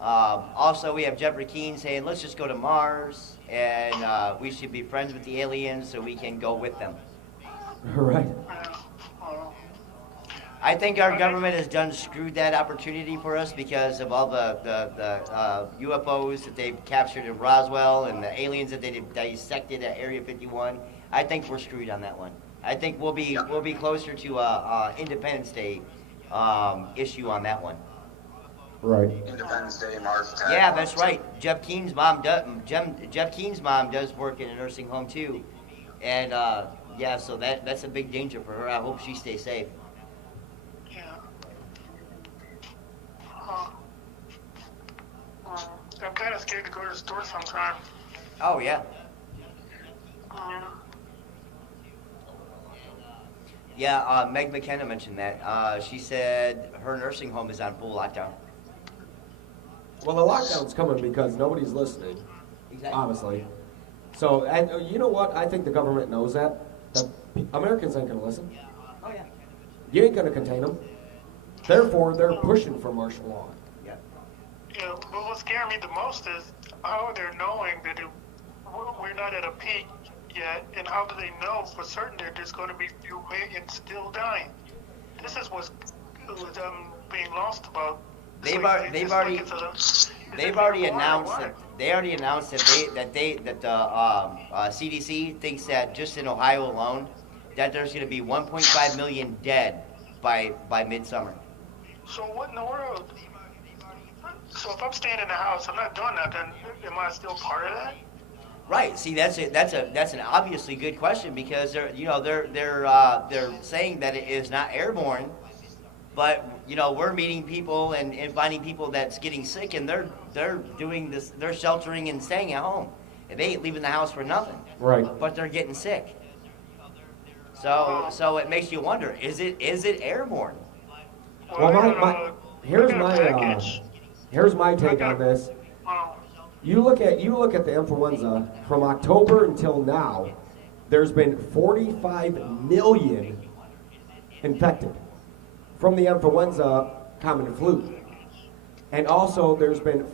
Also, we have Jeffrey Keane saying, let's just go to Mars, and we should be friends with the aliens so we can go with them. Right. I think our government has done screwed that opportunity for us because of all the UFOs that they've captured in Roswell and the aliens that they dissected at Area 51. I think we're screwed on that one. I think we'll be closer to a Independence Day issue on that one. Right. Independence Day, Mars Attack. Yeah, that's right. Jeff Keene's mom does work in a nursing home too, and yeah, so that's a big danger for her. I hope she stays safe. Yeah. I'm kind of scared to go to the store sometimes. Oh yeah. Yeah. Yeah, Meg McKenna mentioned that. She said her nursing home is on full lockdown. Well, the lockdown's coming because nobody's listening, Exactly. obviously. So, and you know what? I think the government knows that. The Americans ain't gonna listen. Oh yeah. You ain't gonna contain them. Therefore, they're pushing for martial law. Yeah. Yeah, but what scared me the most is how they're knowing that we're not at a peak yet, and how do they know for certain that there's going to be few millions still dying? This is what's being lost about. They've already announced that the CDC thinks that just in Ohio alone that there's going to be 1.5 million dead by midsummer. So what in the world? So if I'm staying in the house, I'm not doing nothing. Am I still part of that? Right. See, that's an obviously good question because they're saying that it is not airborne, but we're meeting people and finding people that's getting sick and they're doing this. They're sheltering and staying at home. And they ain't leaving the house for nothing. Right. But they're getting sick. So it makes you wonder: is it airborne? Well, here's my take on this. You look at the influenza from October until now. There's been 45 million infected from the influenza common flu, and also there's been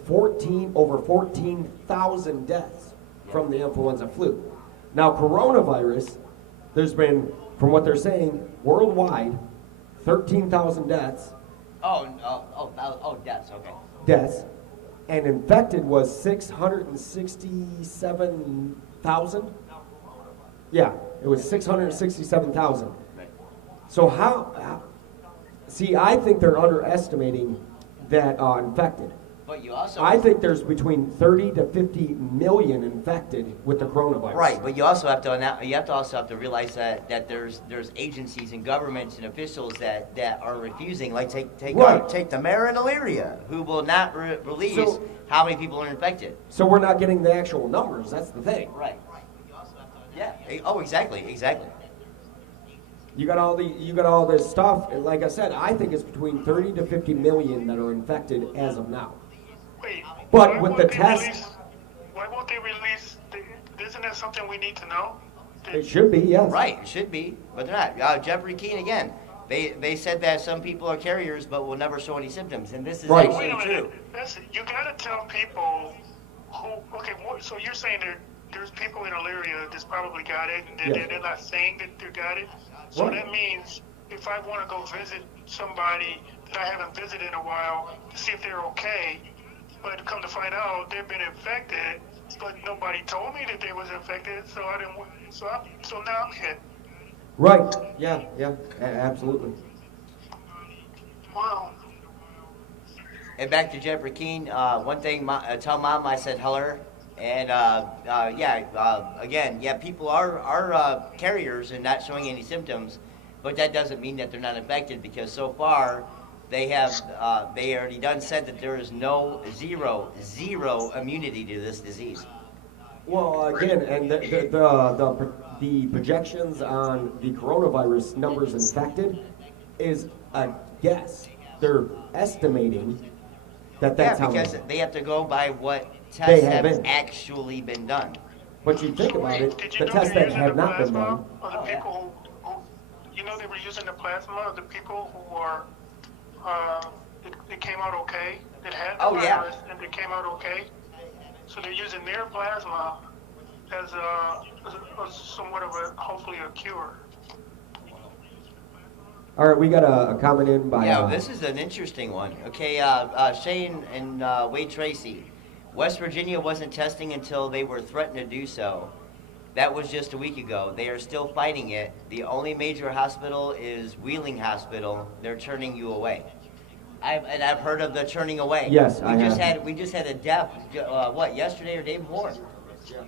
over 14,000 deaths from the influenza flu. Now coronavirus, there's been, from what they're saying, worldwide, 13,000 deaths. Deaths. Okay. Deaths, and infected was 667,000. Yeah, it was 667,000. Right. So see, I think they're underestimating that infected. But you also I think there's between 30 to 50 million infected with the coronavirus. right, but you also have to realize that there's agencies and governments and officials that are refusing. Like take the mayor in Elyria, who will not release how many people are infected. So we're not getting the actual numbers. That's the thing. Right. Yeah. Oh, exactly. You got all this stuff, and like I said, I think it's between 30 to 50 million that are infected as of now. Wait, But with the test, why won't they release? Isn't that something we need to know? it should be, yes. Right. It should be, but they're not. Jeffrey Keane again. They said that some people are carriers, but will never show any symptoms, and this is Right. Wait a actually minute. true. You gotta tell people who. Okay, so you're saying there's people in Elyria that's probably got it, and Yes. they're not saying that they got it. So Right. that means if I want to go visit somebody that I haven't visited in a while to see if they're okay, but come to find out they've been infected, but nobody told me that they was infected, so I didn't. So now I'm hit. Right. Yeah. Absolutely. Wow. And back to Jeffrey Keane. One thing, tell Mom I said hello. And again, people are carriers and not showing any symptoms, but that doesn't mean that they're not infected because so far they already said that there is zero immunity to this disease. Well, again, and the projections on the coronavirus numbers infected is a guess. They're estimating that's how because many. they have to go by what They tests have have been. actually been done. But you think about it, Did you the know tests they're that using have the not been plasma done. of the people who they were using the plasma of the people who are, it came out okay, that had the virus, and they came out okay. So they're using their plasma as somewhat of hopefully a cure. All right, we got a comment in by. Yeah, this is an interesting one. Okay, Shane and Wade Tracy. West Virginia wasn't testing until they were threatened to do so. That was just a week ago. They are still fighting it. The only major hospital is Wheeling Hospital. They're turning you away. I've heard of the turning away. Yes, We just had a death. Yesterday or day before,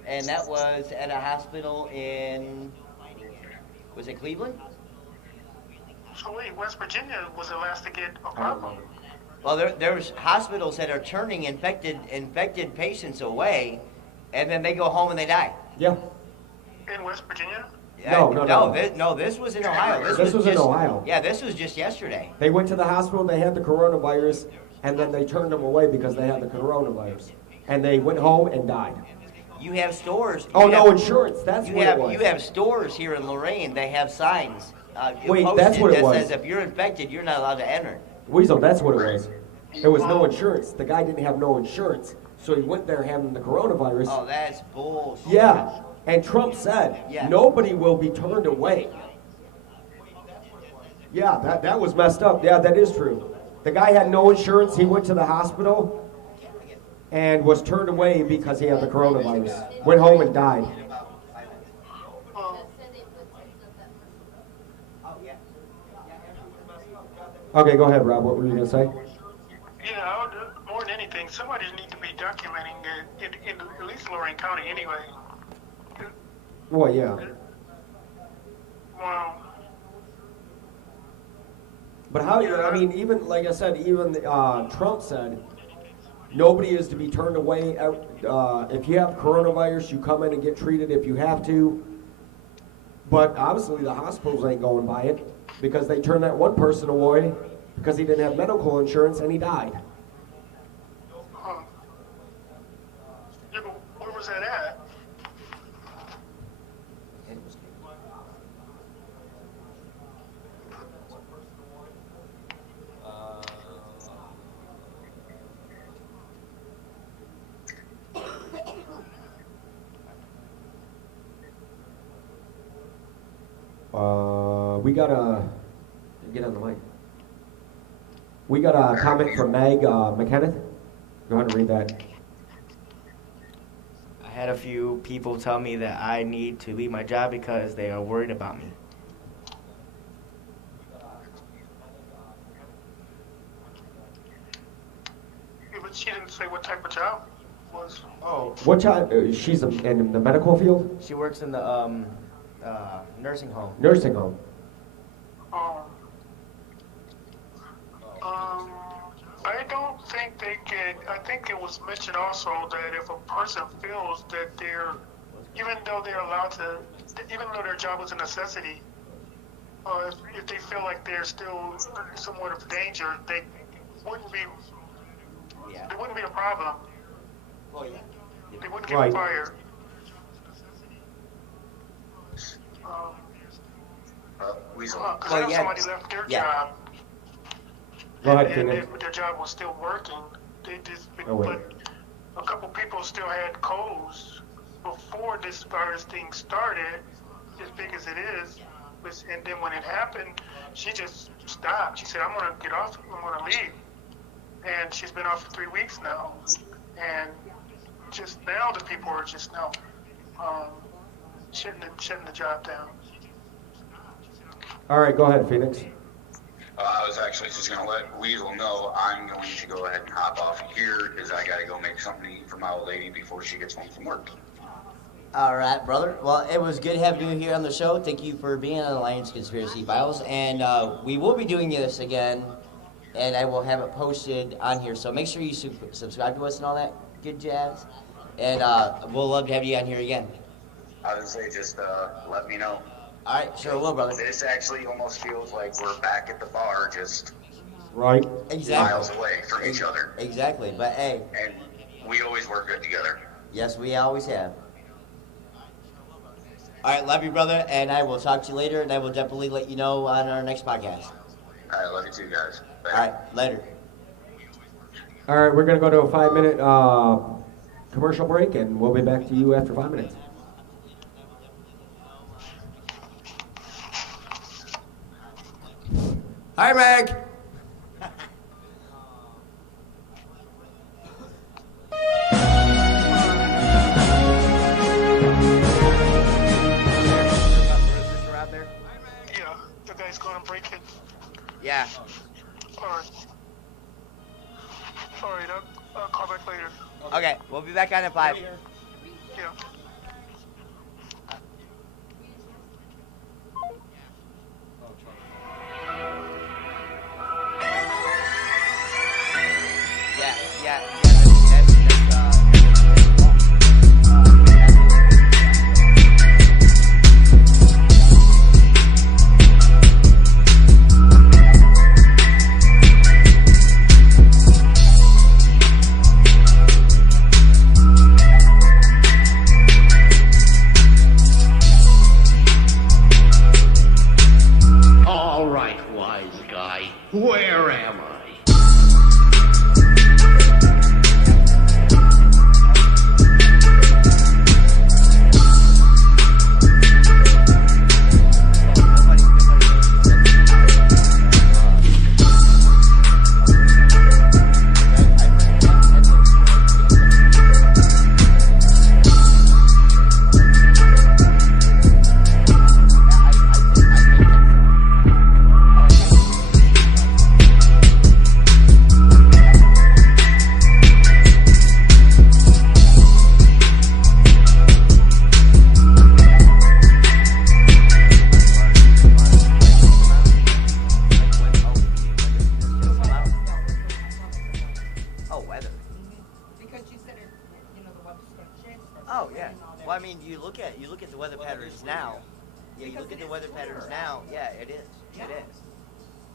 and that was at a hospital in. Was it Cleveland? So wait, West Virginia was the last to get a problem. Well, there's hospitals that are turning infected patients away, and then they go home and they die. Yeah. In West Virginia? No. This was in Ohio. This was in just, Ohio. Yeah, this was just yesterday. They went to the hospital, they had the coronavirus, and then they turned them away because they had the coronavirus. And they went home and died. You have stores. Oh, you no have- insurance. That's You what have it was. you have stores here in Lorraine. They have signs. Wait, posted that's what it that was. says if you're infected, you're not allowed to enter. Weasel, that's what it was. It was no insurance. The guy didn't have no insurance, so he went there having the coronavirus. Oh, that's bullshit. Yeah, and Trump said nobody will be turned away. Yeah, that was messed up. Yeah, that is true. The guy had no insurance. He went to the hospital and was turned away because he had the coronavirus. Went home and died. Okay, go ahead, Rob. What were you going to say? Yeah, more than anything, somebody needs to be documenting it in at least Lorraine County anyway. Well, yeah. Wow. But how, I mean, even, like I said, even Trump said, nobody is to be turned away. If you have coronavirus, you come in and get treated if you have to. But obviously the hospitals ain't going by it because they turned that one person away because he didn't have medical insurance and he died. Huh. Yeah, but where was that at? We got get on the mic. We got a comment from Meg McKenneth. Go ahead and read that. I had a few people tell me that I need to leave my job because they are worried about me. Yeah, but she didn't say what type of job it was. Oh. What child? She's in the medical field? She works in the nursing home. Nursing home. I don't think they can. I think it was mentioned also that if a person feels that they're, even though they're allowed to, even though their job is a necessity, if they feel like they're still somewhat of danger, they wouldn't be. There wouldn't be a problem. Oh yeah. They wouldn't get Right. fired. Weasel. Because I know somebody left their job. Go ahead, and Phoenix. their job was still working. They just, Oh, wait. but a couple people still had colds before this virus thing started, as big as it is. And then when it happened, she just stopped. She said, "I'm gonna get off. I'm gonna leave." And she's been off for 3 weeks now. And just now, the people are just now shutting the job down. All right, go ahead, Phoenix. I was actually just going to let Weasel know I'm going to go ahead and hop off here because I got to go make something to eat for my old lady before she gets home from work. All right, brother. Well, it was good having you here on the show. Thank you for being on Alliance Conspiracy Files. And we will be doing this again, and I will have it posted on here. So make sure you subscribe to us and all that good jazz. And we'll love to have you on here again. I would say just let me know. All right, sure will, brother. This actually almost feels like we're back at the bar, just Right. Exactly. miles away from each other. Exactly. But hey, And we always work good together. yes, we always have. All right, love you, brother, and I will talk to you later, and I will definitely let you know on our next podcast. I love you too, guys. Bye. All right, later. All right, we're going to go to a 5-minute commercial break, and we'll be back to you after 5 minutes. Hi, Meg. Yeah, the guy's gonna break it. Yeah. Alright. Alright, I'll call back later. Okay, we'll be back on at 5. Yeah. Well, I mean, you look at the weather Well, patterns it's now. windy, Yeah, you Because look at it the is weather clear. patterns now. Yeah, it is. Yeah. It is.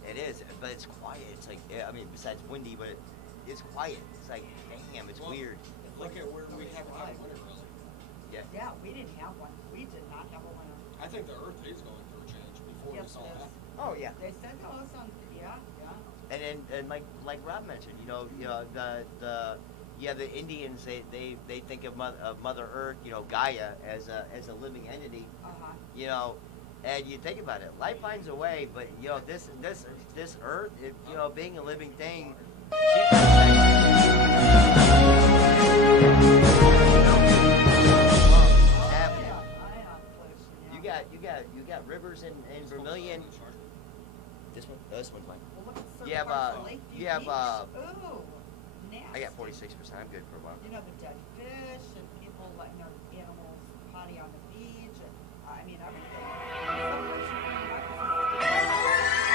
It is. But it's quiet. It's like, I mean, besides windy, but it's quiet. It's like, damn, it's Well, weird. Look at where we haven't had a winter, really. Yeah. Yeah, we didn't have one. We did not have a winter. I think the Earth is going through a change before Yes, this all it is. happened. Oh yeah. They said to us on, yeah. And like Rob mentioned, the Indians they think of Mother Earth, Gaia as a living entity, Uh-huh. and you think about it, life finds a way, but this Earth, being a living thing, she you got rivers in Vermilion. This one's mine. Well, look at certain You have, parts of the lake. you have, Ooh, nasty. I got 46%. I'm good for a while. You know, the dead fish and people letting their animals potty on the beach. And, I mean, everything. Some fish are coming back 'cause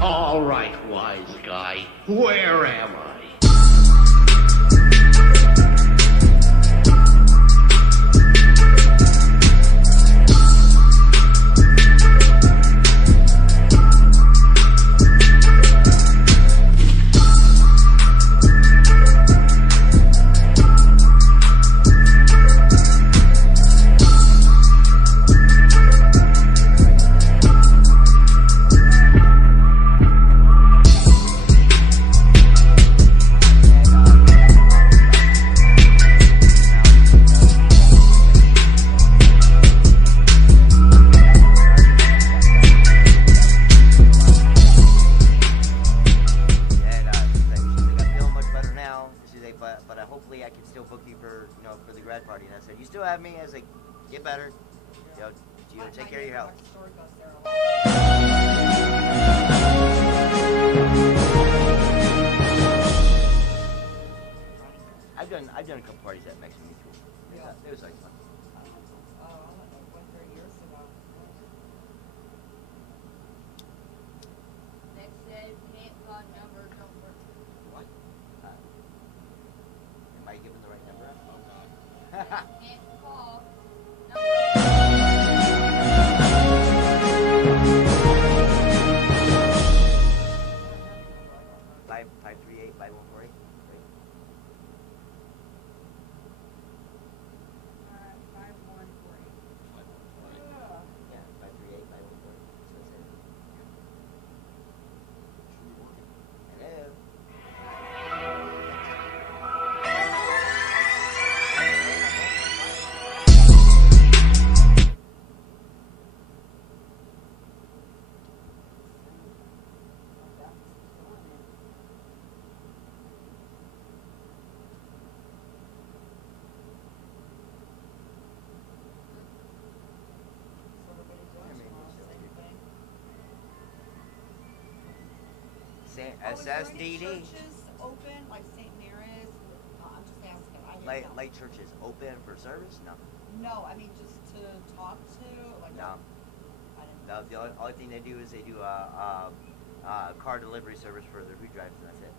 All right, wise guy, where am I? But hopefully I can still book you for for the grad party. And I said, you still have me? I was like, get better. Take care of your health. story goes there a lot. I've done a couple parties at Mexican Mutual. Yeah. It was like fun. Oh, I went there years ago. Next said can't call number don't work. What? Am I giving the right number out? Oh, God. Can't call Five 538 by 148. Right? 5148. Yeah, 538 by 140. So it's in. Hello. So everybody doing tomorrow, same thing. Oh, is there any SSDD. churches open, like St. Mary's? I'm just asking. I didn't know. Light churches open for service? No. No, I mean just to talk to, like. No. I didn't No, the only thing they do is they do a car delivery service for their food drives, and that's it.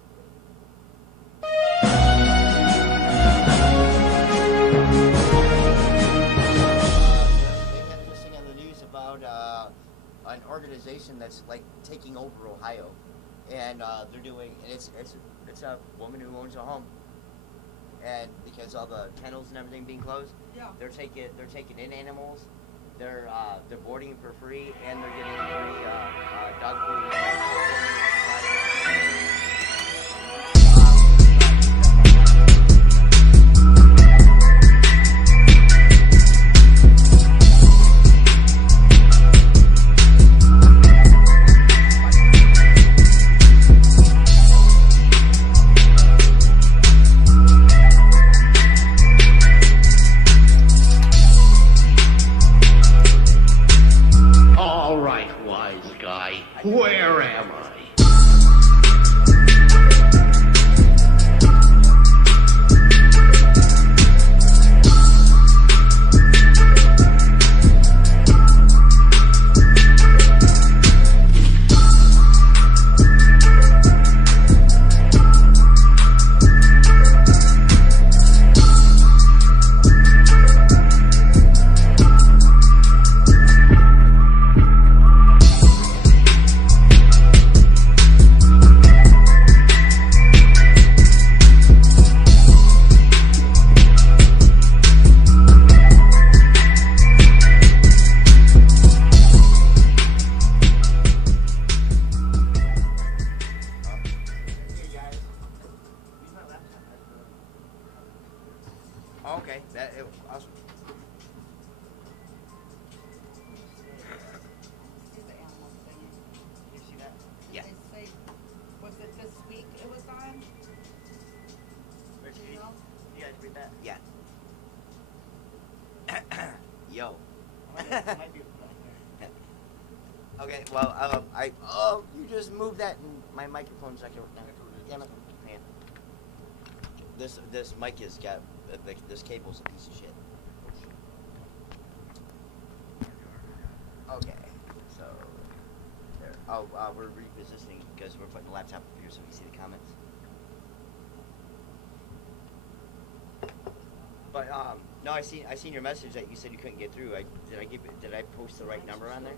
They had this thing on the news about an organization that's like taking over Ohio, and they're doing, and it's a woman who owns a home, and because all the kennels and everything being closed, Yeah. they're taking in animals, they're boarding for free, and they're getting free dog food. All right, Where am I? Okay, awesome. See the animal thing. You see that? Yeah. They say, was it this week it was on? Do you know? You guys read that? Yeah. Yo. Okay, well, you just moved that and my microphone's not gonna work now. Damn it. Hang on. This mic has got, this cable's a piece of shit. Okay, so, there. Oh, we're repositioning because we're putting the laptop up here so we see the comments. But, no, I seen your message that you said you couldn't get through. Did I post the right number on there?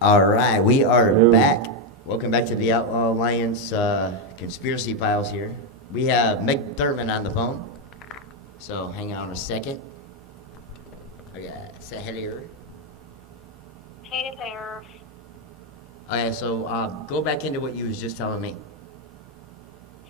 All right, we are back. Welcome back to the Outlaw Alliance Conspiracy Files here. We have Mick Thurman on the phone. So hang on a second. Okay, say hey to her. Hey there. Okay, so go back into what you was just telling me.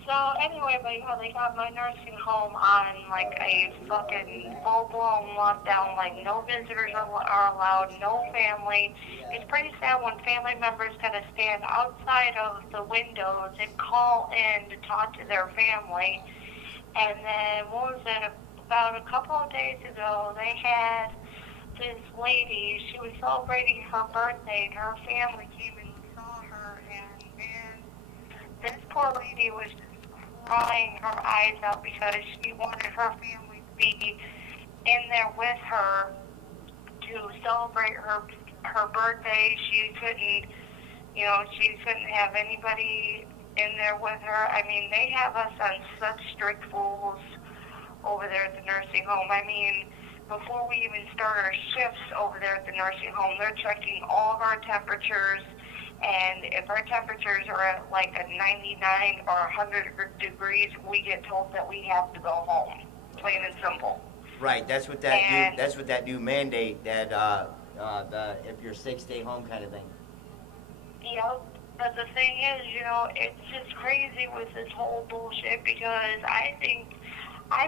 So anyway, they got my nursing home on like a fucking full-blown lockdown. Like no visitors are allowed, no family. It's pretty sad when family members gotta stand outside of the windows and call in to talk to their family. And then what was it? About a couple of days ago, they had this lady. She was celebrating her birthday, and her family came and saw her. And man, this poor lady was crying her eyes out because she wanted her family to be in there with her to celebrate her birthday. She couldn't have anybody in there with her. I mean, they have us on such strict rules over there at the nursing home. I mean, before we even start our shifts over there at the nursing home, they're checking all of our temperatures. And if our temperatures are at like a 99 or 100 degrees, we get told that we have to go home. Plain and simple. Right, that's what that new mandate that the if you're sick, stay home kind of thing. Yep. But the thing is, it's just crazy with this whole bullshit because I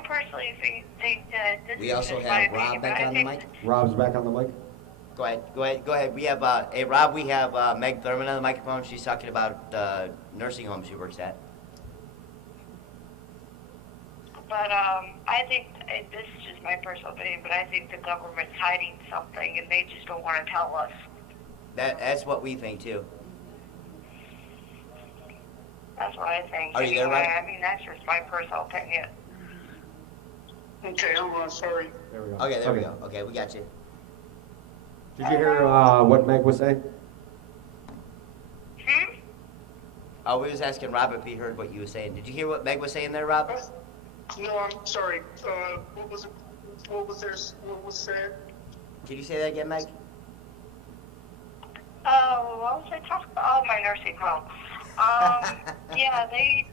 personally think that this We is also just my have Rob opinion, but back I on the think mic. Rob's back on the mic. Go ahead. We have, hey Rob, we have Meg Thurman on the microphone. She's talking about the nursing home she works at. But I think, this is just my personal opinion, but I think the government's hiding something and they just don't want to tell us. That's what we think too. That's what I think. Are you there, Anyway, Rob? I mean, that's just my personal opinion. Okay, hold on, sorry. There we go. Okay, there we go. Okay, we got you. Did you hear what Meg was saying? Oh, we was asking Rob if he heard what you were saying. Did you hear what Meg was saying there, Rob? No, I'm sorry. What was said? Can you say that again, Meg? Oh, what was I talking about? Oh, my nursing home. Yeah, they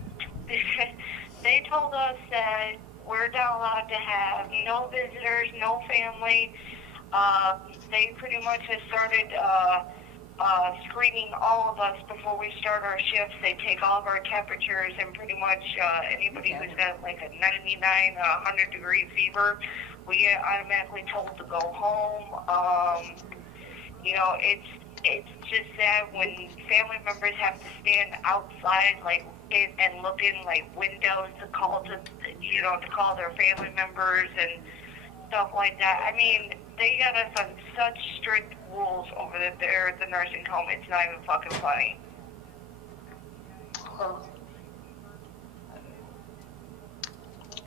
told us that we're not allowed to have no visitors, no family. They pretty much have started screening all of us before we start our shifts. They take all of our temperatures and pretty much anybody who's got like a 99, 100 degree fever, we get automatically told to go home. You know, it's just that when family members have to stand outside, like, and look in, like, windows to call to call their family members and stuff like that. I mean, they got us on such strict rules over there at the nursing home. It's not even fucking funny.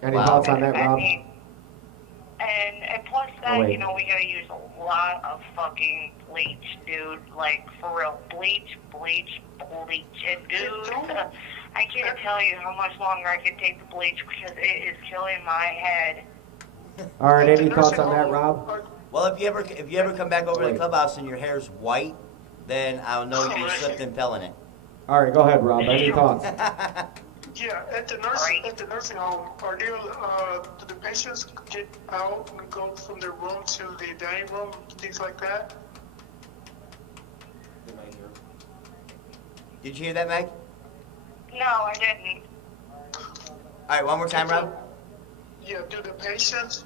Any thoughts on that, I Rob? mean, and plus that, wait. you know, we gotta use a lot of fucking bleach, dude. Like, for real, bleach. And dude, I can't tell you how much longer I can take the bleach because it is killing my head. All right, any thoughts on that, Rob? Well, if you ever come back over to the clubhouse and your hair's white, then I'll know you slipped and fell in it. All right, go ahead, Rob. Any thoughts? Yeah, at the nursing home, are there, do the patients get out and go from their room to the dining room, things like that? Did you hear that, Meg? No, I didn't. All right, one more time, Rob. Yeah, do the patients,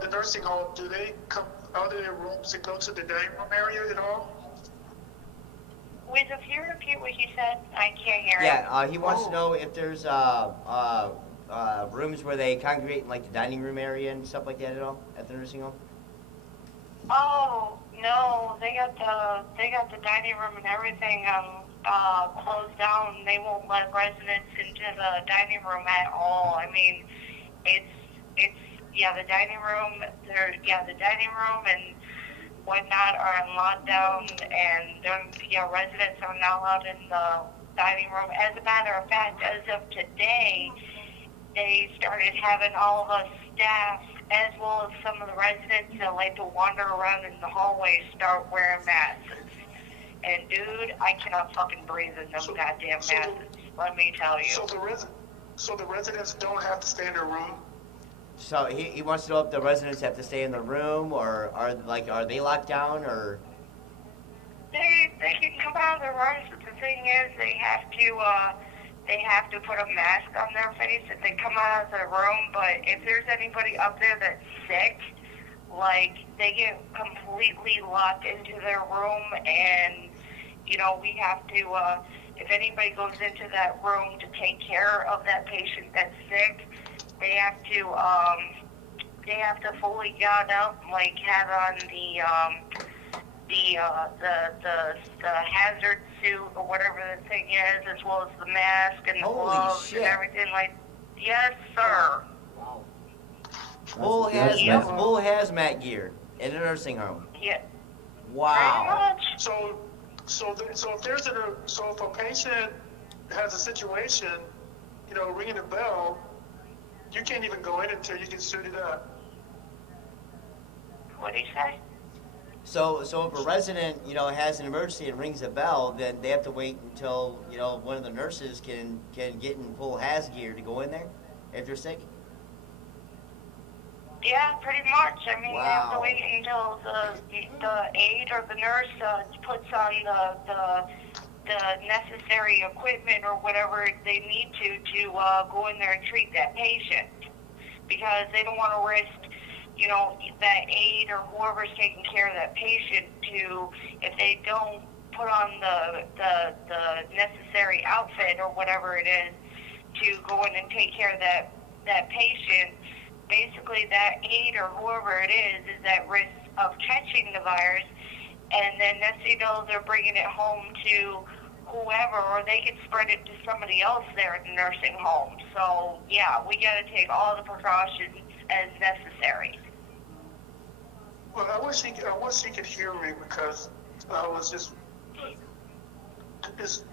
the nursing home, do they come out of their rooms and go to the dining room area at all? Wait, can you repeat what he said? I can't hear him. Yeah, he wants to know if there's rooms where they congregate in, like, the dining room area and stuff like that at all at the nursing home. Oh no, they got the dining room and everything closed down. They won't let residents into the dining room at all. I mean, it's the dining room. The dining room and whatnot are on lockdown, and residents are not allowed in the dining room. As a matter of fact, as of today, they started having all of us staff, as well as some of the residents that like to wander around in the hallways, start wearing masks. And dude, I cannot fucking breathe in those goddamn masks. Let me tell you. So the residents don't have to stay in their room? So he wants to know if the residents have to stay in the room, or are they locked down, or? They can come out of their rooms, but the thing is, they have to put a mask on their face if they come out of the room. But if there's anybody up there that's sick, like, they get completely locked into their room, and we have to. If anybody goes into that room to take care of that patient that's sick, they have to fully gown up, like, have on the hazard suit or whatever the thing is, as well as the mask and the gloves and everything. Like, yes, sir. Full hazmat gear in a nursing home. Yeah. Wow. So if a patient has a situation, ringing a bell, you can't even go in until you get suited up. What did he say? So if a resident, has an emergency and rings a bell, then they have to wait until, one of the nurses can get in full haz gear to go in there if they're sick? Yeah, pretty much. I mean, they have to wait until the aide or the nurse puts on the necessary equipment or whatever they need to go in there and treat that patient, because they don't want to risk, that aide or whoever's taking care of that patient if they don't put on the necessary outfit or whatever it is to go in and take care of that patient. Basically, that aide or whoever it is at risk of catching the virus, and then next thing you know, they're bringing it home to whoever, or they can spread it to somebody else there at the nursing home. So, yeah, we got to take all the precautions as necessary. Well, I wish he could hear me, because I was just there's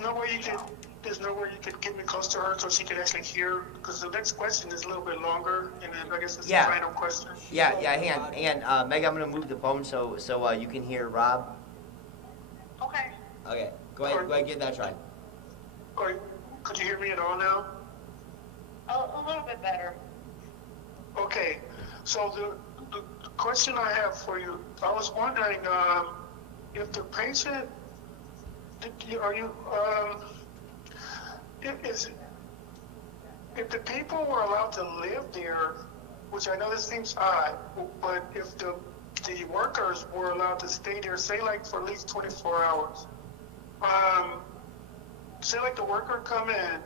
no way you could get me close to her so she could actually hear, because the next question is a little bit longer, and then I guess it's the final question. Yeah, hang on. Meg, I'm going to move the phone so you can hear Rob. Okay. Okay, go ahead, give that a try. Could you hear me at all now? A little bit better. Okay, so the question I have for you, I was wondering if the patient, if the people were allowed to live there which I know this seems odd, but if the workers were allowed to stay there, say like for at least 24 hours, say like the worker come in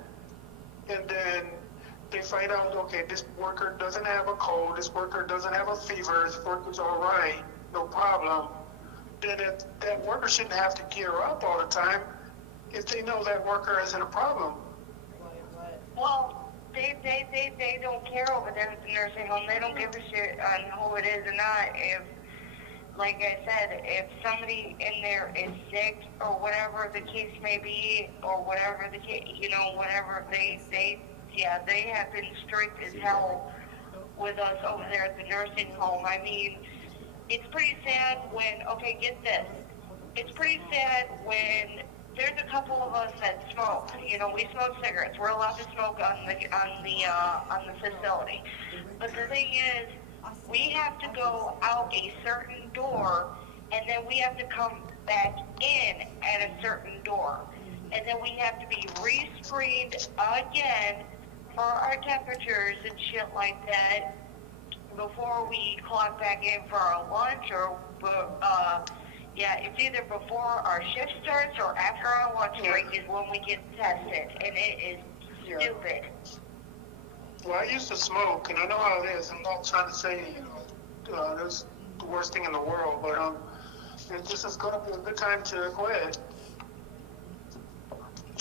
and then they find out, okay, this worker doesn't have a cold, this worker doesn't have a fever, this worker's all right, no problem, then that worker shouldn't have to gear up all the time if they know that worker isn't a problem. Well, they don't care over there at the nursing home. They don't give a shit on who it is or not. If, like I said, if somebody in there is sick or whatever the case may be, or whatever the case, whatever they have been strict as hell with us over there at the nursing home. I mean, it's pretty sad when, okay, get this. It's pretty sad when there's a couple of us that smoke. We smoke cigarettes. We're allowed to smoke on the facility. But the thing is, we have to go out a certain door, and then we have to come back in at a certain door. And then we have to be re-screened again for our temperatures and shit like that before we clock back in for our lunch, or it's either before our shift starts or after our lunch break is when we get tested, and it is stupid. Well, I used to smoke, and I know how it is. I'm not trying to say, that's the worst thing in the world, but this is going to be a good time to quit.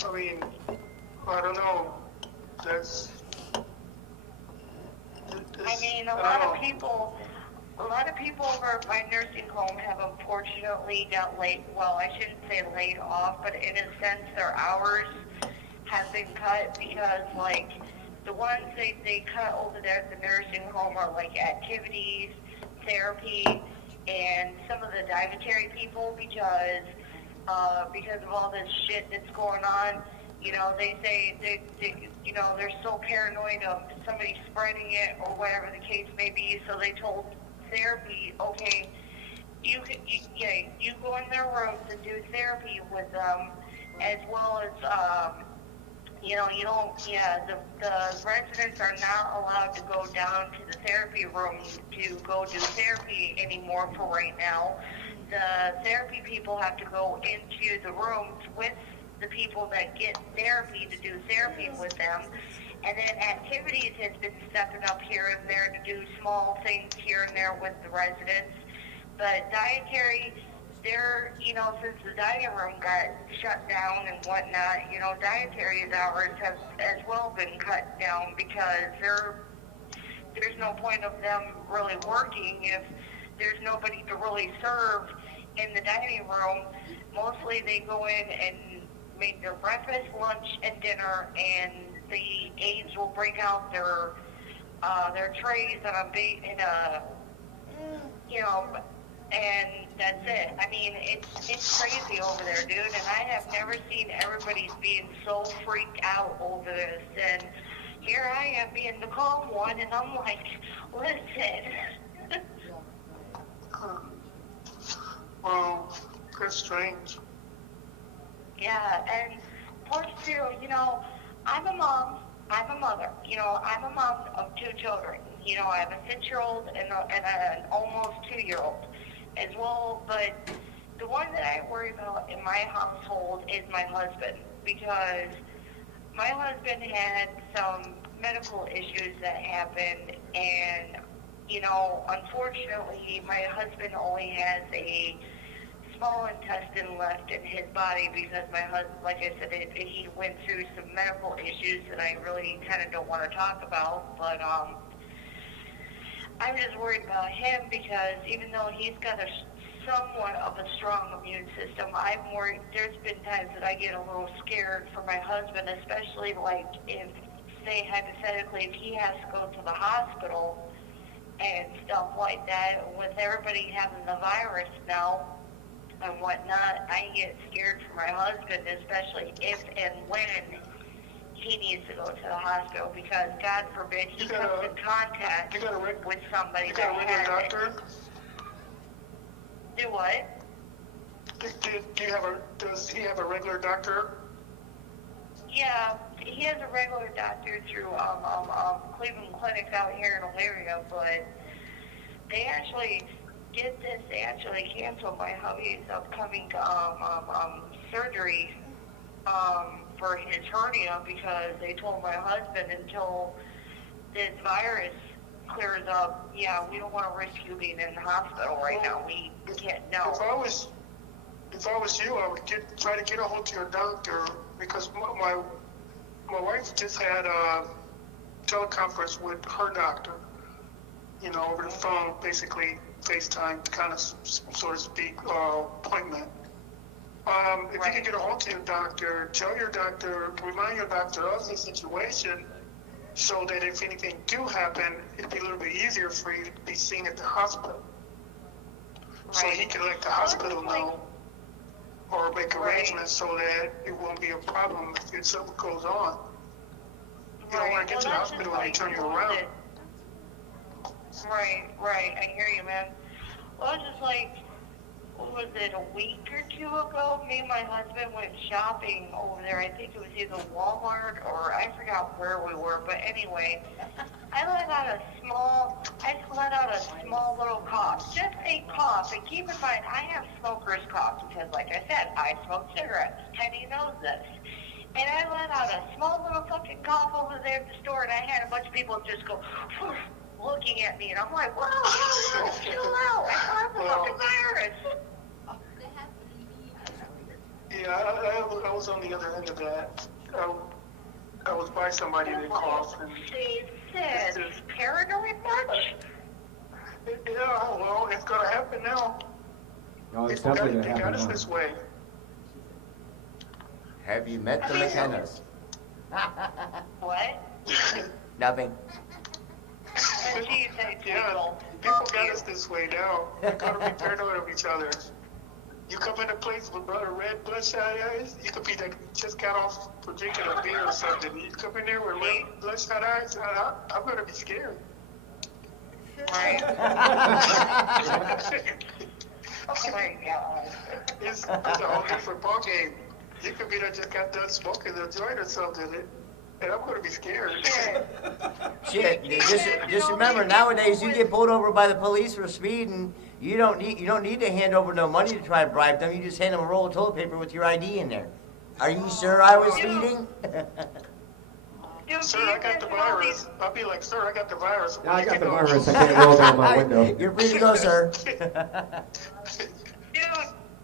I mean, I don't know. A lot of people over at my nursing home have unfortunately got I shouldn't say laid off, but in a sense their hours have been cut because, like, the ones they cut over there at the nursing home are like activities, therapy, and some of the dietary people because of all this shit that's going on. They say they're so paranoid of somebody spreading it or whatever the case may be. So they told therapy, okay, you go in their rooms and do therapy with them, as well as the residents are not allowed to go down to the therapy room to go do therapy anymore for right now. The therapy people have to go into the rooms with the people that get therapy to do therapy with them. And then activities has been stepping up here and there to do small things here and there with the residents. But dietary, since the dining room got shut down and whatnot, dietary hours have as well been cut down because there's no point of them really working if there's nobody to really serve in the dining room. Mostly they go in and make their breakfast, lunch, and dinner, and the aides will bring out their trays and that's it. I mean, it's crazy over there, dude, and I have never seen everybody being so freaked out over this, and here I am being the calm one, and I'm like, listen. Well, that's strange. Yeah, and plus too, I'm a mom, I'm a mother, I'm a mom of 2 children. I have a 6-year-old and an almost 2-year-old as well, but the one that I worry about in my household is my husband, because my husband had some medical issues that happened, and, unfortunately, my husband only has a small intestine left in his body because my husband, like I said, he went through some medical issues that I really kind of don't want to talk about, but I'm just worried about him because even though he's got somewhat of a strong immune system, I'm worried. There's been times that I get a little scared for my husband, especially like if, say hypothetically, if he has to go to the hospital and stuff like that, with everybody having the virus now and whatnot, I get scared for my husband, especially if and when he needs to go to the hospital, because God forbid he comes in contact with somebody that has doctor? Do what? Does he have a regular doctor? Yeah, he has a regular doctor through Cleveland Clinic out here in Elyria, but they actually get this. They actually canceled my hubby's upcoming surgery for his hernia because they told my husband until this virus clears up, yeah, we don't want to risk you being in the hospital right now. We can't know. If I was you, I would try to get a hold of your doctor because my wife just had a teleconference with her doctor, over the phone, basically FaceTime, kind of, so to speak, appointment. If you can get a hold of your doctor, remind your doctor of the situation so that if anything do happen, it'd be a little bit easier for you to be seen at the hospital. Right. So he can let the hospital know or make arrangements so that it won't be a problem if something goes on. You don't want to get to the hospital and they turn you around. Right. I hear you, man. Well, it's just like, what was it, a week or two ago? Me and my husband went shopping over there. I think it was either Walmart or I forgot where we were. But anyway, I let out a small little cough. Just a cough. And keep in mind, I have smoker's cough because, like I said, I smoke cigarettes. Penny knows this. And I let out a small little fucking cough over there at the store, and I had a bunch of people just go, looking at me, and I'm like, whoa, chill out. I have a fucking virus. Yeah, I was on the other end of that. I was by somebody that coughed. Jesus, paranoid much? Yeah, well, it's gonna happen now. No, it's definitely gonna They happen got us now. this way. Have you met the McKennas? What? Nothing. What do you say, Yeah, people got us this way now. We gotta be paranoid of each other. You come in a place with red bloodshot eyes, you could be that just got off for drinking a beer or something. You come in there with red bloodshot eyes, I'm gonna be scared. Right. Oh my God. It's a whole different ballgame. You could be that just got done smoking a joint or something, and I'm gonna be scared. Shit. Just remember, nowadays you get pulled over by the police for speed, and you don't need to hand over no money to try to bribe them. You just hand them a roll of toilet paper with your ID in there. Are you sure I was speeding? Sir, I got the virus. I'll be like, sir, I got the virus. Yeah, I got the virus. I can't roll down my window. You're free to go, sir. Dude,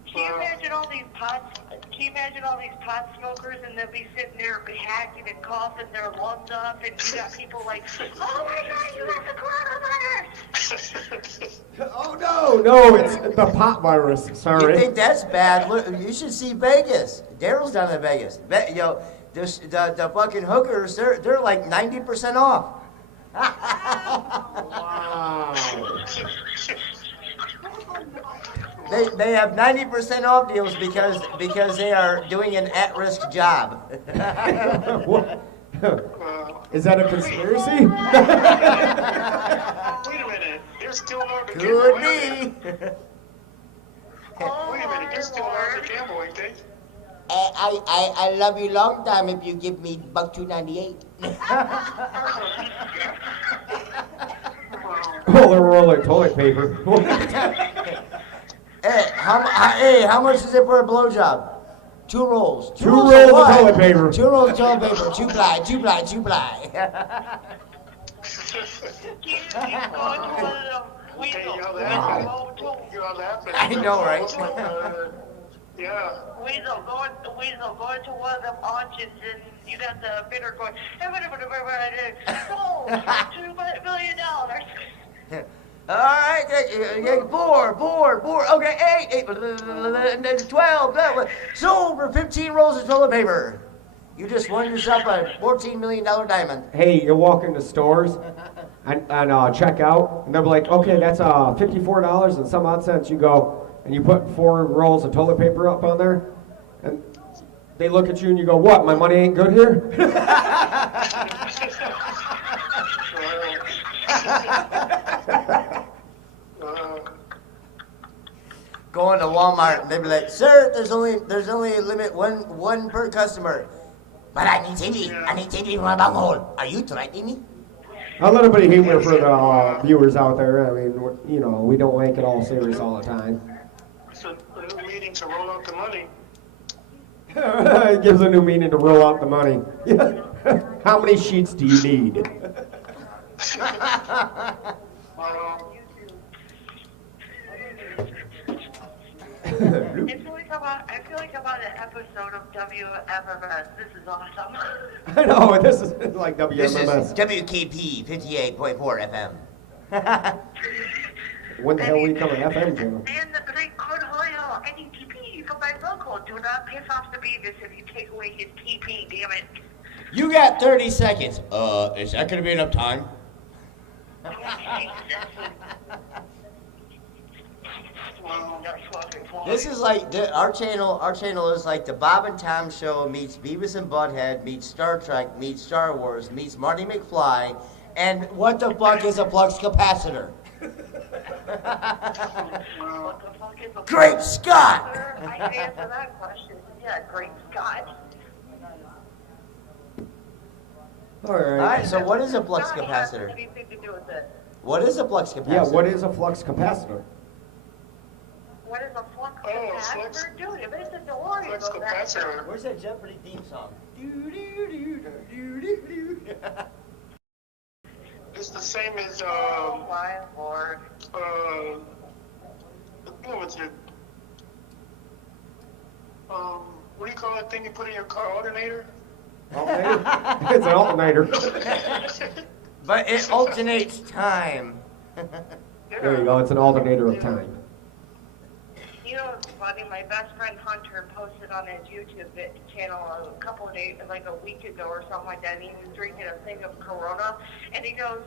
can you imagine all these pot smokers and they'll be sitting there hacking and coughing their lungs off, and you got people like, oh my God, you got the coronavirus. Oh no, it's the pot virus. Sorry. You think that's bad? Look, you should see Vegas. Daryl's down in Vegas. The fucking hookers, they're like 90% off. Wow. They have 90% off deals because they are doing an at-risk job. What? Is that a conspiracy? Wait a minute, there's still more to Could gamble. be. Wait a minute, there's still more to gamble, ain't they? I love you long time if you give me $2.98. Oh, they're rolling toilet paper. Hey, how much is it for a blowjob? 2 rolls. Two rolls of what? toilet paper. 2 rolls of toilet paper. 2 ply. Keep going to one of them. Hey, y'all laughing. I know, right? Yeah. Weasel, going to one of them auctions, and you got the bidder going, sold $2 million. All right, 4. Okay, 8, 12. Sold for 15 rolls of toilet paper. You just won yourself a $14 million diamond. Hey, you walk into stores and check out, and they'll be like, okay, that's $54 and some odd cents. You go and you put 4 rolls of toilet paper up on there, and they look at you and you go, what? My money ain't good here? Going to Walmart and they be like, sir, there's only a limit one per customer. But I need TV from my bunghole. Are you threatening me? A little bit of humor for the viewers out there. I mean, you know, we don't make it all serious all the time. It's a new meeting to roll out the money. It gives a new meaning to roll out the money. How many sheets do you need? I feel like I'm on an episode of WMMS. This is awesome. I know, this is like This is WMMS. WKP 58.4 FM. When the hell we become an FM channel? And the great cornholio, I need TP from my local. Do not piss off the Beavis if you take away his TP, damn it. You got 30 seconds. Is that gonna be enough time? This is like our channel. Our channel is like the Bob and Tom Show meets Beavis and Butthead meets Star Trek meets Star Wars meets Marty McFly, and what the fuck is a flux capacitor? Great Scott! I can answer that question. Yeah, great Scott. All right. Alright, so what is a flux Scott has capacitor? anything to do with it. What is a flux capacitor? Yeah, what is a flux capacitor? What is a flux flux- capacitor? Dude, if it's a DeLorean, Flux goes back to- capacitor. Where's that Jeopardy theme song? It's the same as, Oh my lord. what was it? What do you call that thing you put in your car? Alternator? Alternator? It's an alternator. But it alternates time. There you go, it's an alternator of time. You know what's funny? My best friend Hunter posted on his YouTube channel a couple of days, like a week ago or something like that, and he was drinking a thing of Corona, and he goes,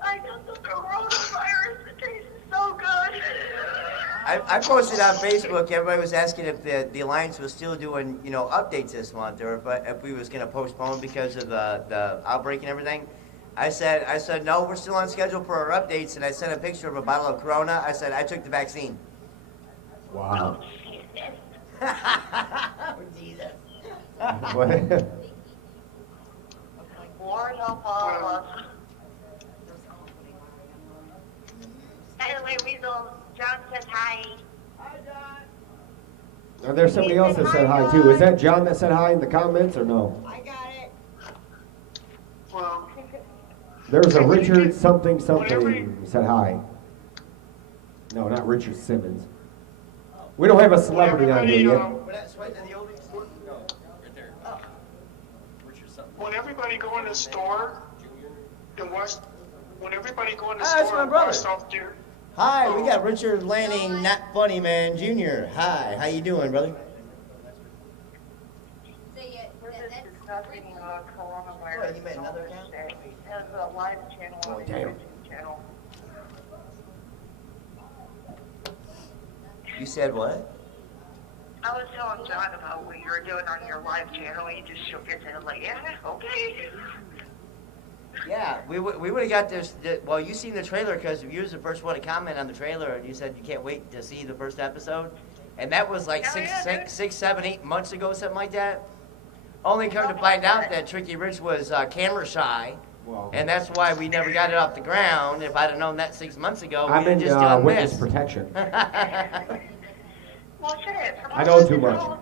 I got the coronavirus, it tastes so good. I posted on Facebook. Everybody was asking if the Alliance was still doing, you know, updates this month, or if we was going to postpone because of the outbreak and everything. I said no, we're still on schedule for our updates, and I sent a picture of a bottle of Corona. I said I took the vaccine. Wow. Jesus. What? Lord help all of us. By the way, Weasel, John says hi. Hi, John. Are there somebody else that said hi too? Is that John that said hi in the comments or no? I got it. Well, There's a Richard something said hi. No, not Richard Simmons. We don't have a celebrity on here yet. when everybody go in the store and watch, when everybody go in the That's store my and brother. watch off their, Hi, we got Richard Lanning, Not Funny Man Jr. Hi, how you doing, brother? We're just discussing coronavirus. You made another account? It has a live channel on the damn. YouTube channel. You said what? I was telling John about what you were doing on your live channel. He just shook his head like, yeah, okay. Yeah, we would have got this. Well, you seen the trailer because you was the first one to comment on the trailer, and you said you can't wait to see the first episode, and that was like Hell six, 7, 8 months ago, something like that. Only come to find out that Trickyrich was camera shy, Well, and that's why we never got it off the ground. If I'd have known that 6 months ago, I'm we'd in have just done witness this. protection. Well, shit. I know too much. I'll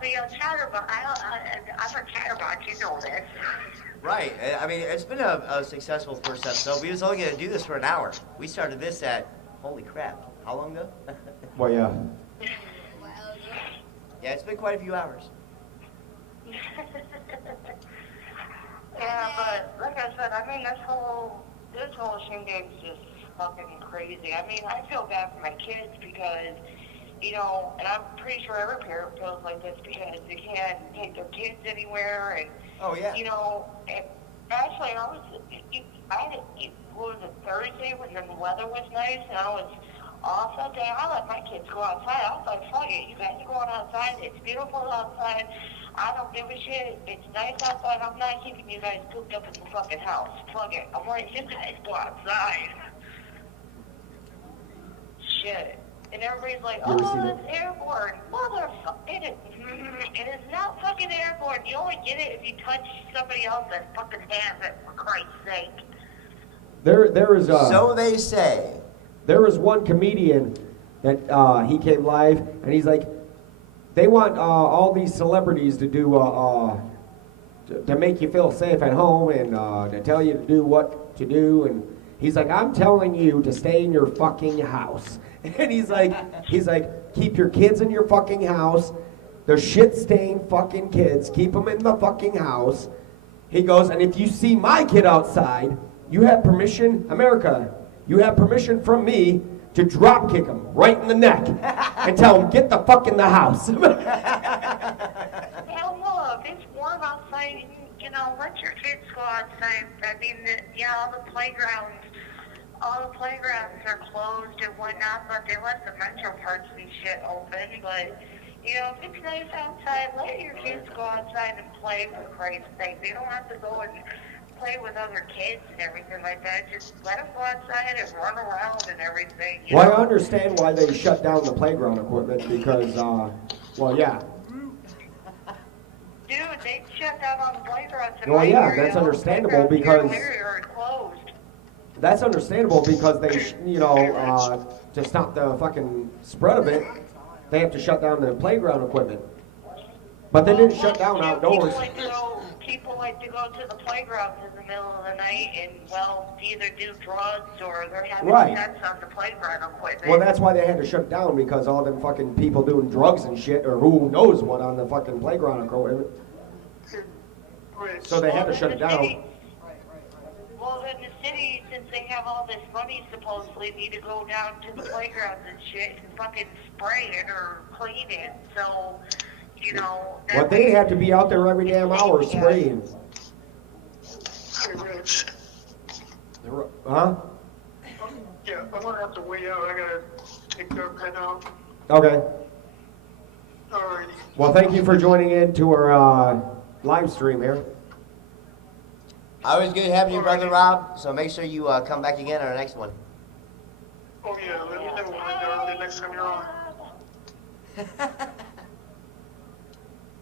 be a chatterbox. I'm a chatterbox. You know this. Right. I mean, it's been a successful first episode. We was only going to do this for an hour. We started this at, holy crap, how long ago? Well, yeah. Yeah, it's been quite a few hours. Yeah, but like I said, I mean, this whole shindig's just fucking crazy. I mean, I feel bad for my kids because, you know, and I'm pretty sure every parent feels like this because they can't take their kids anywhere, and Oh, yeah. you know, and actually, what was it, Thursday when the weather was nice and I was off that day, I let my kids go outside. I was like, fuck it, you guys are going outside, it's beautiful outside, I don't give a shit, it's nice outside, I'm not keeping you guys cooped up in the fucking house. Fuck it, I'm letting you guys go outside. Shit. And everybody's like, You ever oh, seen it's airborne. Motherfucker, it is not fucking airborne. You only get it if you touch somebody else that fucking has it, for Christ's sake. There is So they say. There was one comedian that he came live, and he's like, they want all these celebrities to do to make you feel safe at home and to tell you to do what to do. And he's like, I'm telling you to stay in your fucking house. And he's like, keep your kids in your fucking house. They're shit-stained fucking kids. Keep them in the fucking house. He goes, and if you see my kid outside, you have permission, America, you have permission from me to drop kick him right in the neck and tell him, get the fuck in the house. Hell no, if it's warm outside, you know, let your kids go outside. I mean, all the playgrounds are closed and whatnot, but they let the metro parks and shit open. But, you know, if it's nice outside, let your kids go outside and play, for Christ's sake. They don't have to go and play with other kids and everything like that. Just let them go outside and run around and everything. Well, I understand why they shut down the playground equipment because, well, yeah. Dude, they shut down all the playgrounds in Well, my yeah, area. that's All the understandable playgrounds because here are closed. that's understandable because they, you know, to stop the fucking spread of it, they have to shut down the playground equipment. But they didn't shut down outdoors. People like to go to the playgrounds in the middle of the night and, well, either do drugs or they're having sex on the playground equipment. Well, that's why they had to shut it down because all them fucking people doing drugs and shit or who knows what on the fucking playground equipment. So they had to shut it down. Well, in the city, since they have all this money, supposedly need to go down to the playgrounds and shit and fucking spray it or clean it. So, you know. Well, they have to be out there every damn hour spraying. Hey, Rich. Huh? Yeah, I'm gonna have to wait out. I gotta take the pen out. Okay. Alrighty. Well, thank you for joining in to our live stream here. Always good having you, Brother Rob. So make sure you come back again on our next one. Oh yeah, let me know when the next time you're on.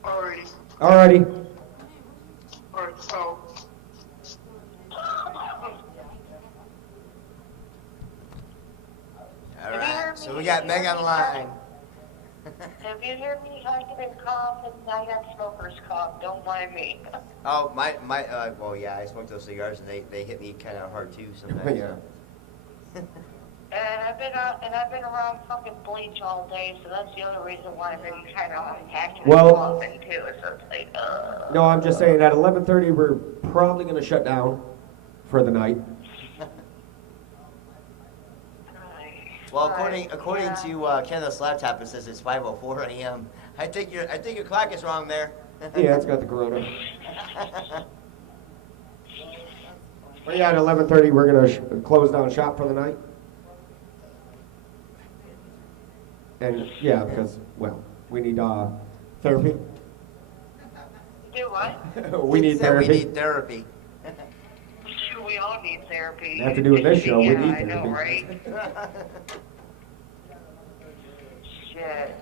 Alrighty. Alrighty. Alright, so. All right. So we got Meg on the line. If you hear me hacking and cough, and I have smoker's cough, don't mind me. Oh, well, yeah, I smoked those cigars and they hit me kind of hard too sometimes. Yeah. And I've been around fucking bleach all day, so that's the other reason why I've been kind of hacking and Well- coughing too. So it's like, No, I'm just saying at 11:30 we're probably going to shut down for the night. Well, according to Kenneth's laptop, it says it's 5:04 a.m. I think your clock is wrong there. Yeah, it's got the corona. Well, yeah, at 11:30 we're going to close down shop for the night. And yeah, because, well, we need therapy. do what? We need therapy. We need therapy. Sure, we all need therapy. After doing this show, we yeah, need I know, therapy. right? Shit.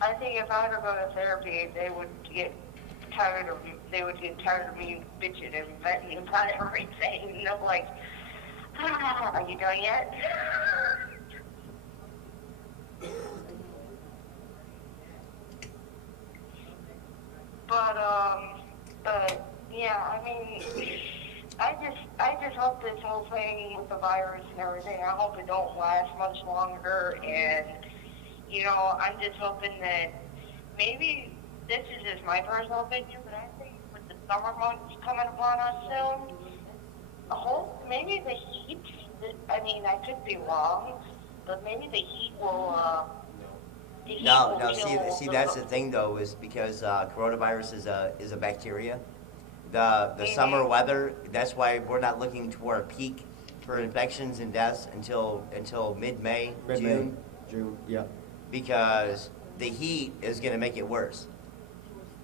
I think if I were to go to therapy, they would get tired of me bitching and venting about everything. You know, like, are you done yet? But yeah, I mean, I just hope this whole thing with the virus and everything, I hope it don't last much longer. And, you know, I'm just hoping that maybe, this is just my personal opinion, but I think with the summer months coming upon us soon, maybe the heat, I mean, I could be wrong, but maybe the heat will, No, see, that's the thing though, is because coronavirus is a bacteria. The summer weather, that's why we're not looking toward a peak for infections and deaths until mid-May, June. June, yeah. Because the heat is going to make it worse.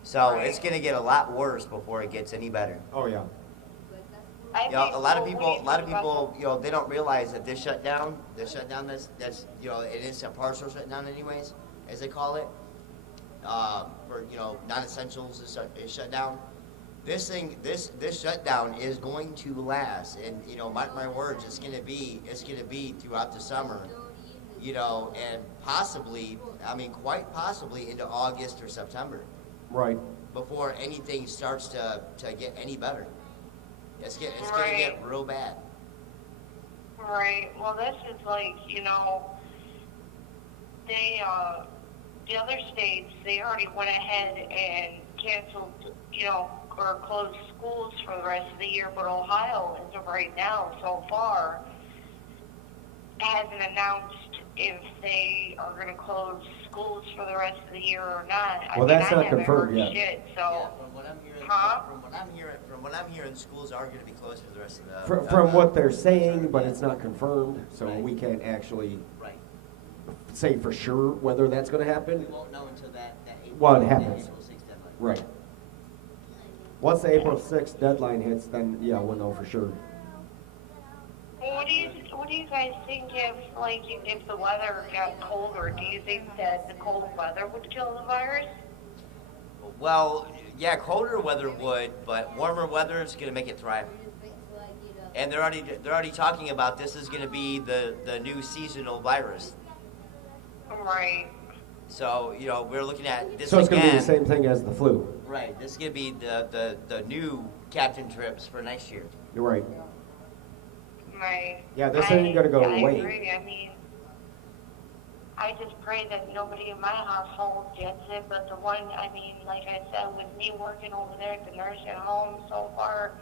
So it's going to get a lot worse before it gets any better. Oh, yeah. I You know, think, a lot of what do you people, think about you know, they don't realize that this shutdown, that's, you know, it is a partial shutdown anyways, as they call it, for, you know, non-essentials is shut down. This shutdown is going to last, and, you know, mark my words, it's gonna be throughout the summer, you know, and possibly, I mean, quite possibly into August or September, Right. before anything starts to get any better. It's gonna Right. get real bad. Right. Well, this is like, you know, they, the other states, they already went ahead and canceled, you know, or closed schools for the rest of the year, but Ohio, as of right now, so far, hasn't announced if they are going to close schools for the rest of the year or not. Well, that's not I haven't confirmed heard yet. shit, so. Yeah, from what I'm hearing, Huh? from what I'm hearing, schools are gonna be closed for the rest of the. From what they're saying, but it's not confirmed, so Right. we can't actually Right. say for sure whether that's going to We happen. won't know until that April. Well, it that happens. April 6th deadline. Right. Once the April 6th deadline hits, then yeah, we'll know for sure. Well, what do you guys think if the weather got colder? Do you think that the cold weather would kill the virus? Well, yeah, colder weather would, but warmer weather is gonna make it thrive. And they're already talking about this is gonna be the new seasonal virus. Right. So, you know, we're looking at this So it's going to be again. the same thing as the flu. Right, this is gonna be the new captain trips for next year. You're right. Right. Yeah, this ain't gonna go I away. agree. I mean, I just pray that nobody in my household gets it, but the one, I mean, like I said, with me working over there at the nursing home so far,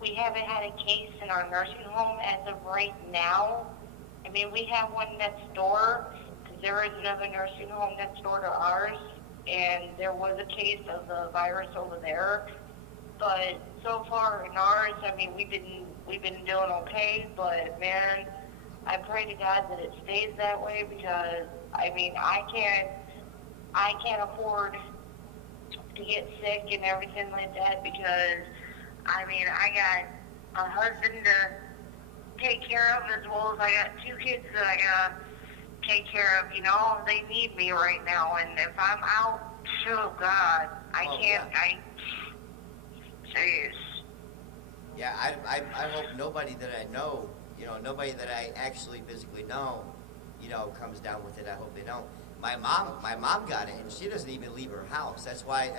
we haven't had a case in our nursing home as of right now. I mean, we have one next door, because there is another nursing home next door to ours, and there was a case of the virus over there. But so far in ours, I mean, we've been doing okay, but man, I pray to God that it stays that way, because I mean, I can't afford to get sick and everything like that, because I mean, I got a husband to take care of, as well as I got 2 kids that I gotta take care of. You know, they need me right now, and if I'm out, oh God, I can't. Serious. Yeah, I hope nobody that I know, you know, nobody that I actually physically know, you know, comes down with it. I hope they don't. My mom got it, and she doesn't even leave her house. That's why,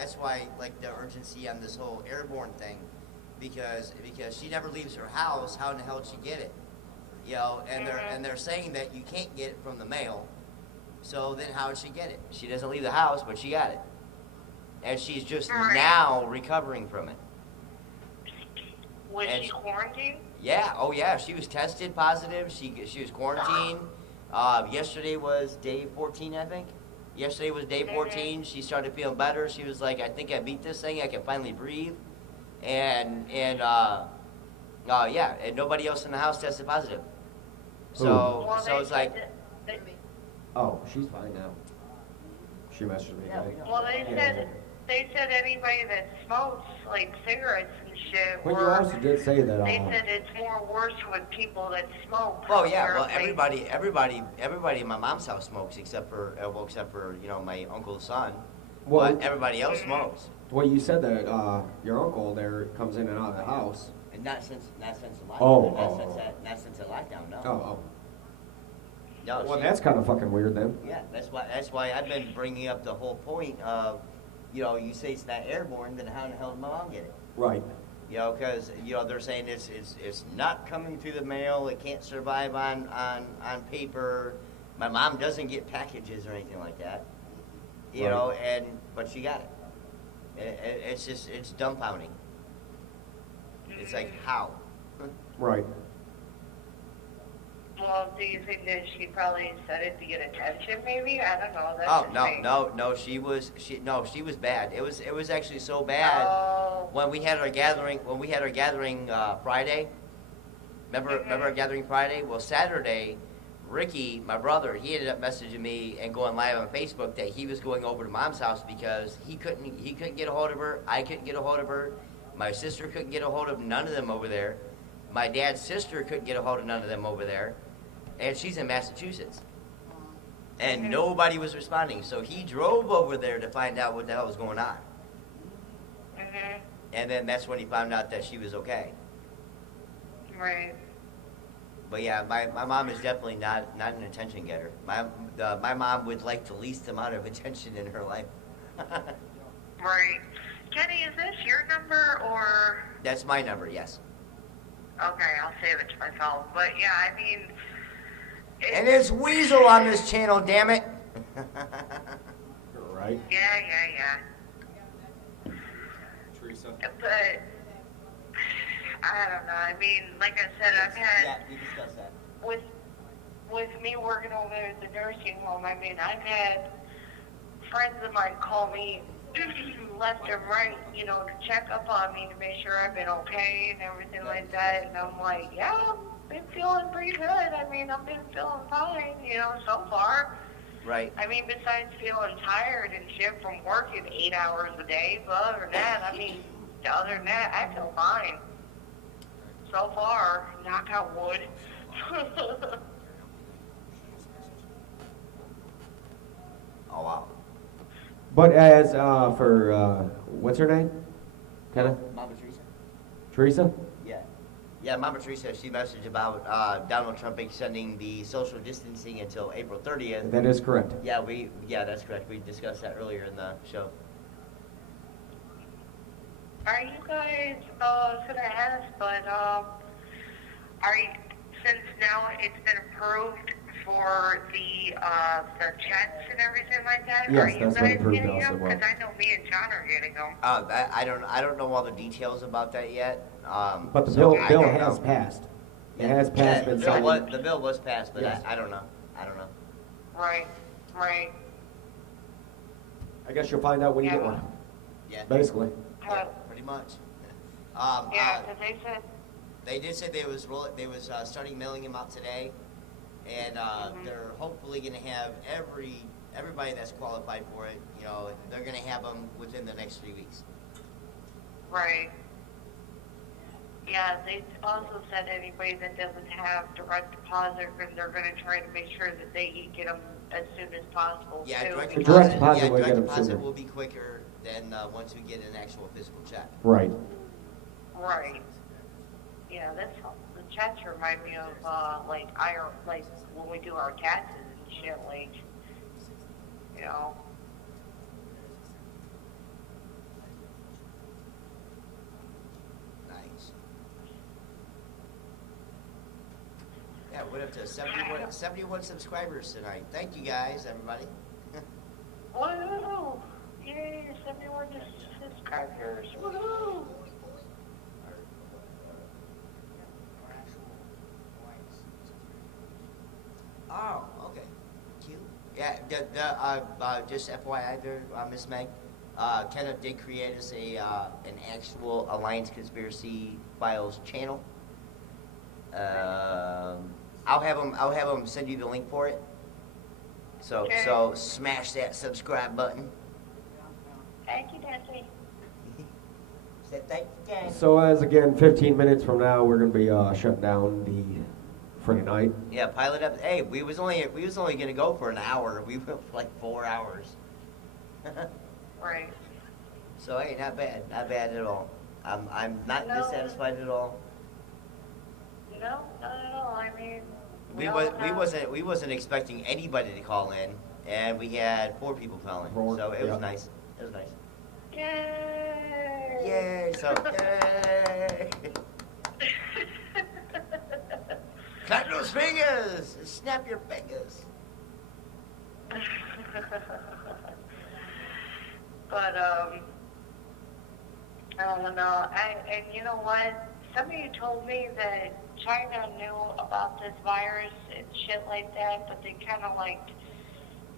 like, the urgency on this whole airborne thing, because she never leaves her house. How in the hell did she get it? You know, and they're saying that you can't get it from the mail. So then how did she get it? She doesn't leave the house, but she got it, and she's just now recovering from it. Was she quarantined? Yeah, oh yeah, she was tested positive. She was quarantined. Yesterday was day 14, I think. Yesterday was day 14. She started feeling better. She was like, I think I beat this thing. I can finally breathe. And yeah, and nobody else in the house tested positive. So it's like, Oh, she's fine now. She messaged me today. Well, they said anybody that smokes like cigarettes and shit. Well, you also did say that. They said it's more worse with people that smoke. oh yeah, well apparently. everybody in my mom's house smokes except for you know, my uncle's son. Well- But everybody else smokes. Well, you said that your uncle there comes in and out of the house. And not since the lockdown. Oh, Not since the lockdown. No. Oh, No, well, she- that's kind of fucking weird then. Yeah, that's why I've been bringing up the whole point of, you know, you say it's not airborne, then how in the hell did my mom get it? Right. You know, because, you know, they're saying it's not coming through the mail, it can't survive on paper. My mom doesn't get packages or anything like that. You Right. know, but she got it. It's dumbfounding. It's like, how? Right. Well, do you think that she probably said it to get attention? Maybe, I don't know. That's Oh the no, thing. no, she was bad. It was actually so bad when we had our gathering Friday. Remember our gathering Friday? Well, Saturday, Ricky, my brother, he ended up messaging me and going live on Facebook that he was going over to Mom's house because he couldn't get a hold of her. I couldn't get a hold of her. My sister couldn't get a hold of none of them over there. My dad's sister couldn't get a hold of none of them over there, and she's in Massachusetts. And nobody was responding, so he drove over there to find out what the hell was going on. And then that's when he found out that she was okay. Right. But yeah, my mom is definitely not an attention getter. My mom would like the least amount of attention in her life. Right. Kenny, is this your number or? That's my number, yes. Okay, I'll save it to my phone. But yeah, I mean. And it's Weasel on this channel, damn it. Right. Yeah. Teresa. But I don't know. I mean, like I said, I've had. Yeah, we discussed that. With me working over there at the nursing home, I mean, I've had friends of mine call me left and right, you know, to check up on me to make sure I've been okay and everything like that. And I'm like, yeah, I've been feeling pretty good. I mean, I've been feeling fine, you know, so far. Right. I mean, besides feeling tired and shit from working 8 hours a day, but other than that, I mean, other than that, I feel fine. So far, knock on wood. Oh, wow. But as for what's her name? Kenna? Mama Teresa? Teresa? Yeah. Yeah, Mama Teresa, she messaged about Donald Trump extending the social distancing until April 30th. That is correct. Yeah, that's correct. We discussed that earlier in the show. Are you guys, I was gonna ask, but, are you, since now it's been approved for the chats and everything like that, Yes, are you that's been guys approved getting also, them? well. Because I know me and John are getting them. I don't know all the details about that yet. But the so bill I bill don't has know. passed. It has passed, Yeah, been signed. the bill was passed, but Yes. I don't know. Right. I guess you'll find out when you get one. Yeah. Basically. Yeah, pretty much. Yeah, because they said, They did say they was starting mailing them out today, and they're hopefully going to have everybody that's qualified for it. You know, they're going to have them within the next 3 weeks. right. Yeah, they also said anybody that doesn't have direct deposit, they're going to try to make sure that they get them as soon as possible. Yeah, too. direct The deposit. direct deposit Yeah, will get direct them deposit sooner. will be quicker than once we get an actual physical check. Right. Right. Yeah, that's the chats remind me of like when we do our taxes and shit, like, you know. Nice. Yeah, we're up to 71 subscribers tonight. Thank you guys, everybody. Woohoo! Yay, 71 subscribers. Woohoo! Oh, okay. Cute. Yeah, just FYI there, Miss Meg, Kenneth did create us an actual Alliance Conspiracy Files channel. I'll have him send you the link for it. So Okay. so smash that subscribe button. Thank you, Nancy. Say thank you, guys. So as again, 15 minutes from now, we're gonna be shutting down the Friday night. Yeah, pilot up. Hey, we was only gonna go for an hour. We went for like 4 hours. Right. So hey, not bad at all. I'm not No. dissatisfied at all. No, not at all. I mean, We wasn't expecting anybody to call in, and we had 4 people calling. Four, So it was yeah. nice. It was nice. Yay! Yay! So yay! Clap those fingers! Snap your fingers! But I don't know. And you know what? Somebody told me that China knew about this virus and shit like that, but they kind of like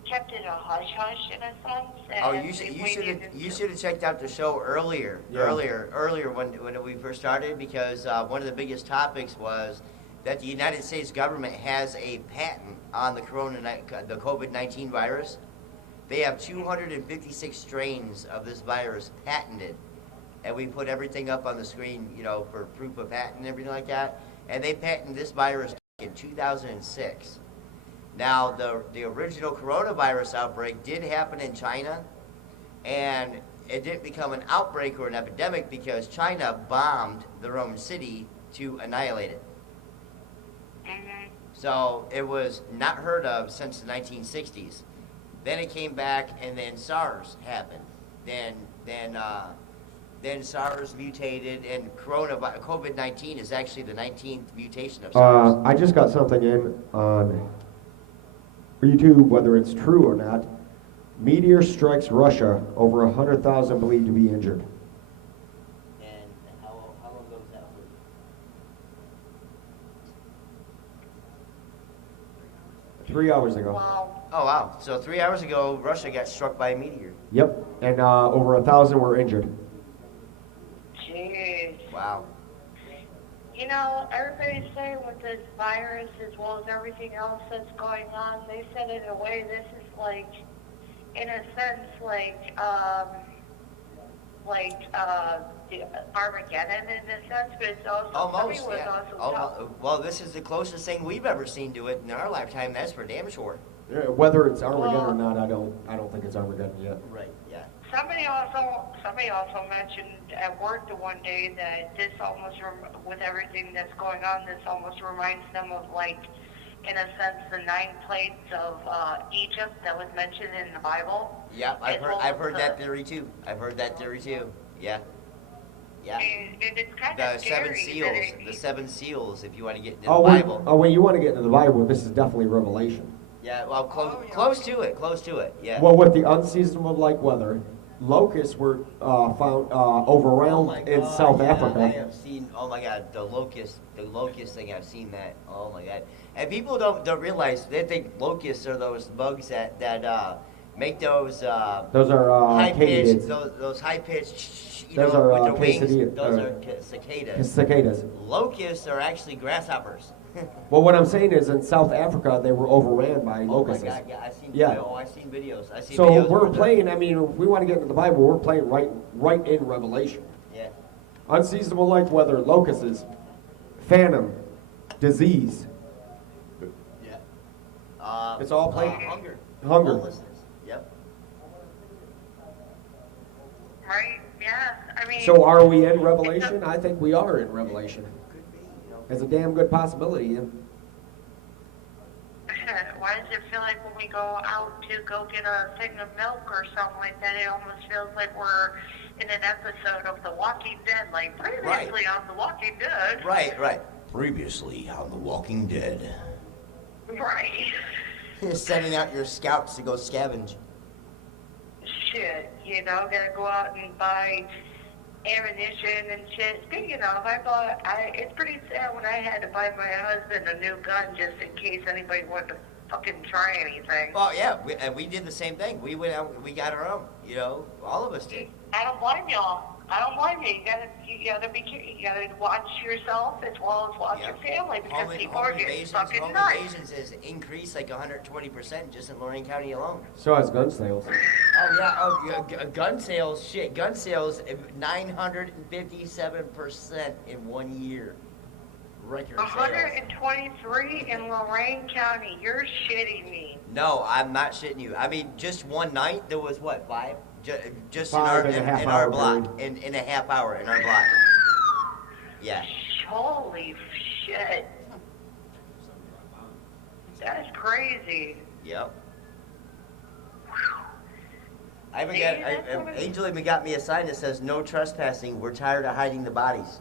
kept it a hush hush in a sense. Oh, and you they waited you until- should have checked out the show earlier when we first started, because one of the biggest topics was that the United States government has a patent on the COVID-19 virus. They have 256 strains of this virus patented, and we put everything up on the screen, you know, for proof of patent and everything like that. And they patented this virus in 2006. Now, the original coronavirus outbreak did happen in China, and it didn't become an outbreak or an epidemic because China bombed their own city to annihilate it. So it was not heard of since the 1960s. Then it came back, and then SARS happened. Then SARS mutated, and COVID-19 is actually the 19th mutation of SARS. I just got something in on YouTube, whether it's true or not. Meteor strikes Russia, over 100,000 believed to be injured. And how long ago was that? 3 hours ago. Wow. Oh, wow. So 3 hours ago, Russia got struck by a meteor. Yep, and over 1,000 were injured. Jeez. Wow. You know, everybody's saying with this virus as well as everything else that's going on, they said in a way this is like, in a sense, the Armageddon in a sense, but it's also Almost, something yeah. was also Well, this is the closest thing we've ever seen to it in our lifetime. That's for damn sure. Whether it's Armageddon or not, I don't think it's Armageddon yet. Right. Yeah. Somebody also mentioned at work the one day that this almost, with everything that's going on, this almost reminds them of, like, in a sense, the 9 plagues of Egypt that was mentioned in the Bible. Yeah, I've heard that theory too. Yeah. Yeah. And it's kind The of seven scary. seals. The 7 seals. If you want to get into Oh, the wait, Bible. when you want to get into the Bible, this is definitely Revelation. Yeah. Well, close to it. Close to it. Yeah. Well, with the unseasonable like weather, locusts were found overwhelmed in South yeah, Africa. I have seen. Oh my God, the locust thing. I've seen that. Oh my God. And people don't realize, they think locusts are those bugs that make those Those are high pitched katydids. those high pitched Those are, with the wings. quesadilla- Those or- are cicadas. Cicadas. Locusts are actually grasshoppers. Well, what I'm saying is, in South Africa, they were overran by Oh my locusts. God, yeah, I've seen. Yeah. Oh, I've seen videos. So we're playing. I mean, if we want to get into the Bible, we're playing right in Revelation. Yeah. Unseasonable like weather, locusts, phantom, disease. Yeah. It's all playing. Hunger. Hunger. Homelessness. Yep. Right? Yeah. I mean. So are we in Revelation? I think we are in Revelation. Could be. It's a damn good possibility. Yeah. Why does it feel like when we go out to go get a thing of milk or something like that, it almost feels like we're in an episode of The Walking Dead, like previously on The Walking Dead. Right. Previously on The Walking Dead. Right. Sending out your scouts to go scavenge. Shit, gotta go out and buy ammunition and shit. Speaking of, it's pretty sad when I had to buy my husband a new gun just in case anybody wanted to fucking try anything. Oh yeah, we did the same thing. We went out, we got our own. All of us did. I don't blame y'all. I don't blame you. You gotta watch yourself as well as watch your family because people are getting fucking Home nuts. invasions has increased like 120% just in Lorraine County alone. So has gun sales. Oh yeah, gun sales, 957% in 1 year. Record sales. 123 in Lorraine County. You're shitting me. No, I'm not shitting you. I mean, just one night there was what, 5? Just Five in and a half our hour block, in a half hour in our block. Yeah. Holy shit. That's crazy. Yep. Angel even got me a sign that says no trespassing. We're tired of hiding the bodies.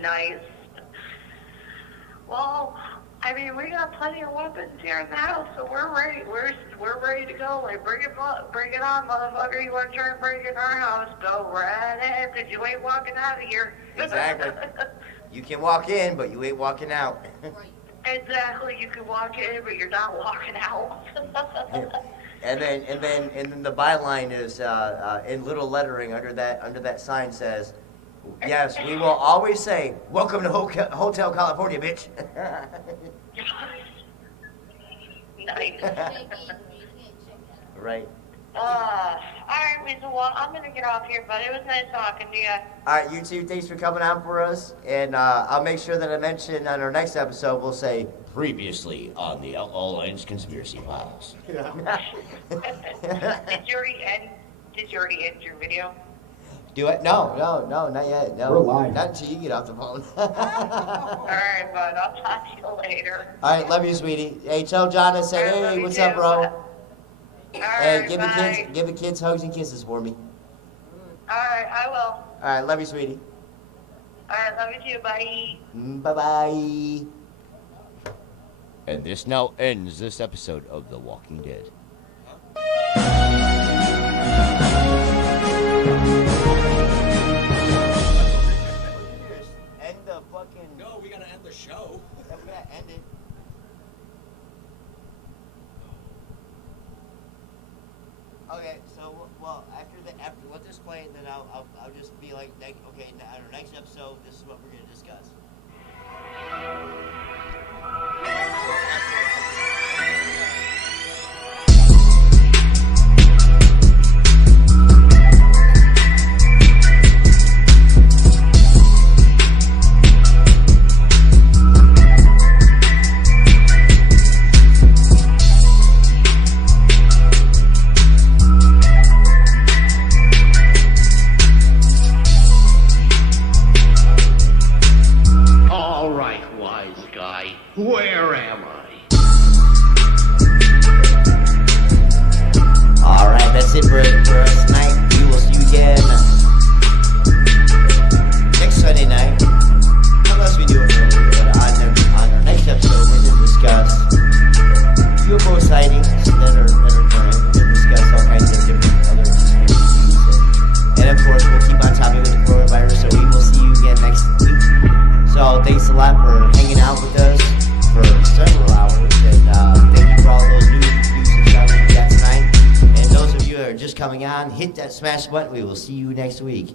Nice. Well, I mean, we got plenty of weapons here in the house, so we're ready. We're ready to go. Like, bring it on, motherfucker. You want to try and break in our house? Go right ahead, because you ain't walking out of here. Exactly. You can walk in, but you ain't walking out. Exactly. You can walk in, but you're not walking out. And then the byline is in little lettering under that sign says, "Yes, we will always say, welcome to Hotel California, bitch." Nice. Right. Alright, Weasel, well, I'm gonna get off here, but it was nice talking to you. All right, you two, thanks for coming on for us. And I'll make sure that I mention on our next episode, we'll say, previously on the Outlaw Lines Conspiracy Files. Did you already end your video? Do it? No, not yet. No. We're live. Not until you get off the phone. Alright, bud, I'll talk to you later. All right, love you, sweetie. Hey, tell John I said, All right, love hey, you what's too. up, bro? Hey, Alright, give bye. the kids hugs and kisses for me. Alright, I will. All right, love you, sweetie. Alright, love you too, buddy. Bye-bye. And this now ends this episode of The Walking Dead. End the fucking. No, we gotta end the show. Yeah, we gotta end it. Okay, so well after let this play, and then I'll just be like, okay, on our next episode, this is what we're gonna discuss. All right, wise guy. Where am I? All right, that's it for us tonight. We will see you again next Sunday night. Unless we do it earlier, but on our next episode, we're going to discuss UFO sightings that are current. We're going to discuss all kinds of different other conspiracies. And of course, we'll keep on topic with the coronavirus, so we will see you again next week. So thanks a lot for hanging out with us for several hours, and thank you for all those new subscribers we got tonight. And those of you that are just coming on, hit that smash button. We will see you next week.